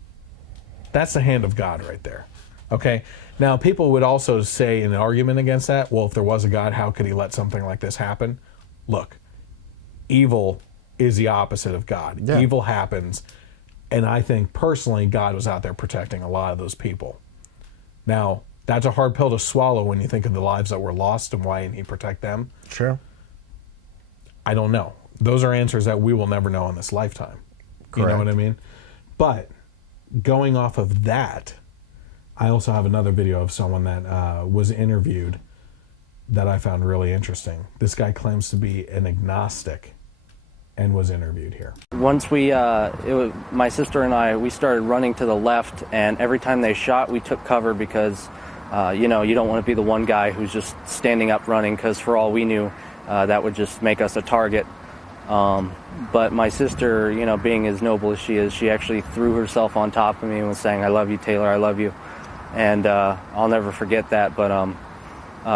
that's the hand of God right there. Okay? Now, people would also say in an argument against that, well, if there was a God, how could he let something like this happen? Look, evil is the opposite of God. Yeah. Evil happens, and I think personally God was out there protecting a lot of those people. Now, that's a hard pill to swallow when you think of the lives that were lost and why didn't he protect them? Sure. I don't know. Those are answers that we will never know in this lifetime. Correct. You know what I mean? But going off of that, I also have another video of someone that was interviewed that I found really interesting. This guy claims to be an agnostic and was interviewed here. Once my sister and I, we started running to the left, and every time they shot, we took cover because, you don't want to be the one guy who's just standing up running, because for all we knew, that would just make us a target. But my sister, being as noble as she is, she actually threw herself on top of me and was saying, "I love you, Taylor, I love you." And I'll never forget that. But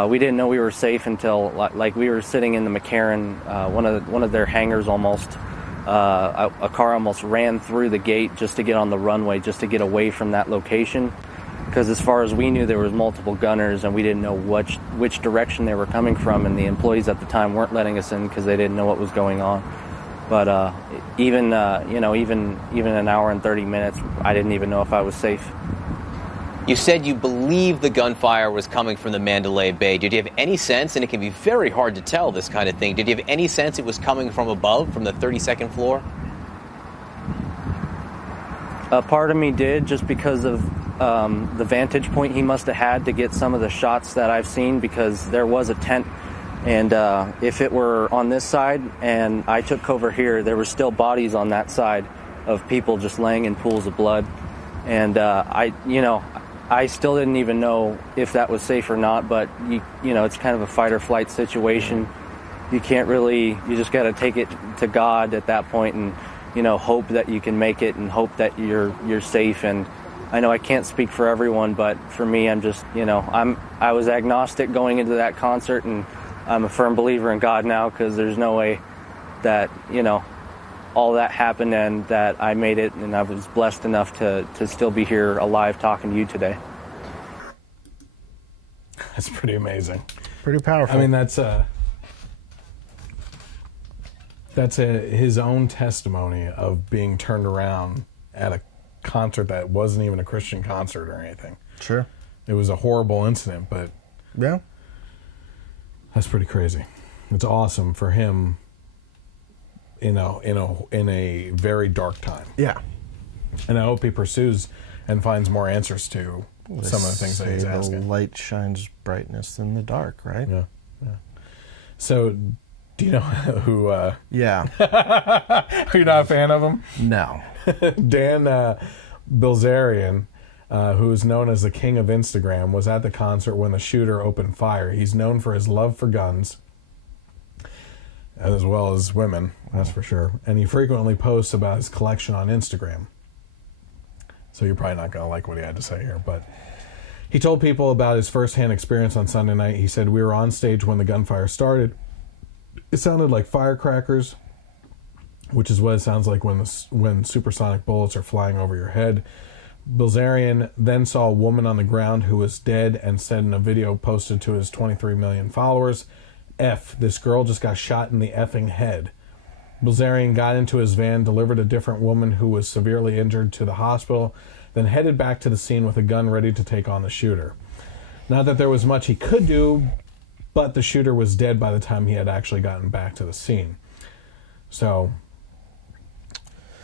we didn't know we were safe until we were sitting in the McCarran, one of their hangars almost. A car almost ran through the gate just to get on the runway, just to get away from that location. Because as far as we knew, there was multiple gunners, and we didn't know which direction they were coming from, and the employees at the time weren't letting us in because they didn't know what was going on. But even an hour and 30 minutes, I didn't even know if I was safe. You said you believe the gunfire was coming from the Mandalay Bay. Did you have any sense, and it can be very hard to tell this kind of thing, did you have any sense it was coming from above, from the 32nd floor? A part of me did, just because of the vantage point he must have had to get some of the shots that I've seen, because there was a tent, and if it were on this side and I took cover here, there were still bodies on that side of people just laying in pools of blood. And I still didn't even know if that was safe or not, but it's kind of a fight or flight situation. You can't really, you just got to take it to God at that point and, hope that you can make it and hope that you're safe. And I know I can't speak for everyone, but for me, I'm just, I was agnostic going into that concert, and I'm a firm believer in God now, because there's no way that, all that happened and that I made it, and I was blessed enough to still be here alive talking to you today. That's pretty amazing. Pretty powerful. I mean, that's his own testimony of being turned around at a concert that wasn't even a Christian concert or anything. Sure. It was a horrible incident, but yeah, that's pretty crazy. It's awesome for him, in a very dark time. Yeah. And I hope he pursues and finds more answers to some of the things that he's asking. The light shines brightness in the dark, right? Yeah. So, do you know who? Yeah. Are you not a fan of him? No. Dan Bilzerian, who is known as the king of Instagram, was at the concert when the shooter opened fire. He's known for his love for guns, as well as women, that's for sure. And he frequently posts about his collection on Instagram. So you're probably not going to like what he had to say here, but he told people about his firsthand experience on Sunday night. He said, "We were on stage when the gunfire started. It sounded like firecrackers, which is what it sounds like when supersonic bullets are flying over your head." Bilzerian then saw a woman on the ground who was dead and said in a video posted to his 23 million followers, "F, this girl just got shot in the effing head." Bilzerian got into his van, delivered a different woman who was severely injured to the hospital, then headed back to the scene with a gun ready to take on the shooter. Not that there was much he could do, but the shooter was dead by the time he had actually gotten back to the scene. So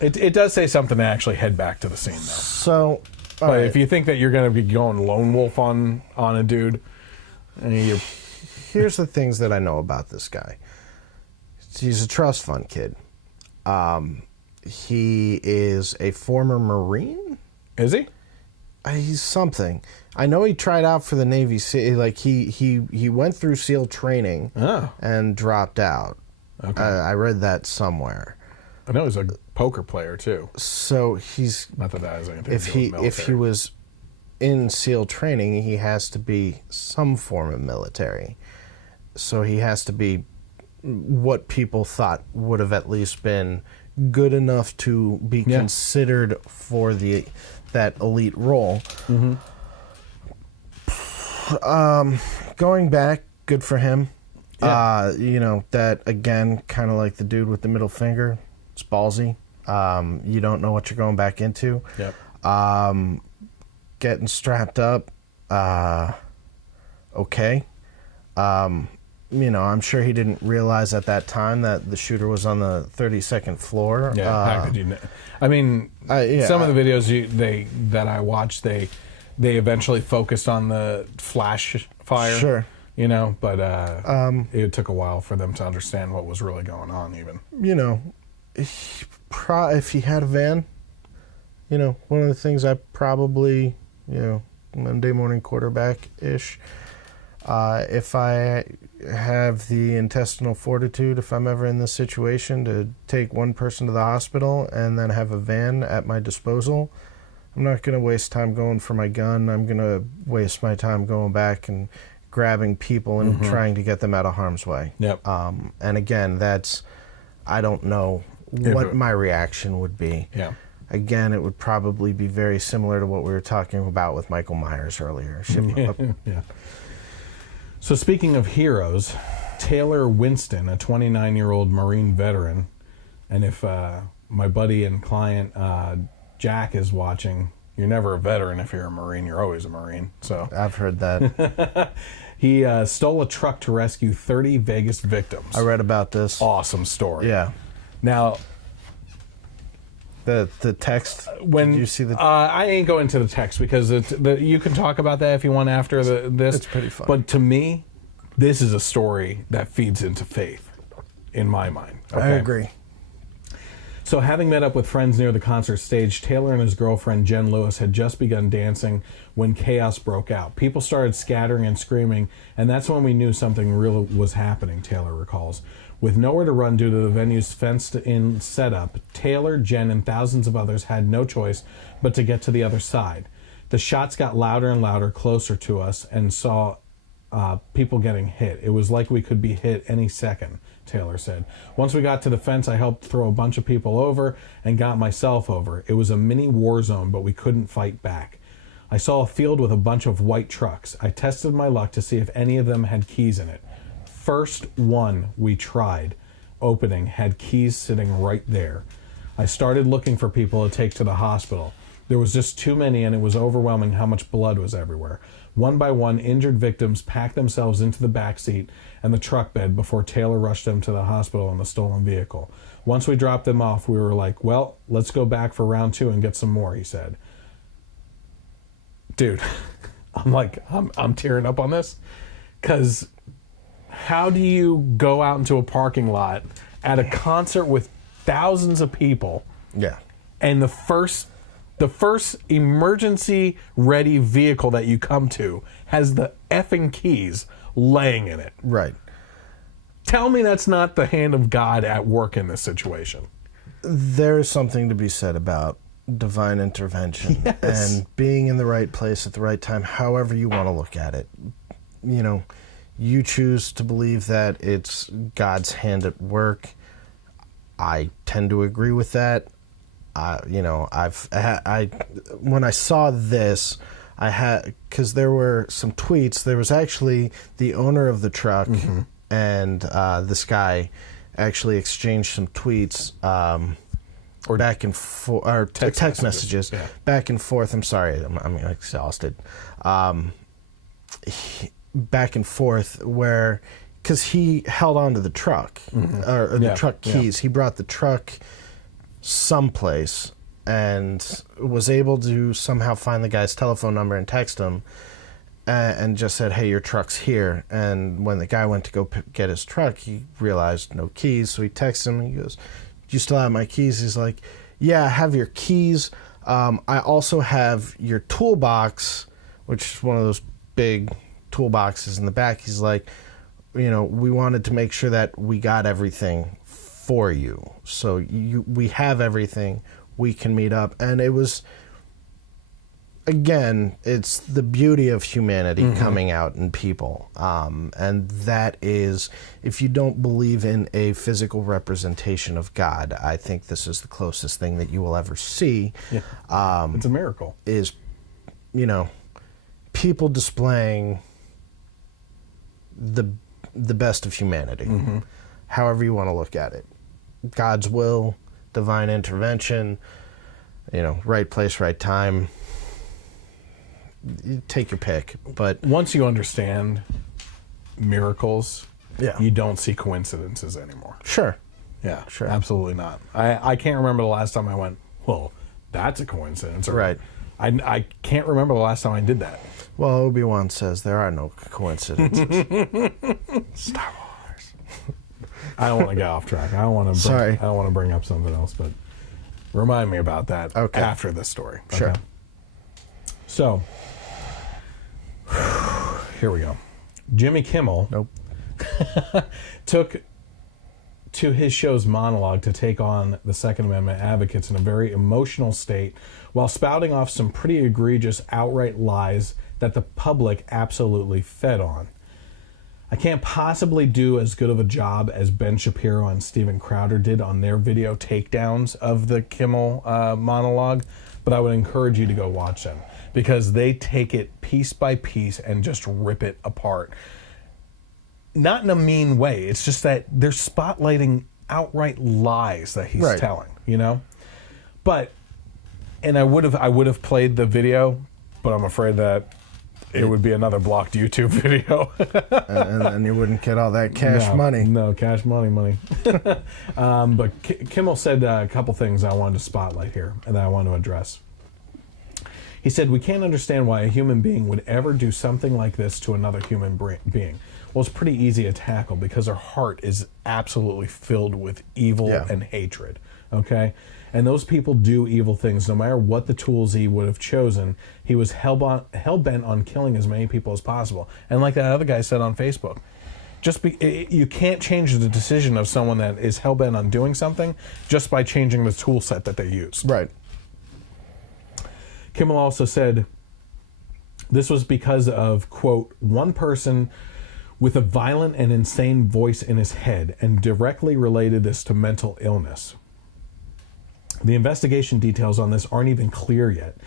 it does say something to actually head back to the scene, though. So, but right. If you think that you're going to be going lone wolf on a dude, here's the things that I know about this guy. He's a trust fund kid. He is a former Marine. Is he? He's something. I know he tried out for the Navy. Like he went through SEAL training and dropped out. Okay. I read that somewhere. I know he's a poker player too. So he's not that has anything to do with military. If he was in SEAL training, he has to be some form of military. So he has to be what people thought would have at least been good enough to be considered for that elite role. Mm-hmm. Going back, good for him. Yeah. That again, kind of like the dude with the middle finger. It's ballsy. You don't know what you're going back into. Yep. Getting strapped up. Okay. I'm sure he didn't realize at that time that the shooter was on the 32nd floor. Yeah, how could you know? I mean, some of the videos that I watched, they eventually focused on the flash fire. Sure. But it took a while for them to understand what was really going on, even. If he had a van, one of the things I probably, Monday morning quarterback-ish, if I have the intestinal fortitude, if I'm ever in this situation, to take one person to the hospital and then have a van at my disposal, I'm not going to waste time going for my gun. I'm going to waste my time going back and grabbing people and trying to get them out of harm's way. Yep. And again, I don't know what my reaction would be. Yeah. Again, it would probably be very similar to what we were talking about with Michael Myers earlier. Yeah. So speaking of heroes, Taylor Winston, a 29-year-old Marine veteran, and if my buddy and client Jack is watching, you're never a veteran if you're a Marine. You're always a Marine. So I've heard that. He stole a truck to rescue 30 Vegas victims. I read about this. Awesome story. Yeah. Now, the text. Did you see the? I ain't going to the text because you can talk about that if you want after this. It's pretty fun. But to me, this is a story that feeds into faith, in my mind. Okay? I agree. So having met up with friends near the concert stage, Taylor and his girlfriend Jen Lewis had just begun dancing when chaos broke out. People started scattering and screaming, and that's when we knew something real was happening, Taylor recalls. With nowhere to run due to the venue's fenced-in setup, Taylor, Jen, and thousands of others had no choice but to get to the other side. The shots got louder and louder, closer to us, and saw people getting hit. It was like we could be hit any second, Taylor said. Once we got to the fence, I helped throw a bunch of people over and got myself over. It was a mini war zone, but we couldn't fight back. I saw a field with a bunch of white trucks. I tested my luck to see if any of them had keys in it. First one we tried opening had keys sitting right there. I started looking for people to take to the hospital. There was just too many, and it was overwhelming how much blood was everywhere. One by one, injured victims packed themselves into the back seat and the truck bed before Taylor rushed them to the hospital in the stolen vehicle. Once we dropped them off, we were like, well, let's go back for round 2 and get some more, he said. Dude, I'm tearing up on this, because how do you go out into a parking lot at a concert with thousands of people? Yeah. And the first emergency ready vehicle that you come to has the effing keys laying in it. Right. Tell me that's not the hand of God at work in this situation. There is something to be said about divine intervention and being in the right place at the right time, however you want to look at it. You choose to believe that it's God's hand at work. I tend to agree with that. When I saw this, because there were some tweets. There was actually the owner of the truck and this guy, actually exchanged some tweets or back and forth, or text messages back and forth. I'm sorry, I'm exhausted. Back and forth where, because he held on to the truck, or the truck keys. He brought the truck someplace and was able to somehow find the guy's telephone number and text him, and just said, hey, your truck's here. And when the guy went to go get his truck, he realized no keys, so he texts him and he goes, do you still have my keys? He's like, yeah, I have your keys. I also have your toolbox, which is one of those big toolboxes in the back. He's like, you know, we wanted to make sure that we got everything for you. So we have everything. We can meet up. And it was, again, it's the beauty of humanity coming out in people. And that is, if you don't believe in a physical representation of God, I think this is the closest thing that you will ever see. Yeah. It's a miracle. Is, you know, people displaying the best of humanity, however you want to look at it. God's will, divine intervention, you know, right place, right time. You take your pick. But once you understand miracles, you don't see coincidences anymore. Sure. Yeah, sure. Absolutely not. I can't remember the last time I went, well, that's a coincidence. Or, right. I can't remember the last time I did that. Well, Obi-Wan says there are no coincidences. Star Wars. I don't want to get off track. I don't want to bring up something else, but remind me about that after this story. Sure. Okay? So, here we go. Jimmy Kimmel took to his show's monologue to take on the Second Amendment advocates in a very emotional state while spouting off some pretty egregious outright lies that the public absolutely fed on. I can't possibly do as good of a job as Ben Shapiro and Steven Crowder did on their video takedowns of the Kimmel monologue, but I would encourage you to go watch them because they take it piece by piece and just rip it apart. Not in a mean way. It's just that they're spotlighting outright lies that he's telling, you know? But, and I would have played the video, but I'm afraid that it would be another blocked YouTube video. and you wouldn't get all that cash money. No, cash money. But Kimmel said a couple things I wanted to spotlight here and that I want to address. He said, we can't understand why a human being would ever do something like this to another human being. Well, it's pretty easy to tackle because our heart is absolutely filled with evil and hatred, okay? And those people do evil things no matter what the tools he would have chosen. He was hell-bent on killing as many people as possible. And like that other guy said on Facebook, you can't change the decision of someone that is hell-bent on doing something just by changing the tool set that they use. Right. Kimmel also said this was because of, quote, one person with a violent and insane voice in his head, and directly related this to mental illness. The investigation details on this aren't even clear yet.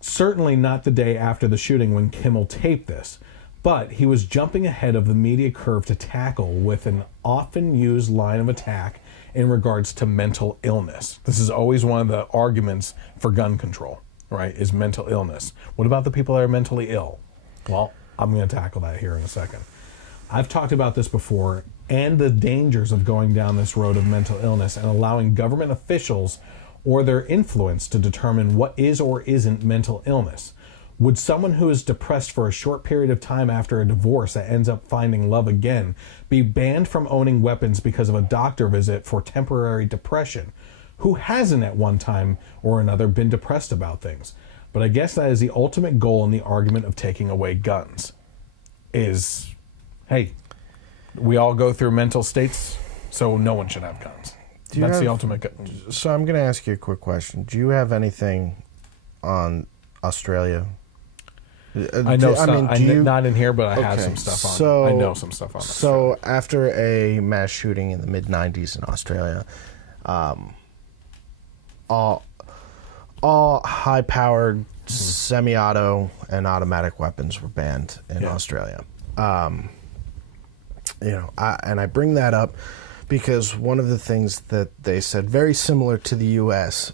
Certainly not the day after the shooting when Kimmel taped this, but he was jumping ahead of the media curve to tackle with an often used line of attack in regards to mental illness. This is always one of the arguments for gun control, right, is mental illness. What about the people that are mentally ill? Well, I'm going to tackle that here in a second. I've talked about this before and the dangers of going down this road of mental illness and allowing government officials or their influence to determine what is or isn't mental illness. Would someone who is depressed for a short period of time after a divorce that ends up finding love again be banned from owning weapons because of a doctor visit for temporary depression? Who hasn't at one time or another been depressed about things? But I guess that is the ultimate goal in the argument of taking away guns. Is, hey, we all go through mental states, so no one should have guns. That's the ultimate goal. So I'm going to ask you a quick question. Do you have anything on Australia? I know some. Not in here, but I have some stuff on. I know some stuff on. So after a mass shooting in the mid-'90s in Australia, all high-powered semi-auto and automatic weapons were banned in Australia. I bring that up Because one of the things that they said, very similar to the U.S.,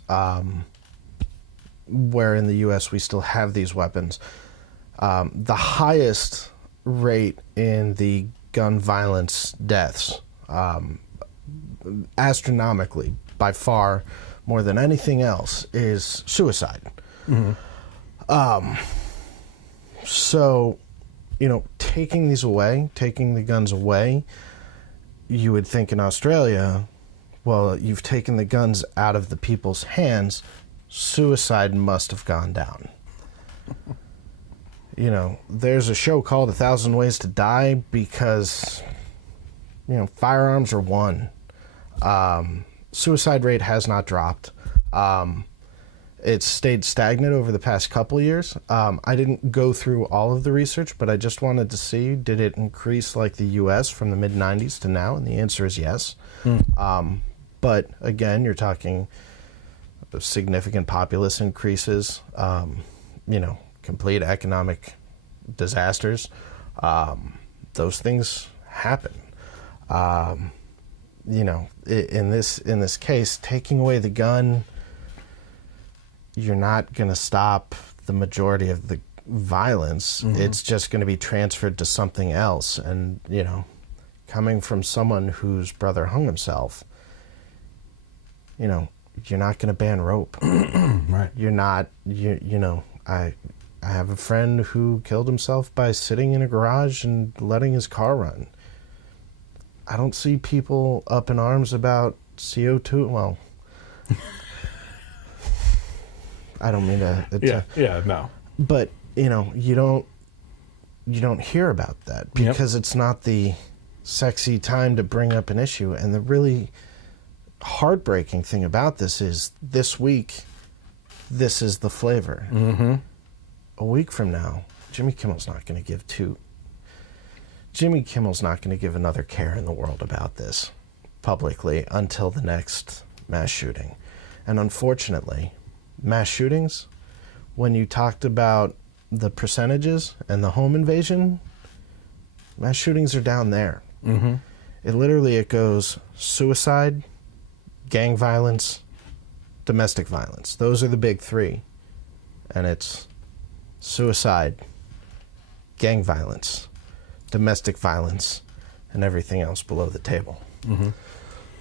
where in the U.S. we still have these weapons, the highest rate in the gun violence deaths, astronomically, by far more than anything else, is suicide. So, taking the guns away, you would think in Australia, well, you've taken the guns out of the people's hands, suicide must have gone down. There's a show called 1,000 Ways to Die because, firearms are one. Suicide rate has not dropped. It's stayed stagnant over the past couple years. I didn't go through all of the research, but I just wanted to see, did it increase like the U.S. from the mid-'90s to now? And the answer is yes. But again, you're talking significant populace increases, complete economic disasters. Those things happen. In this case, taking away the gun, you're not going to stop the majority of the violence. It's just going to be transferred to something else. And, coming from someone whose brother hung himself, you're not going to ban rope. Right. You're not, I have a friend who killed himself by sitting in a garage and letting his car run. I don't see people up in arms about CO2. Well, I don't mean to. No. But you don't hear about that because it's not the sexy time to bring up an issue. And the really heartbreaking thing about this is this week, this is the flavor. A week from now, Jimmy Kimmel's not going to give another care in the world about this publicly until the next mass shooting. And unfortunately, mass shootings, when you talked about the percentages and the home invasion, mass shootings are down there. It goes suicide, gang violence, domestic violence. Those are the big three. And it's suicide, gang violence, domestic violence, and everything else below the table.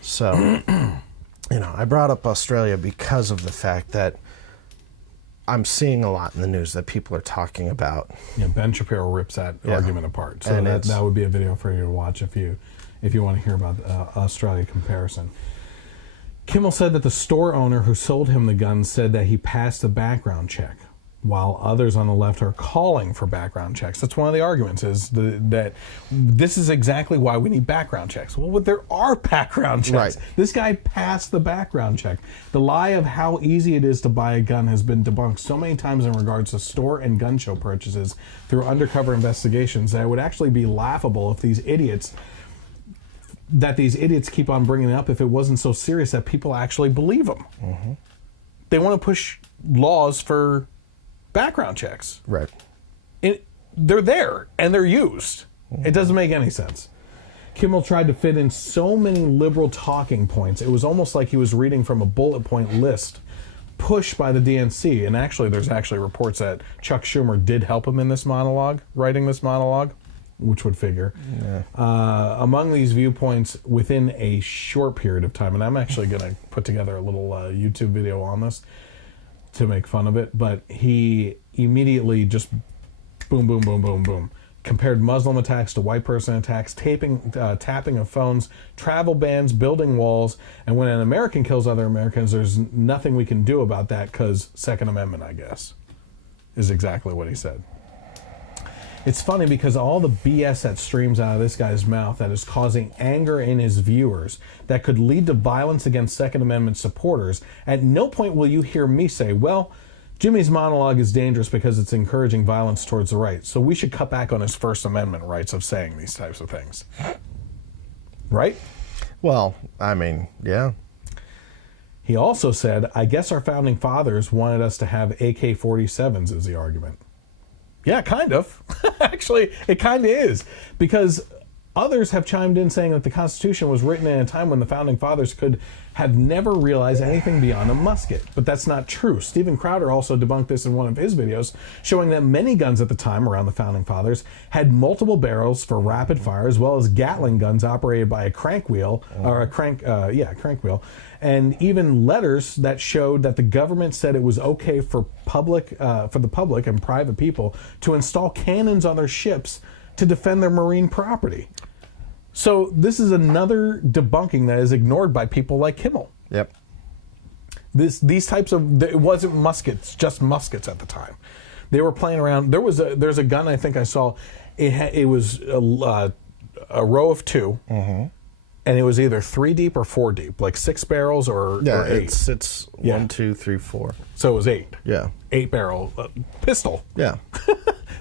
So, I brought up Australia because of the fact that I'm seeing a lot in the news that people are talking about. Ben Shapiro rips that argument apart. So that would be a video for you to watch if you want to hear about Australia comparison. Kimmel said that the store owner who sold him the gun said that he passed the background check, while others on the left are calling for background checks. That's one of the arguments, is that this is exactly why we need background checks. Well, there are background checks. Right. This guy passed the background check. The lie of how easy it is to buy a gun has been debunked so many times in regards to store and gun show purchases through undercover investigations that it would actually be laughable if these idiots keep on bringing it up if it wasn't so serious that people actually believe them. They want to push laws for background checks. Right. They're there and they're used. It doesn't make any sense. Kimmel tried to fit in so many liberal talking points. It was almost like he was reading from a bullet point list pushed by the DNC. And actually, there's reports that Chuck Schumer did help him in this monologue, writing this monologue, which would figure. Among these viewpoints within a short period of time, and I'm actually going to put together a little YouTube video on this to make fun of it, but he immediately just boom, boom, boom, boom, boom. Compared Muslim attacks to white person attacks, tapping of phones, travel bans, building walls, and when an American kills other Americans, there's nothing we can do about that because Second Amendment, I guess, is exactly what he said. It's funny because all the BS that streams out of this guy's mouth that is causing anger in his viewers that could lead to violence against Second Amendment supporters, at no point will you hear me say, well, Jimmy's monologue is dangerous because it's encouraging violence towards the right, so we should cut back on his First Amendment rights of saying these types of things. Right? Well, I mean, yeah. He also said, I guess our founding fathers wanted us to have AK-47s is the argument. Yeah, kind of. Actually, it kind of is. Because Others have chimed in saying that the Constitution was written in a time when the Founding Fathers could have never realized anything beyond a musket. But that's not true. Stephen Crowder also debunked this in one of his videos, showing that many guns at the time around the Founding Fathers had multiple barrels for rapid fire, as well as Gatling guns operated by a crank wheel, or a crank wheel, and even letters that showed that the government said it was okay for the public and private people to install cannons on their ships to defend their marine property. So this is another debunking that is ignored by people like Kimmel. Yep. These types of, it wasn't muskets, just muskets at the time. They were playing around. There's a gun I think I saw. It was a row of two, and it was either 3 deep or 4 deep, like 6 barrels or 8. It's 1, 2, 3, 4. So it was 8. Yeah. 8 barrel pistol. Yeah.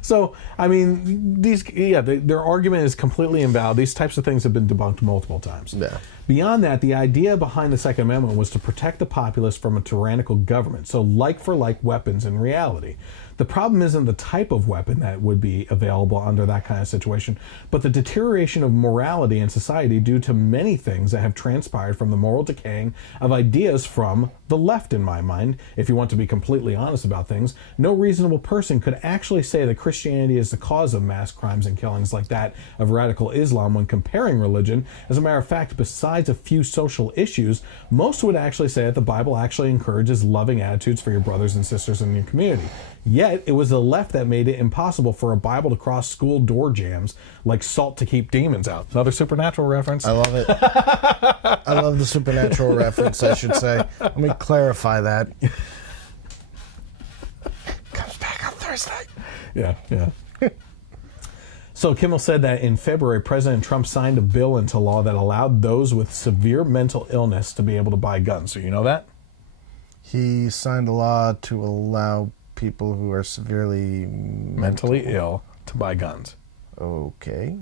So, I mean, their argument is completely invalid. These types of things have been debunked multiple times. Yeah. Beyond that, the idea behind the Second Amendment was to protect the populace from a tyrannical government. So like for like weapons in reality. The problem isn't the type of weapon that would be available under that kind of situation, but the deterioration of morality in society due to many things that have transpired from the moral decaying of ideas from the left, in my mind. If you want to be completely honest about things, no reasonable person could actually say that Christianity is the cause of mass crimes and killings like that of radical Islam when comparing religion. As a matter of fact, besides a few social issues, most would actually say that the Bible actually encourages loving attitudes for your brothers and sisters in your community. Yet, it was the left that made it impossible for a Bible to cross school door jams like salt to keep demons out. Another supernatural reference. I love it. I love the supernatural reference, I should say. Let me clarify that. Comes back on Thursday. Yeah. So Kimmel said that in February, President Trump signed a bill into law that allowed those with severe mental illness to be able to buy guns. So you know that? He signed a law to allow people who are severely mentally ill to buy guns. Okay.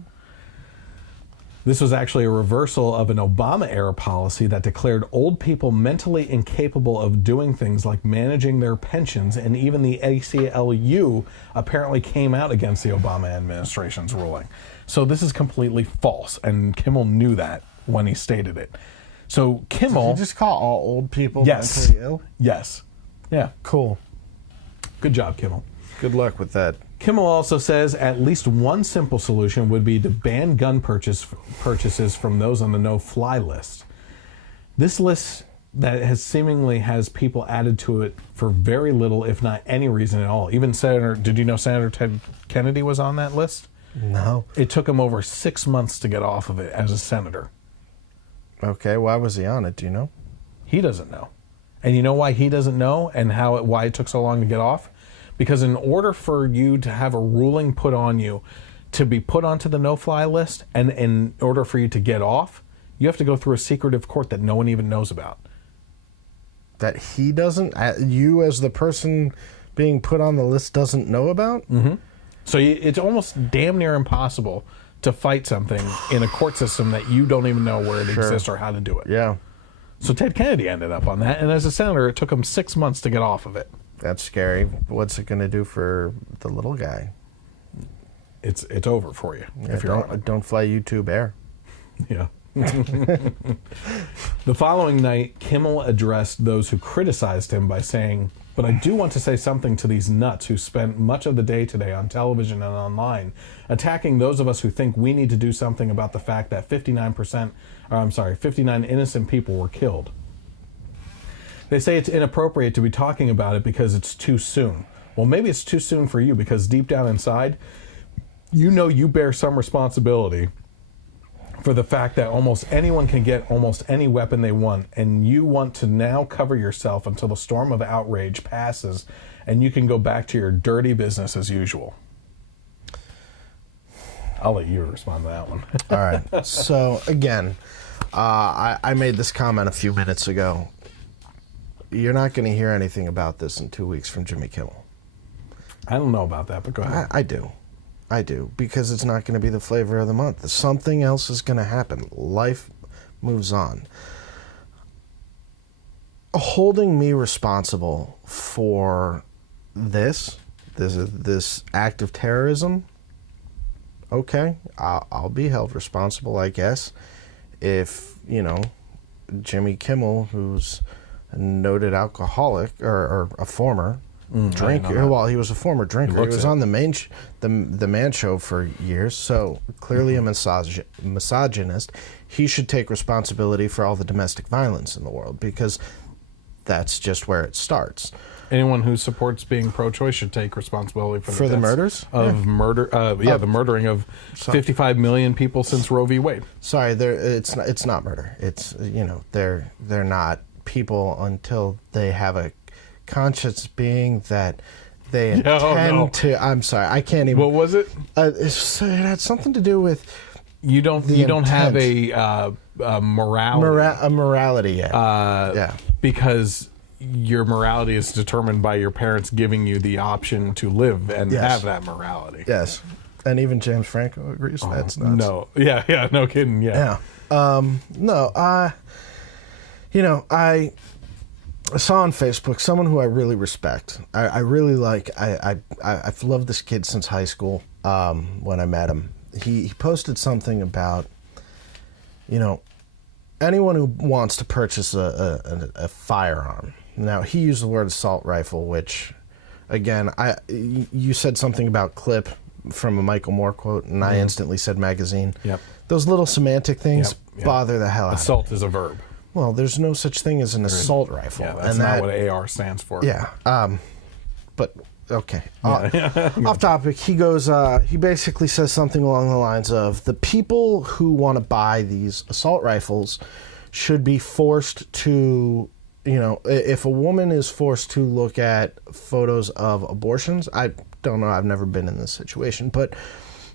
This was actually a reversal of an Obama-era policy that declared old people mentally incapable of doing things like managing their pensions, and even the ACLU apparently came out against the Obama administration's ruling. So this is completely false, and Kimmel knew that when he stated it. So Kimmel... Did you just call all old people yes. mentally ill? Yes. Yeah. Cool. Good job, Kimmel. Good luck with that. Kimmel also says at least one simple solution would be to ban gun purchases from those on the no-fly list. This list that seemingly has people added to it for very little, if not any reason at all. Even did you know Senator Ted Kennedy was on that list? No. It took him over 6 months to get off of it as a senator. Okay, why was he on it? Do you know? He doesn't know. And you know why he doesn't know and why it took so long to get off? Because in order for you to have a ruling put on you to be put onto the no-fly list, and in order for you to get off, you have to go through a secretive court that no one even knows about. That he doesn't? You as the person being put on the list doesn't know about? Mm-hmm. So it's almost damn near impossible to fight something in a court system that you don't even know where it exists or how to do it. Yeah. So Ted Kennedy ended up on that, and as a senator, it took him 6 months to get off of it. That's scary. What's it going to do for the little guy? It's over for you. Yeah, if you're don't fly YouTube Air. Yeah. The following night, Kimmel addressed those who criticized him by saying, "But I do want to say something to these nuts who spent much of the day today on television and online attacking those of us who think we need to do something about the fact that 59 innocent people were killed. They say it's inappropriate to be talking about it because it's too soon. Well, maybe it's too soon for you because deep down inside, you know you bear some responsibility for the fact that almost anyone can get almost any weapon they want, and you want to now cover yourself until the storm of outrage passes and you can go back to your dirty business as usual." I'll let you respond to that one. All right. So, again, I made this comment a few minutes ago. You're not going to hear anything about this in 2 weeks from Jimmy Kimmel. I don't know about that, but go ahead. I do, because it's not going to be the flavor of the month. Something else is going to happen. Life moves on. Holding me responsible for this act of terrorism, okay, I'll be held responsible, I guess, if, Jimmy Kimmel, who's a noted alcoholic or a former drinker, well, he was a former drinker. He was on the Man Show for years, so clearly a misogynist. He should take responsibility for all the domestic violence in the world, because that's just where it starts. Anyone who supports being pro-choice should take responsibility for the murders of murder. The murdering of 55 million people since Roe v. Wade. Sorry, it's not murder. It's they're not people until they have a conscious being that they intend to. I'm sorry, I can't even. What was it? It had something to do with you don't have a morality. A morality yet. Yeah, because your morality is determined by your parents giving you the option to live and have that morality. Yes. And even James Franco agrees that's nuts. No. Yeah, no kidding. Yeah. No, I saw on Facebook someone who I really respect. I really like. I've loved this kid since high school when I met him. He posted something about, anyone who wants to purchase a firearm. Now, he used the word assault rifle, which, again, you said something about clip from a Michael Moore quote, and I instantly said magazine. Yep. Those little semantic things bother the hell out of me. Assault is a verb. Well, there's no such thing as an assault rifle. Yeah, that's not what AR stands for. Yeah. But, okay. Off topic, he goes, he basically says something along the lines of, the people who want to buy these assault rifles should be forced to, if a woman is forced to look at photos of abortions, I don't know, I've never been in this situation, but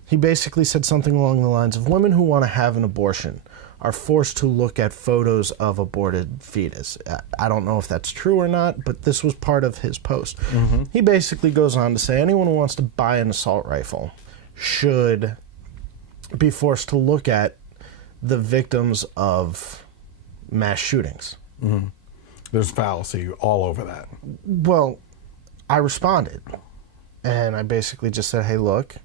he basically said something along the lines of, women who want to have an abortion are forced to look at photos of aborted fetus. I don't know if that's true or not, but this was part of his post. Mm-hmm. He basically goes on to say anyone who wants to buy an assault rifle should be forced to look at the victims of mass shootings. Mm-hmm. There's fallacy all over that. Well, I responded, and I basically just said, hey, look,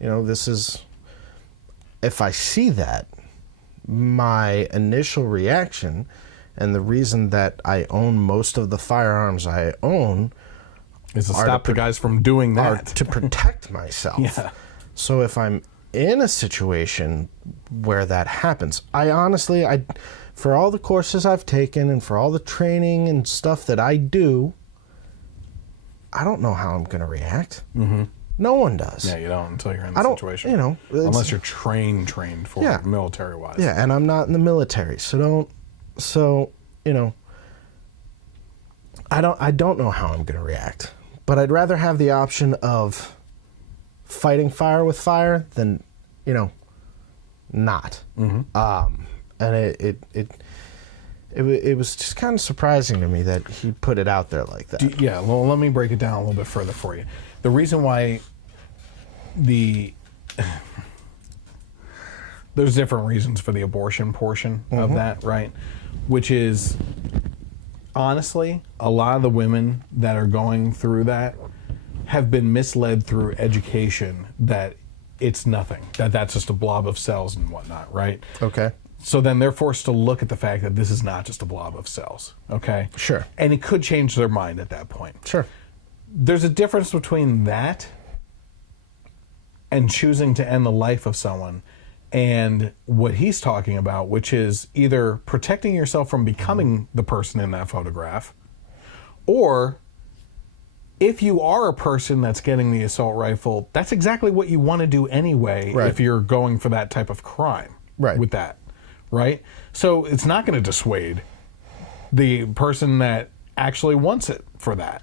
this is, if I see that, my initial reaction, and the reason that I own most of the firearms I own, is to stop the guys from doing that. Are to protect myself. Yeah. So if I'm in a situation where that happens, I honestly, for all the courses I've taken and for all the training and stuff that I do, I don't know how I'm going to react. Mm-hmm. No one does. Yeah, you don't until you're in the situation. Unless you're trained for it, military-wise. Yeah, and I'm not in the military, I don't know how I'm going to react. But I'd rather have the option of fighting fire with fire than, not. Mm-hmm. And it was just kind of surprising to me that he put it out there like that. Well, let me break it down a little bit further for you. The reason why there's different reasons for the abortion portion of that, right? Which is, honestly, a lot of the women that are going through that have been misled through education that it's nothing, that's just a blob of cells and whatnot, right? Okay. So then they're forced to look at the fact that this is not just a blob of cells, okay? Sure. And it could change their mind at that point. Sure. There's a difference between that and choosing to end the life of someone and what he's talking about, which is either protecting yourself from becoming the person in that photograph, or if you are a person that's getting the assault rifle, that's exactly what you want to do anyway, right, if you're going for that type of crime, right, with that, right? So it's not going to dissuade the person that actually wants it for that.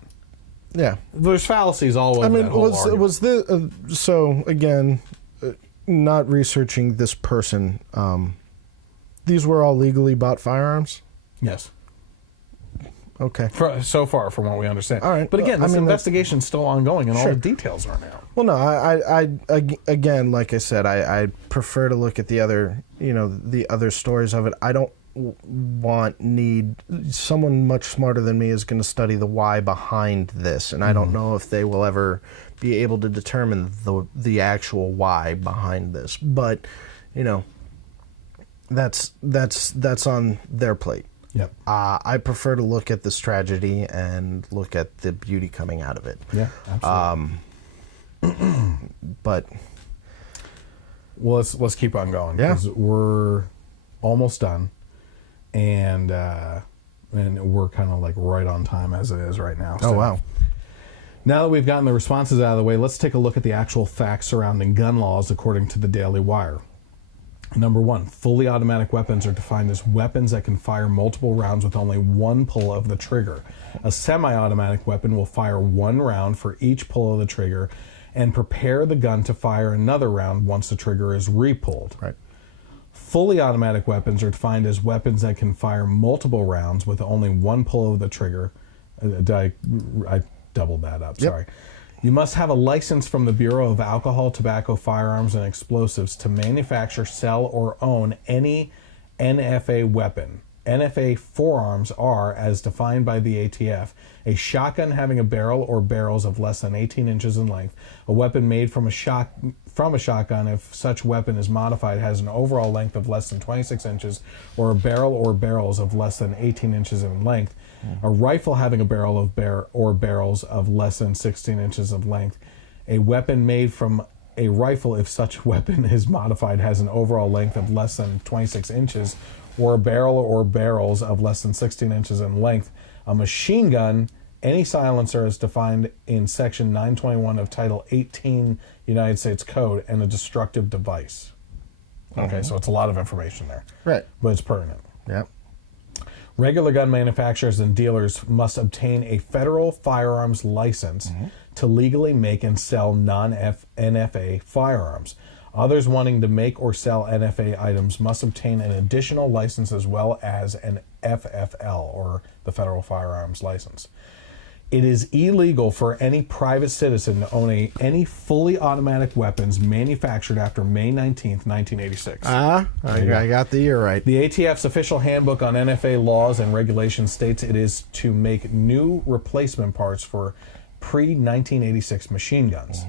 Yeah, there's fallacies all over. I mean, that whole was this so again? Not researching this person. These were all legally bought firearms. Yes. Okay. So far, from what we understand. All right. But again, this investigation's still ongoing, and all the details aren't out. Well, no, I again, like I said, I prefer to look at the other, the other stories of it. I don't need someone much smarter than me is going to study the why behind this, and I don't know if they will ever be able to determine the actual why behind this. But that's on their plate. Yep. I prefer to look at this tragedy and look at the beauty coming out of it. Yeah, absolutely. But well, let's keep on going, because we're almost done, and we're kind of like right on time as it is right now. Oh, wow. Now that we've gotten the responses out of the way, let's take a look at the actual facts surrounding gun laws according to the Daily Wire. Number 1, fully automatic weapons are defined as weapons that can fire multiple rounds with only one pull of the trigger. A semi-automatic weapon will fire one round for each pull of the trigger and prepare the gun to fire another round once the trigger is re-pulled. Right. Fully automatic weapons are defined as weapons that can fire multiple rounds with only one pull of the trigger. I doubled that up, sorry. You must have a license from the Bureau of Alcohol, Tobacco, Firearms, and Explosives to manufacture, sell, or own any NFA weapon. NFA forearms are, as defined by the ATF, a shotgun having a barrel or barrels of less than 18 inches in length, a weapon made from a shotgun if such weapon is modified has an overall length of less than 26 inches, or a barrel or barrels of less than 18 inches in length, a rifle having a barrel of or barrels of less than 16 inches of length, a weapon made from a rifle if such weapon is modified has an overall length of less than 26 inches, or a barrel or barrels of less than 16 inches in length, a machine gun, any silencer as defined in Section 921 of Title 18 United States Code, and a destructive device. Okay, so it's a lot of information there. Right. But it's pertinent. Yep. Regular gun manufacturers and dealers must obtain a federal firearms license to legally make and sell non-NFA firearms. Others wanting to make or sell NFA items must obtain an additional license as well as an FFL, or the Federal Firearms License. It is illegal for any private citizen to own any fully automatic weapons manufactured after May 19th, 1986. I got the year right. The ATF's official handbook on NFA laws and regulations states it is to make new replacement parts for pre-1986 machine guns.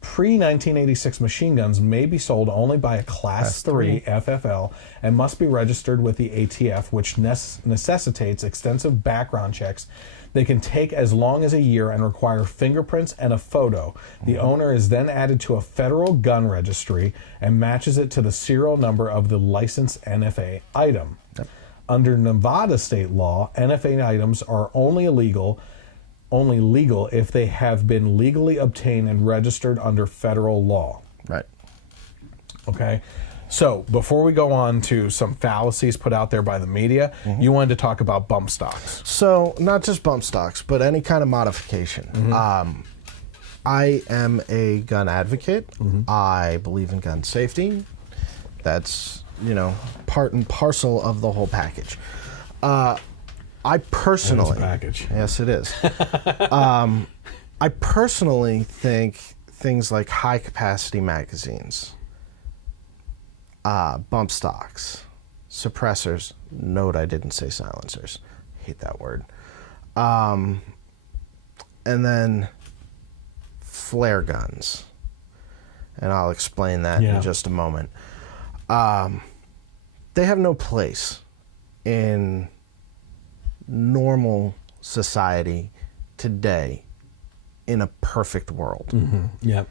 Pre-1986 machine guns may be sold only by a Class 3 FFL and must be registered with the ATF, which necessitates extensive background checks. They can take as long as a year and require fingerprints and a photo. The owner is then added to a federal gun registry and matches it to the serial number of the licensed NFA item. Under Nevada state law, NFA items are only legal if they have been legally obtained and registered under federal law. Right. Okay. So before we go on to some fallacies put out there by the media, you wanted to talk about bump stocks. So not just bump stocks, but any kind of modification. I am a gun advocate. I believe in gun safety. That's, part and parcel of the whole package. I personally, yes, it is. I personally think things like high capacity magazines, bump stocks, suppressors. Note I didn't say silencers. Hate that word. And then flare guns. And I'll explain that in just a moment. They have no place in normal society today in a perfect world. Yep.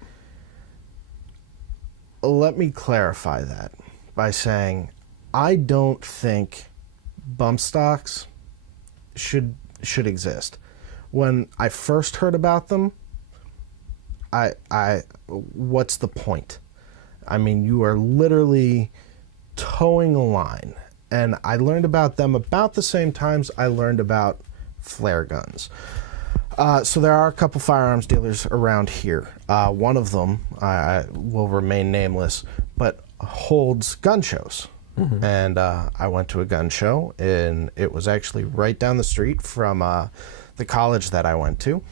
Let me clarify that by saying I don't think bump stocks should exist. When I first heard about them, what's the point? I mean, you are literally towing a line. And I learned about them about the same times I learned about flare guns. So there are a couple firearms dealers around here. One of them, I will remain nameless, but holds gun shows. And I went to a gun show, and it was actually right down the street from the college that I went to.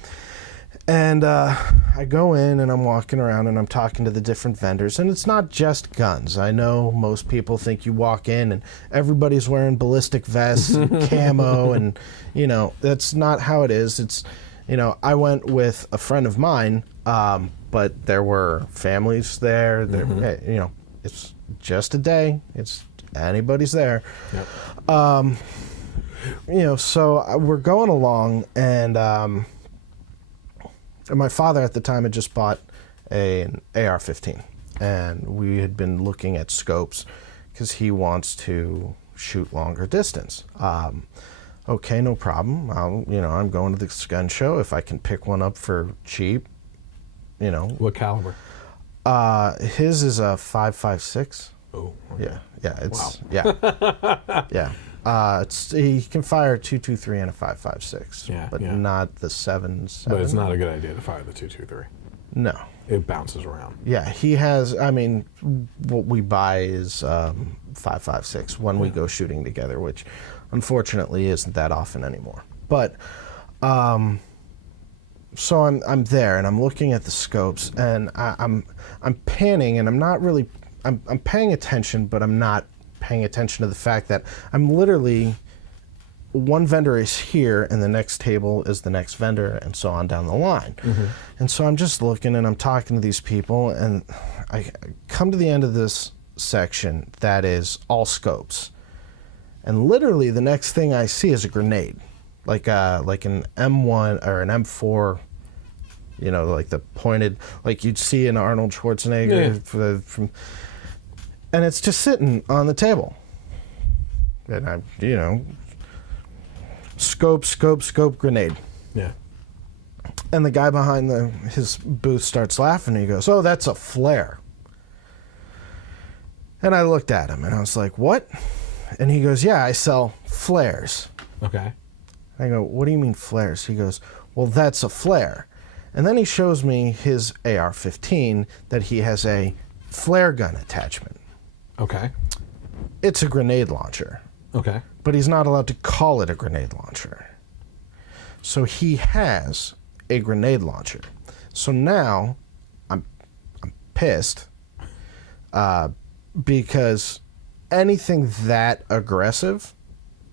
And I go in and I'm walking around and I'm talking to the different vendors, and it's not just guns. I know most people think you walk in and everybody's wearing ballistic vests and camo, and that's not how it is. It's I went with a friend of mine, but there were families there. There, it's just a day. It's anybody's there. Yep. So we're going along, and my father at the time had just bought an AR-15, and we had been looking at scopes because he wants to shoot longer distance. Okay, no problem. I'm going to this gun show. If I can pick one up for cheap, What caliber? His is a 5.56. Oh, okay. Yeah. It's wow. yeah. He can fire a 2.23 and a 5.56, but not the 7.7. But it's not a good idea to fire the 2.23. No, it bounces around. Yeah, he has. I mean, what we buy is 5.56 when we go shooting together, which unfortunately isn't that often anymore. But so I'm there and I'm looking at the scopes, and I'm panning, and I'm not really. I'm paying attention, but I'm not paying attention to the fact that I'm literally, one vendor is here and the next table is the next vendor, and so on down the line. Mm-hmm. And so I'm just looking and I'm talking to these people, and I come to the end of this section that is all scopes, and literally the next thing I see is a grenade, like an M1 or an M4, like the pointed, like you'd see in Arnold Schwarzenegger from. And it's just sitting on the table. And I, scope, grenade. Yeah. And the guy behind his booth starts laughing, and he goes, "Oh, that's a flare." And I looked at him, and I was like, "What?" And he goes, "Yeah, I sell flares." Okay. I go, "What do you mean flares?" He goes, "Well, that's a flare." And then he shows me his AR-15 that he has a flare gun attachment. Okay. It's a grenade launcher. Okay. But he's not allowed to call it a grenade launcher. So he has a grenade launcher. So now I'm pissed because anything that aggressive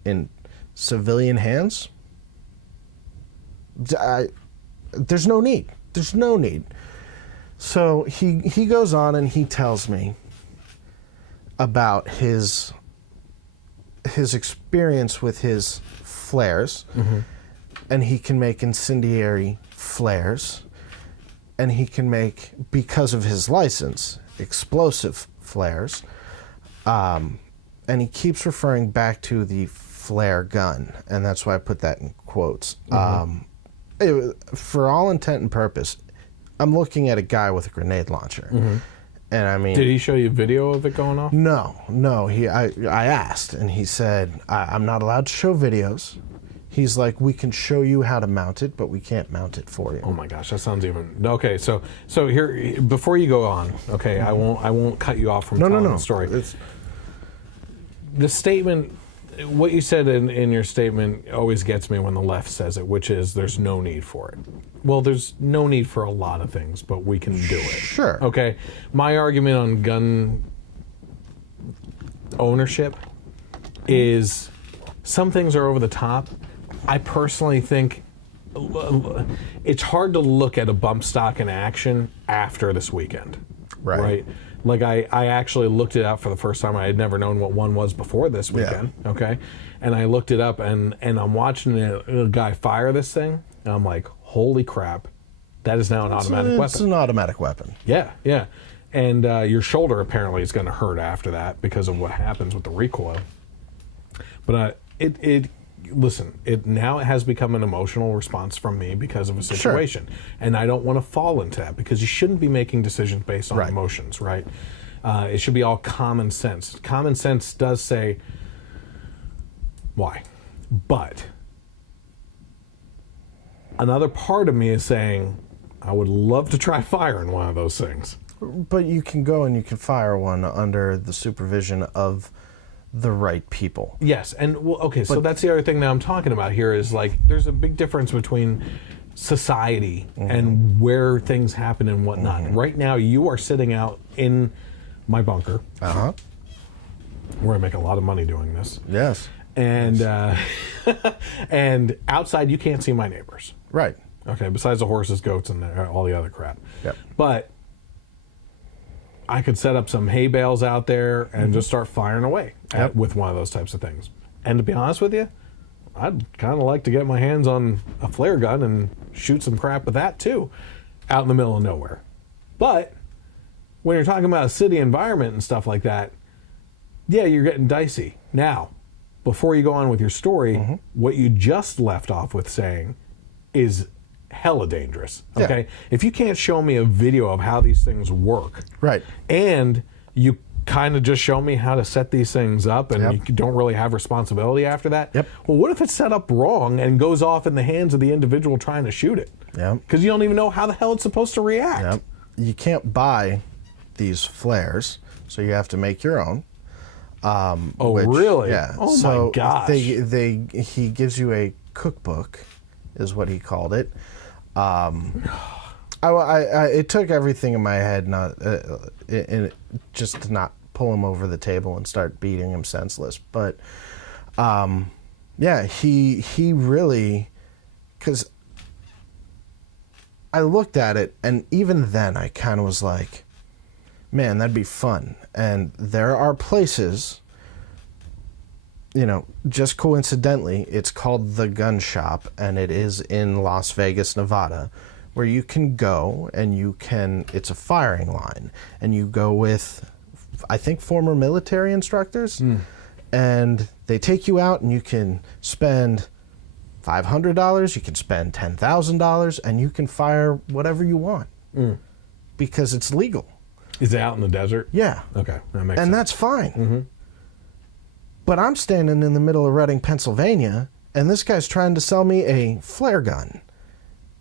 in civilian hands, there's no need. There's no need. So he goes on and he tells me about his experience with his flares, mm-hmm. and he can make incendiary flares, and he can make, because of his license, explosive flares, and he keeps referring back to the flare gun, and that's why I put that in quotes. Mm-hmm. For all intent and purpose, I'm looking at a guy with a grenade launcher. Mm-hmm. And I mean, did he show you video of it going off? No. I asked, and he said, I'm not allowed to show videos. He's like, we can show you how to mount it, but we can't mount it for you. Oh my gosh, that sounds even okay. So here, before you go on, okay, mm-hmm. I won't cut you off from telling the story. The statement, what you said in your statement, always gets me when the left says it, which is there's no need for it. Well, there's no need for a lot of things, but we can do it. Sure. Okay. My argument on gun ownership is some things are over the top. I personally think it's hard to look at a bump stock in action after this weekend. Right? Like I actually looked it up for the first time. I had never known what one was before this weekend. Yeah. Okay. And I looked it up, and I'm watching a guy fire this thing, and I'm like, holy crap, that is now an automatic weapon. It's an automatic weapon. Yeah. And your shoulder apparently is going to hurt after that because of what happens with the recoil. But it now has become an emotional response from me because of a situation. Sure. And I don't want to fall into that, because you shouldn't be making decisions based on emotions, right? It should be all common sense. Common sense does say why. But another part of me is saying, I would love to try firing one of those things. But you can go and you can fire one under the supervision of the right people. Yes, and so that's the other thing that I'm talking about here is, like, there's a big difference between society and where things happen and whatnot. Right now, you are sitting out in my bunker. Uh-huh. We're going to make a lot of money doing this. Yes. And and outside, you can't see my neighbors. Right. Okay, besides the horses, goats, and all the other crap. Yep. But I could set up some hay bales out there and just start firing away with one of those types of things. And to be honest with you, I'd kind of like to get my hands on a flare gun and shoot some crap with that too, out in the middle of nowhere. But when you're talking about a city environment and stuff like that, yeah, you're getting dicey. Now, before you go on with your story, what you just left off with saying is hella dangerous. Okay? Yeah. If you can't show me a video of how these things work, right, and you kind of just show me how to set these things up and you don't really have responsibility after that, well, what if it's set up wrong and goes off in the hands of the individual trying to shoot it? Because you don't even know how the hell it's supposed to react. You can't buy these flares, so you have to make your own. Really? Yeah. Oh, so my gosh. He gives you a cookbook, is what he called it. It took everything in my head just to not pull him over the table and start beating him senseless. But he really, because I looked at it, and even then I kind of was like, man, that'd be fun. And there are places, just coincidentally, it's called The Gun Shop, and it is in Las Vegas, Nevada, where you can go and it's a firing line, and you go with, I think, former military instructors, and they take you out, and you can spend $500, you can spend $10,000, and you can fire whatever you want because it's legal. Is it out in the desert? Yeah. Okay, that makes sense. And that's fine. But I'm standing in the middle of Reading, Pennsylvania, and this guy's trying to sell me a flare gun.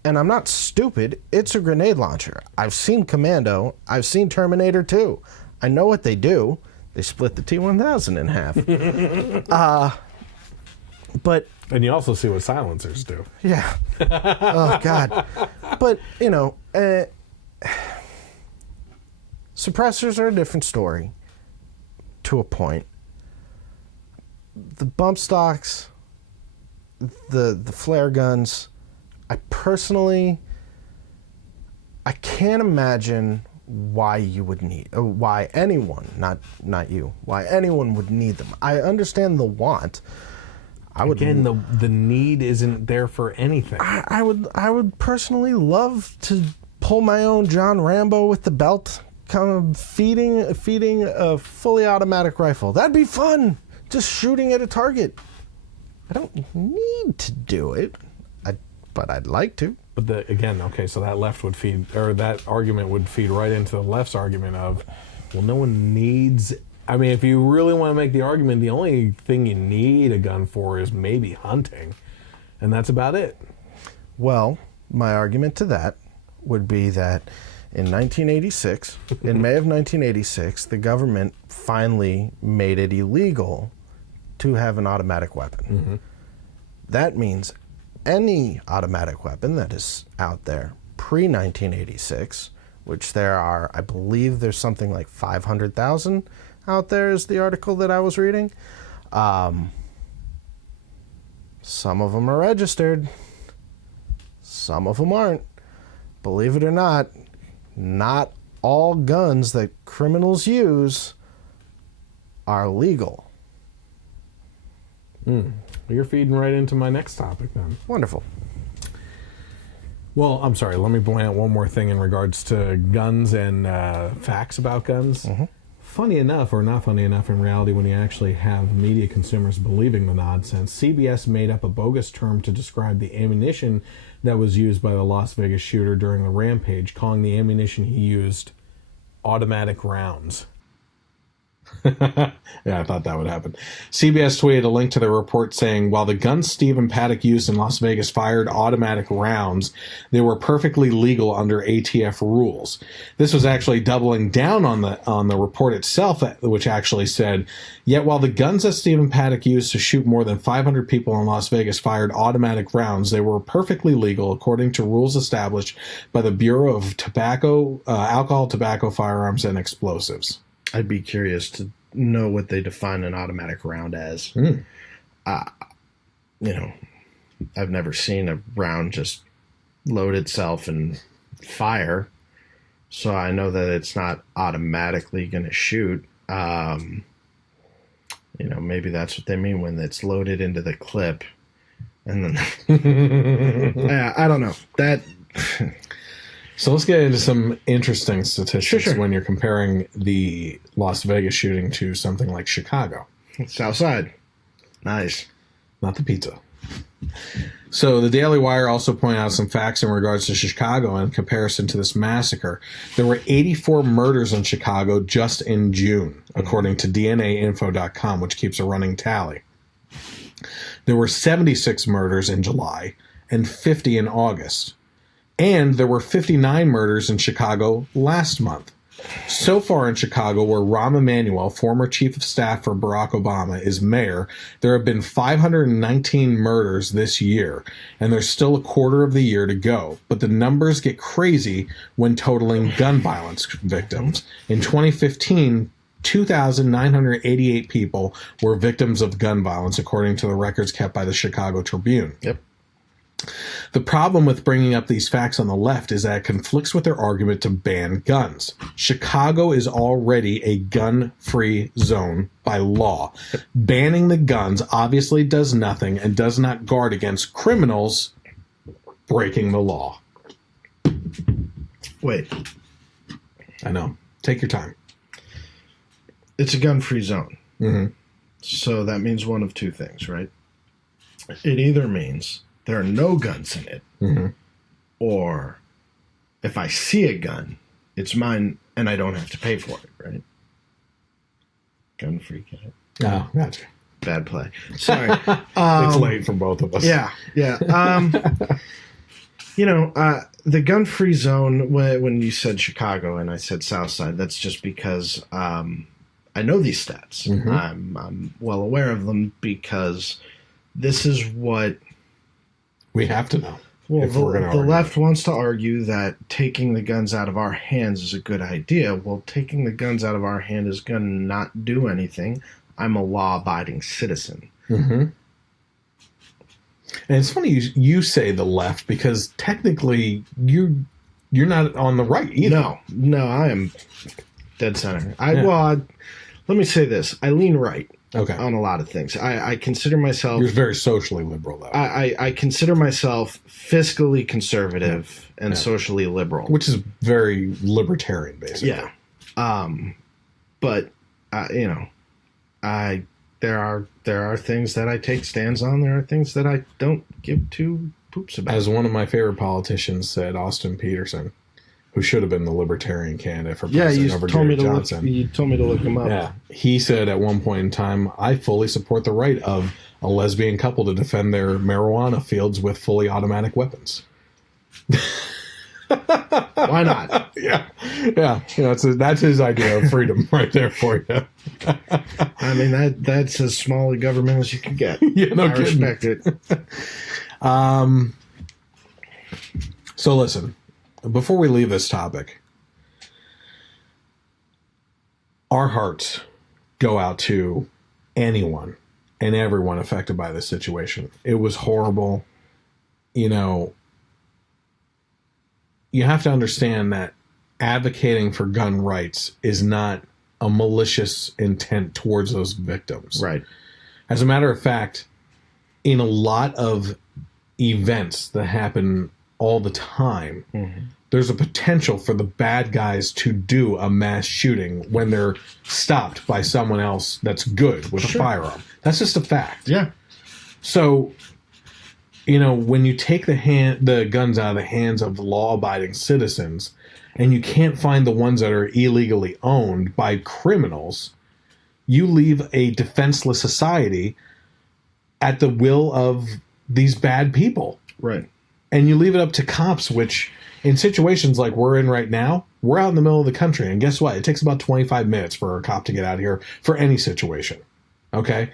And I'm not stupid. It's a grenade launcher. I've seen Commando. I've seen Terminator 2. I know what they do. They split the T-1000 in half. And you also see what silencers do. Yeah. Oh, God. But, suppressors are a different story, to a point. The bump stocks, the flare guns, I can't imagine why you would need, or why anyone, not you, why anyone would need them. I understand the want. The need isn't there for anything. I would personally love to pull my own John Rambo with the belt, kind of feeding a fully automatic rifle. That'd be fun. Just shooting at a target. I don't need to do it, but I'd like to. But so that left would feed, or that argument would feed right into the left's argument of, well, no one needs. I mean, if you really want to make the argument, the only thing you need a gun for is maybe hunting, and that's about it. Well, my argument to that would be that in 1986, in May of 1986, the government finally made it illegal to have an automatic weapon. That means any automatic weapon that is out there pre-1986, which there are, I believe there's something like 500,000 out there is the article that I was reading. Some of them are registered. Some of them aren't. Believe it or not all guns that criminals use are legal. You're feeding right into my next topic then. Wonderful. Well, I'm sorry. Let me point out one more thing in regards to guns and facts about guns. Funny enough, or not funny enough in reality, when you actually have media consumers believing the nonsense, CBS made up a bogus term to describe the ammunition that was used by the Las Vegas shooter during the rampage, calling the ammunition he used automatic rounds. Yeah, I thought that would happen. CBS tweeted a link to the report saying, while the guns Stephen Paddock used in Las Vegas fired automatic rounds, they were perfectly legal under ATF rules. This was actually doubling down on the report itself, which actually said, yet while the guns that Stephen Paddock used to shoot more than 500 people in Las Vegas fired automatic rounds, they were perfectly legal according to rules established by the Bureau of Alcohol, Tobacco, Firearms, and Explosives. I'd be curious to know what they define an automatic round as. I've never seen a round just load itself and fire, so I know that it's not automatically going to shoot. Maybe that's what they mean when it's loaded into the clip, and then I don't know that. So let's get into some interesting statistics when you're comparing the Las Vegas shooting to something like Chicago. Southside. Nice. Not the pizza. So the Daily Wire also pointed out some facts in regards to Chicago in comparison to this massacre. There were 84 murders in Chicago just in June, according to DNAinfo.com, which keeps a running tally. There were 76 murders in July and 50 in August. And there were 59 murders in Chicago last month. So far in Chicago, where Rahm Emanuel, former chief of staff for Barack Obama, is mayor, there have been 519 murders this year, and there's still a quarter of the year to go. But the numbers get crazy when totaling gun violence victims. In 2015, 2,988 people were victims of gun violence, according to the records kept by the Chicago Tribune. Yep. The problem with bringing up these facts on the left is that it conflicts with their argument to ban guns. Chicago is already a gun-free zone by law. Banning the guns obviously does nothing and does not guard against criminals breaking the law. Wait. I know. Take your time. It's a gun-free zone. Mm-hmm. So that means one of two things, right? It either means there are no guns in it, mm-hmm. or if I see a gun, it's mine and I don't have to pay for it, right? Gun-free cat. Oh, gotcha. Bad play. Sorry. It's late for both of us. Yeah. The gun-free zone, when you said Chicago and I said Southside, that's just because I know these stats. Mm-hmm. I'm well aware of them because this is what we have to know. Well, the left wants to argue that taking the guns out of our hands is a good idea. Well, taking the guns out of our hand is going to not do anything. I'm a law-abiding citizen. Mm-hmm. And it's funny you say the left because technically you're not on the right either. No, I am dead center. Let me say this: I lean right. Okay. On a lot of things. I consider myself... You're very socially liberal, though. I consider myself fiscally conservative and socially liberal. Which is very libertarian, basically. Yeah. But, there are things that I take stands on. There are things that I don't give two poops about. As one of my favorite politicians said, Austin Peterson, who should have been the libertarian candidate for president over Gary Johnson. You told me to look him up. Yeah. He said at one point in time, I fully support the right of a lesbian couple to defend their marijuana fields with fully automatic weapons. Why not? Yeah. That's his idea of freedom right there for you. I mean, that's as small a government as you can get. Yeah, no I kidding. respect it. So listen. Before we leave this topic, our hearts go out to anyone and everyone affected by this situation. It was horrible. You have to understand that advocating for gun rights is not a malicious intent towards those victims. Right. As a matter of fact, in a lot of events that happen all the time, mm-hmm. there's a potential for the bad guys to do a mass shooting when they're stopped by someone else that's good with a firearm. That's just a fact. Yeah. So, when you take the guns out of the hands of law-abiding citizens and you can't find the ones that are illegally owned by criminals, you leave a defenseless society at the will of these bad people. Right. And you leave it up to cops, which in situations like we're in right now, we're out in the middle of the country. And guess what? It takes about 25 minutes for a cop to get out here for any situation. Okay?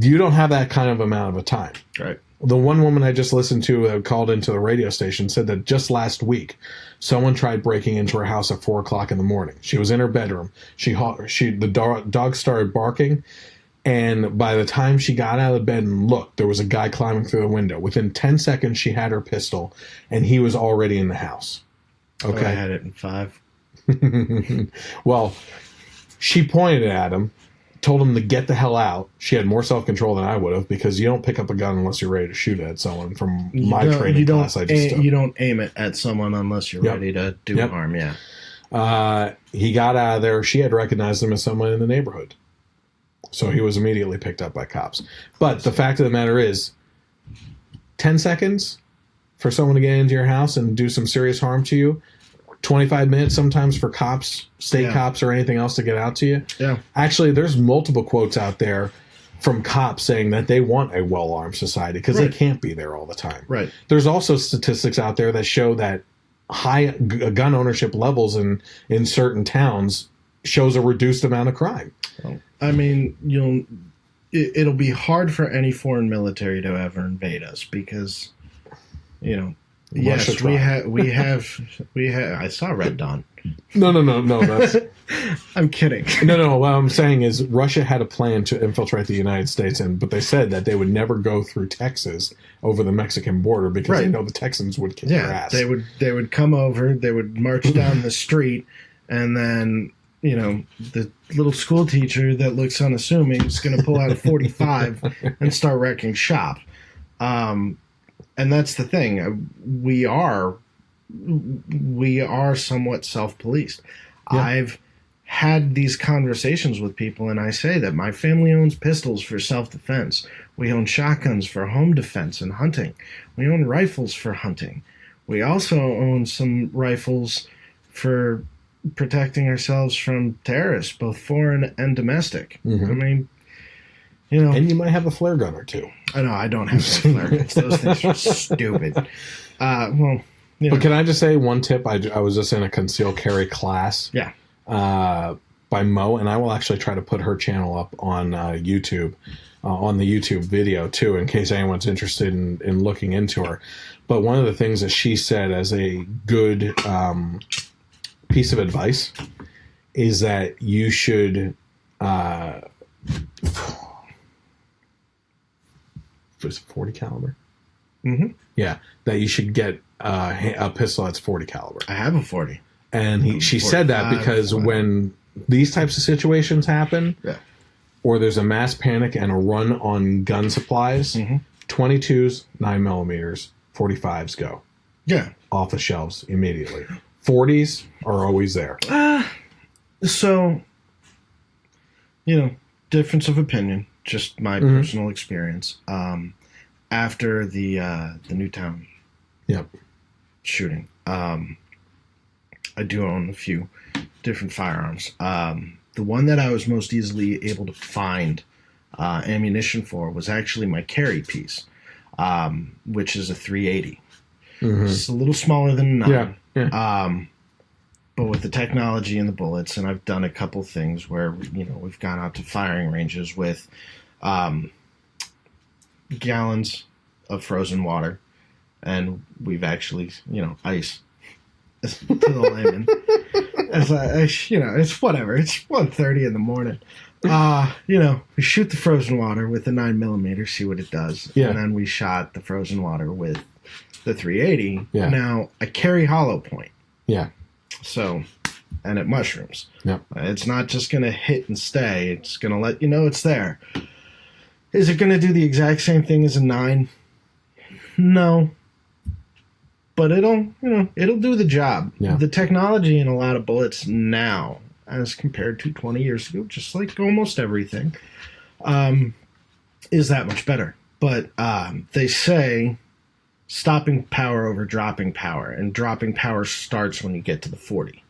You don't have that kind of amount of a time. Right. The one woman I just listened to that called into the radio station said that just last week, someone tried breaking into her house at 4 o'clock in the morning. She was in her bedroom. The dog started barking. And by the time she got out of bed and looked, there was a guy climbing through the window. Within 10 seconds, she had her pistol, and he was already in the house. Okay. Oh, I had it in 5. Well, she pointed at him, told him to get the hell out. She had more self-control than I would have, because you don't pick up a gun unless you're ready to shoot at someone. From my training class, I just you don't aim it at someone unless you're ready to do harm. Yeah. He got out of there. She had recognized him as someone in the neighborhood. So he was immediately picked up by cops. But the fact of the matter is, 10 seconds for someone to get into your house and do some serious harm to you, 25 minutes sometimes for cops, state cops or anything else to get out to you. Yeah. Actually, there's multiple quotes out there from cops saying that they want a well-armed society because they can't be there all the time. Right. There's also statistics out there that show that high gun ownership levels in certain towns shows a reduced amount of crime. I mean, it'll be hard for any foreign military to ever invade us because, yes, we have. I saw Red Dawn. No. That's. I'm kidding. No. What I'm saying is Russia had a plan to infiltrate the United States, but they said that they would never go through Texas over the Mexican border because they know the Texans would kick their ass. They would come over. They would march down the street, and then. The little school teacher that looks unassuming is going to pull out a 45 and start wrecking shop. And that's the thing. We are somewhat self-policed. Yeah. I've had these conversations with people, and I say that my family owns pistols for self-defense. We own shotguns for home defense and hunting. We own rifles for hunting. We also own some rifles for protecting ourselves from terrorists, both foreign and domestic. Mm-hmm. I mean, and you might have a flare gun or two. I know I don't have flare guns. Those things are stupid. But can I just say one tip? I was just in a concealed carry class. Yeah. By Mo, and I will actually try to put her channel up on YouTube, on the YouTube video too, in case anyone's interested in looking into her. But one of the things that she said as a good piece of advice is that you should was it 40 caliber? Mm-hmm. Yeah, that you should get a pistol that's 40 caliber. I have a 40. And she said that because when these types of situations happen, or there's a mass panic and a run on gun supplies, 22s, 9mm, 45s go. Yeah. Off the shelves immediately. 40s are always there. So, difference of opinion, just my personal experience. After the Newtown shooting, I do own a few different firearms. The one that I was most easily able to find ammunition for was actually my carry piece, which is a 380. Mm-hmm. It's a little smaller than a 9. Yeah. But with the technology and the bullets, and I've done a couple things where we've gone out to firing ranges with gallons of frozen water, and we've actually ice to the layman. It's whatever. It's 1:30 in the morning. We shoot the frozen water with the 9mm, see what it does, and then we shot the frozen water with the 380. Yeah. Now I carry hollow point. Yeah. So, and it mushrooms. Yeah. It's not just going to hit and stay. It's going to let you know it's there. Is it going to do the exact same thing as a 9? No. But it'll do the job. Yeah. The technology in a lot of bullets now, as compared to 20 years ago, just like almost everything, is that much better. But they say stopping power over dropping power, and dropping power starts when you get to the 40.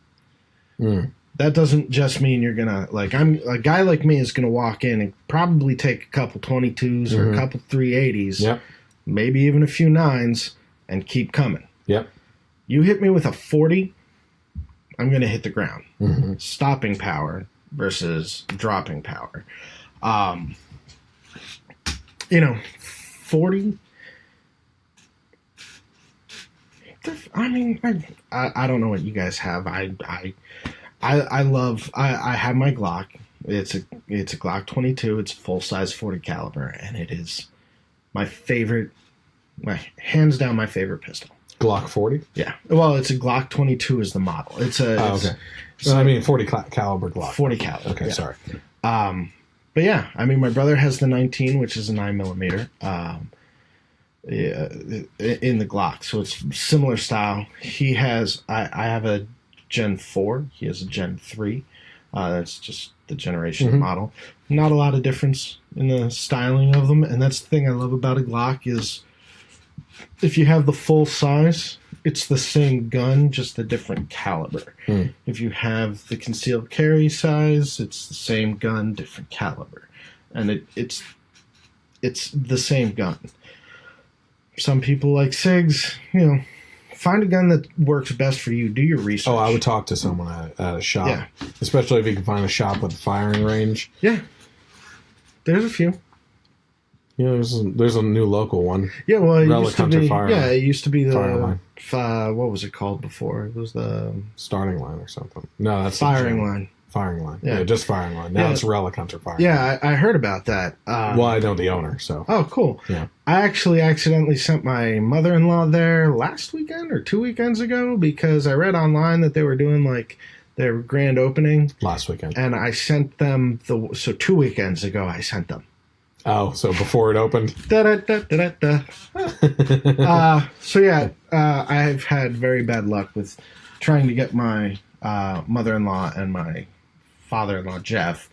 that doesn't just mean you're gonna a guy like me is gonna walk in and probably take a couple 22s or a couple 380s, maybe even a few 9s, and keep coming. Yep. You hit me with a 40, I'm gonna hit the ground. Stopping power versus dropping power. 40. I mean, I don't know what you guys have. I love. I have my Glock. It's a Glock 22. It's full size 40 caliber, and it is my favorite. Hands down, my favorite pistol. Glock 40. Yeah. Well, it's a Glock 22 is the model. It's a. Oh, okay. So I mean, 40 caliber Glock. 40 caliber. Okay, yeah. Sorry. But yeah, I mean, my brother has the 19, which is a 9mm. In the Glock, so it's similar style. He has, I have a Gen 4. He has a Gen 3. That's just the generation model. Not a lot of difference in the styling of them, and that's the thing I love about a Glock is if you have the full size, it's the same gun, just a different caliber. If you have the concealed carry size, it's the same gun, different caliber, and it's the same gun. Some people like SIGs, find a gun that works best for you. Do your research. Oh, I would talk to someone at a shop, especially if you can find a shop with a firing range. Yeah, there's a few. There's a new local one. Yeah, well, it used to be. Fireline. It used to be the Fireline. What was it called before? It was the starting line or something. No, that's firing line. Firing line. Yeah, just firing line. Now it's Relic Hunter Firing. Yeah, I heard about that. Well, I know the owner, so. Oh, cool. Yeah. I actually accidentally sent my mother-in-law there last weekend or 2 weekends ago because I read online that they were doing their grand opening last weekend, and I sent them 2 weekends ago. I sent them. Oh, so before it opened. So yeah, I've had very bad luck with trying to get my mother-in-law and my father-in-law Jeff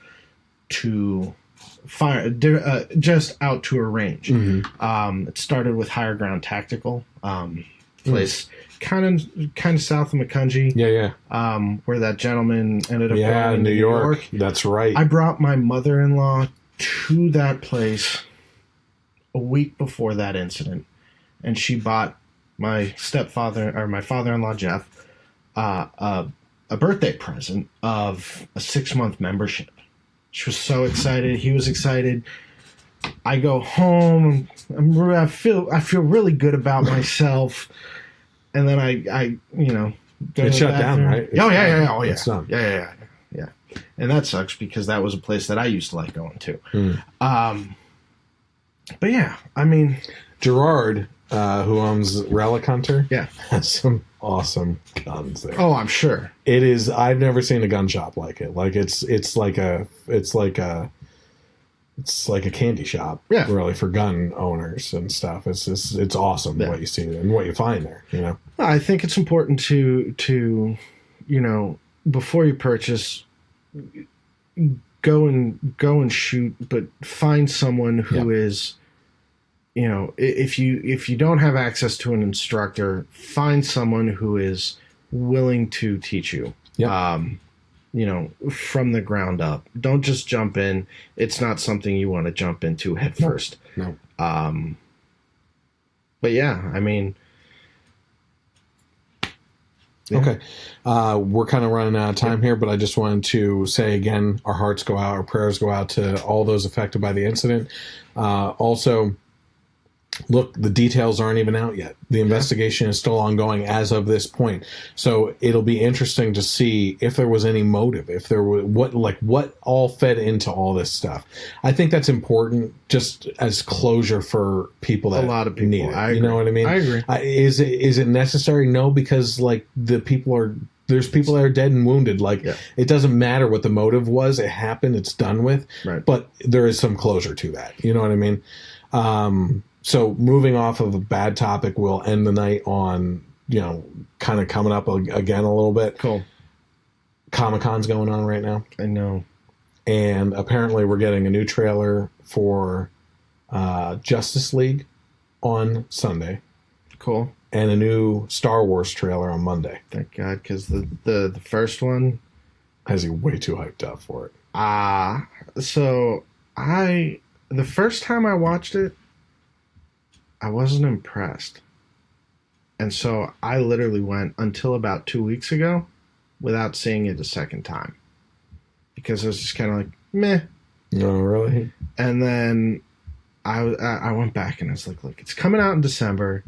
to fire just out to a range. It started with Higher Ground Tactical place, kind of south of McCungie. Yeah. Where that gentleman ended up going in New York. That's right. I brought my mother-in-law to that place a week before that incident, and she bought my father-in-law Jeff a birthday present of a 6-month membership. She was so excited. He was excited. I go home. I feel really good about myself, and then I go it shut down, right? Oh yeah. It's done. Yeah. And that sucks because that was a place that I used to like going to. But yeah, I mean, Gerard, who owns Relic Hunter, has some awesome guns there. Oh, I'm sure. It is. I've never seen a gun shop like it. Like it's like a candy shop, really, for gun owners and stuff. It's awesome what you see and what you find there. I think it's important to before you purchase, go and shoot, but find someone who is, if you don't have access to an instructor, find someone who is willing to teach you. From the ground up. Don't just jump in. It's not something you want to jump into head first. No. But yeah, I mean. Yeah. Okay. We're kind of running out of time here, but I just wanted to say again, our hearts go out, our prayers go out to all those affected by the incident. Also, look, the details aren't even out yet. The investigation is still ongoing as of this point. So it'll be interesting to see if there was any motive, if there was what all fed into all this stuff. I think that's important just as closure for people that a lot of people need it. I you know what I mean? I agree. Is it necessary? No, because there's people that are dead and wounded. It doesn't matter what the motive was. It happened. It's done with. Right. But there is some closure to that. You know what I mean? So moving off of a bad topic, we'll end the night on, kind of coming up again a little bit. Cool. Comic-Con's going on right now. I know. And apparently we're getting a new trailer for Justice League on Sunday. Cool. And a new Star Wars trailer on Monday. Thank God, because the first one Is he way too hyped up for it? The first time I watched it, I wasn't impressed. And so I literally went until about 2 weeks ago without seeing it a second time. Because I was just kind of like, meh. No, really? And then I went back and I was like, look, it's coming out in December.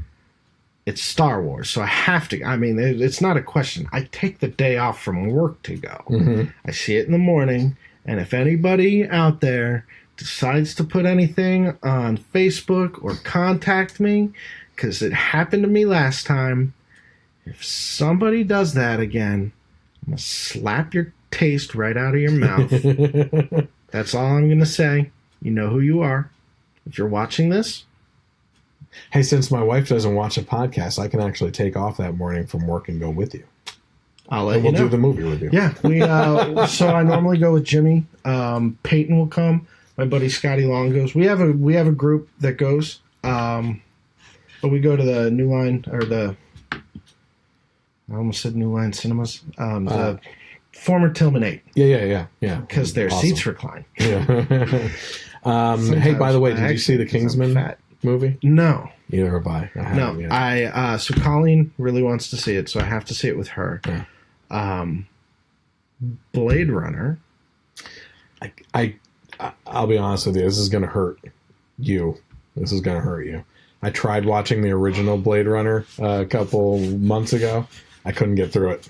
It's Star Wars, so I have to. I mean, it's not a question. I take the day off from work to go. Mm-hmm. I see it in the morning, and if anybody out there decides to put anything on Facebook or contact me, because it happened to me last time, if somebody does that again, I'm going to slap your taste right out of your mouth. That's all I'm going to say. You know who you are. If you're watching this, hey, since my wife doesn't watch a podcast, I can actually take off that morning from work and go with you. I'll let you know. We'll do the movie review. Yeah, so I normally go with Jimmy. Peyton will come. My buddy Scotty Long goes. We have a group that goes, but we go to the New Line I almost said New Line Cinemas. The former Tillman 8. Yeah. Because their seats recline. Yeah. Hey, by the way, did you see the Kingsman movie? No. Either have I. I haven't yet. So Colleen really wants to see it, so I have to see it with her. Yeah. Blade Runner. I'll be honest with you. This is going to hurt you. I tried watching the original Blade Runner a couple months ago. I couldn't get through it.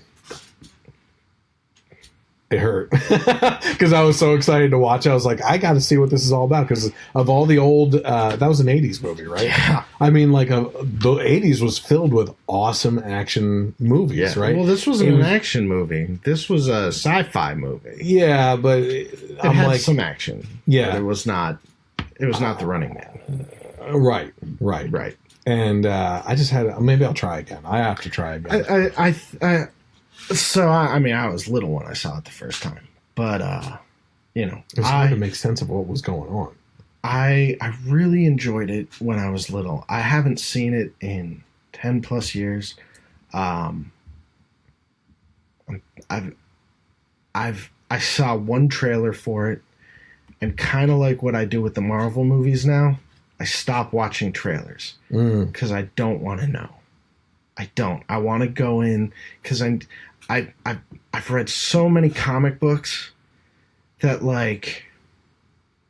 It hurt because I was so excited to watch it. I was like, I got to see what this is all about because of all the old. That was an '80s movie, right? Yeah. I mean, like the '80s was filled with awesome action movies, right? Well, this wasn't an action movie. This was a sci-fi movie. Yeah, but it had some action. Yeah, but it was not. It was not The Running Man. Right. And I just had. Maybe I'll try again. I have to try again. I was little when I saw it the first time, but it was hard to make sense of what was going on. I really enjoyed it when I was little. I haven't seen it in 10 plus years. I saw one trailer for it, and kind of like what I do with the Marvel movies now, I stop watching trailers because I don't want to know. I don't. I want to go in because I've read so many comic books that, like,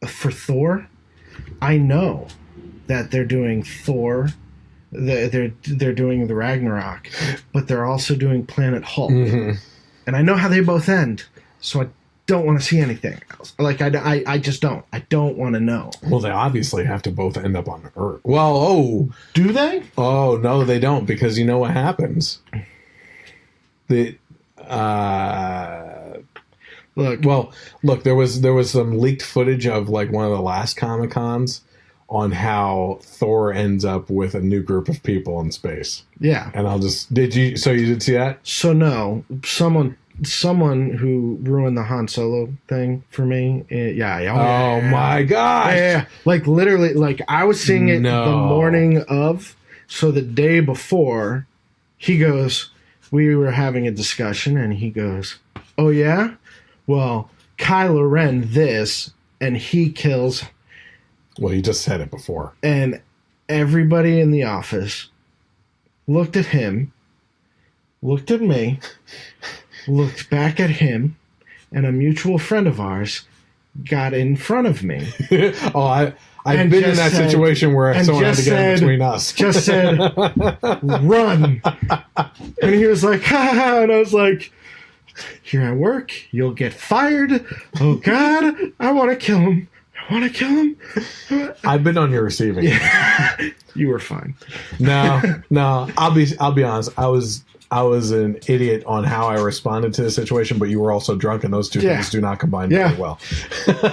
for Thor, I know that they're doing Thor, they're doing the Ragnarok, but they're also doing Planet Hulk, and I know how they both end, so I don't want to see anything else. Like I just don't. I don't want to know. Well, they obviously have to both end up on Earth. Well, do they? Oh no, they don't, because you know what happens. Look, there was some leaked footage of like one of the last Comic-Cons on how Thor ends up with a new group of people in space. Yeah. And you did see that? So no, someone who ruined the Han Solo thing for me. Oh my gosh. Yeah. Like literally, like I was seeing it the morning of, so the day before, we were having a discussion and he goes, oh yeah? Well, Kylo Ren this, and he kills. Well, you just said it before. And everybody in the office looked at him, looked at me, looked back at him, and a mutual friend of ours got in front of me. I've been in that situation where someone had to get in between us. Just said, run. And he was like, ha ha ha. And I was like, here I work. You'll get fired. Oh, God. I want to kill him. I've been on your receiving end. You were fine. No. I'll be honest. I was an idiot on how I responded to the situation, but you were also drunk, and those two things do not combine very well.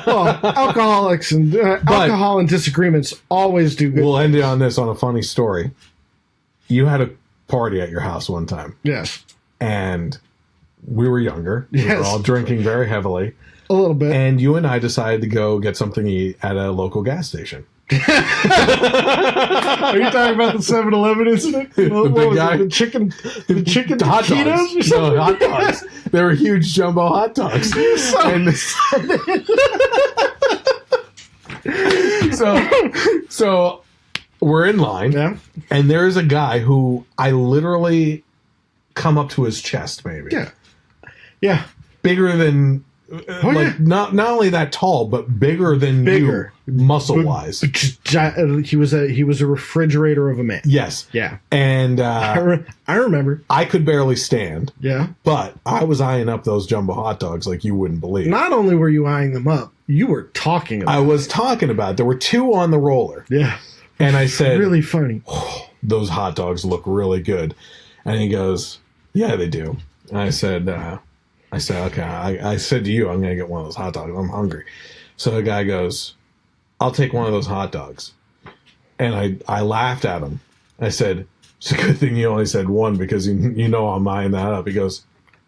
Well, alcoholics and alcohol and disagreements always do good. We'll end it on this, on a funny story. You had a party at your house one time. Yes. And we were younger. We were all drinking very heavily. A little bit. And you and I decided to go get something to eat at a local gas station. Are you talking about the 7-Eleven incident? The big guy? The chicken hot taquitos? dogs. No, hot dogs. They were huge jumbo hot dogs. So we're in line, and there's a guy who I literally come up to his chest, maybe. Yeah. Bigger than, not only that tall, but bigger than you, muscle wise. He was a refrigerator of a man. Yes. Yeah. And I remember. I could barely stand. Yeah. But I was eyeing up those jumbo hot dogs like you wouldn't believe. Not only were you eyeing them up, you were talking about I was talking about it. There were 2 on the roller. Yeah. And I said, really funny. Oh, those hot dogs look really good. And he goes, yeah, they do. And I said, okay. I said to you, I'm going to get one of those hot dogs. I'm hungry. So the guy goes, I'll take one of those hot dogs. And I laughed at him. I said, it's a good thing you only said 1 because you know I'm eyeing that up. He goes,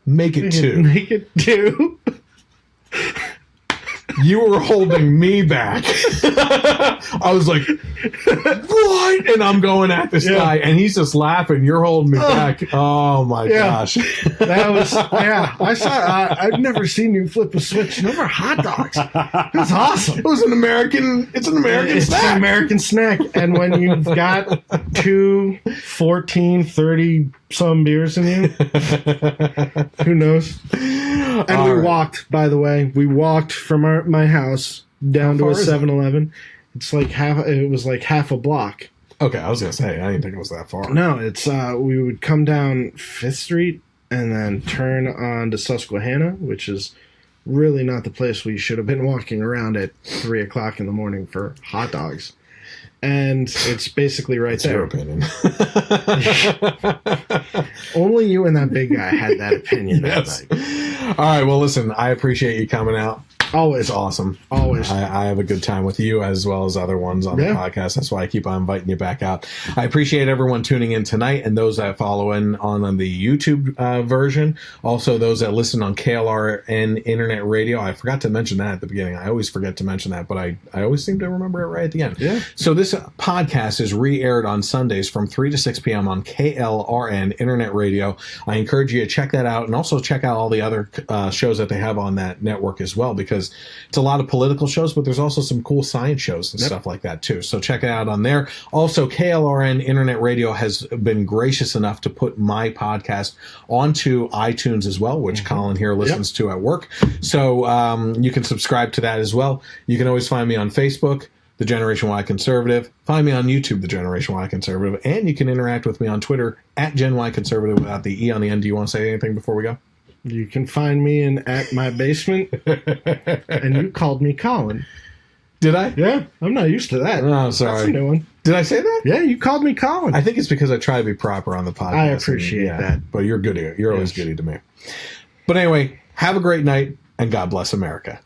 make it 2. Make it 2. You were holding me back. I was like, what? And I'm going at this guy, and he's just laughing. You're holding me back. Oh, my gosh. That was, I saw, I've never seen you flip a switch over hot dogs. That's awesome. It's an American snack. It's an American snack. And when you've got 2, 14, 30 some beers in you, who knows? And we walked, by the way, from my house down to a 7-Eleven. It's like it was like half a block. Okay, I was going to say, I didn't think it was that far. No, it's, we would come down 5th Street and then turn on to Susquehanna, which is really not the place we should have been walking around at 3 o'clock in the morning for hot dogs. And it's basically right there. That's your opinion. Only you and that big guy had that opinion that night. All right, well, listen, I appreciate you coming out. Always. It's awesome. Always. I have a good time with you as well as other ones on the podcast. That's why I keep on inviting you back out. I appreciate everyone tuning in tonight and those that follow in on the YouTube version. Also, those that listen on KLRN Internet Radio. I forgot to mention that at the beginning. I always forget to mention that, but I always seem to remember it right at the end. Yeah. So this podcast is re-aired on Sundays from 3 to 6 p.m. on KLRN Internet Radio. I encourage you to check that out and also check out all the other shows that they have on that network as well, because it's a lot of political shows, but there's also some cool science shows and stuff like that too. So check it out on there. Also, KLRN Internet Radio has been gracious enough to put my podcast onto iTunes as well, which Colin here listens to at work. So you can subscribe to that as well. You can always find me on Facebook, The Generation Y Conservative. Find me on YouTube, The Generation Y Conservative. And you can interact with me on Twitter at Gen Y Conservative without the E on the end. Do you want to say anything before we go? You can find me at my basement, and you called me Colin. Did I? Yeah, I'm not used to that. Oh, sorry. That's a new one. Did I say that? Yeah, you called me Colin. I think it's because I try to be proper on the podcast. I appreciate that. But you're goody. You're always goody to me. But anyway, have a great night, and God bless America.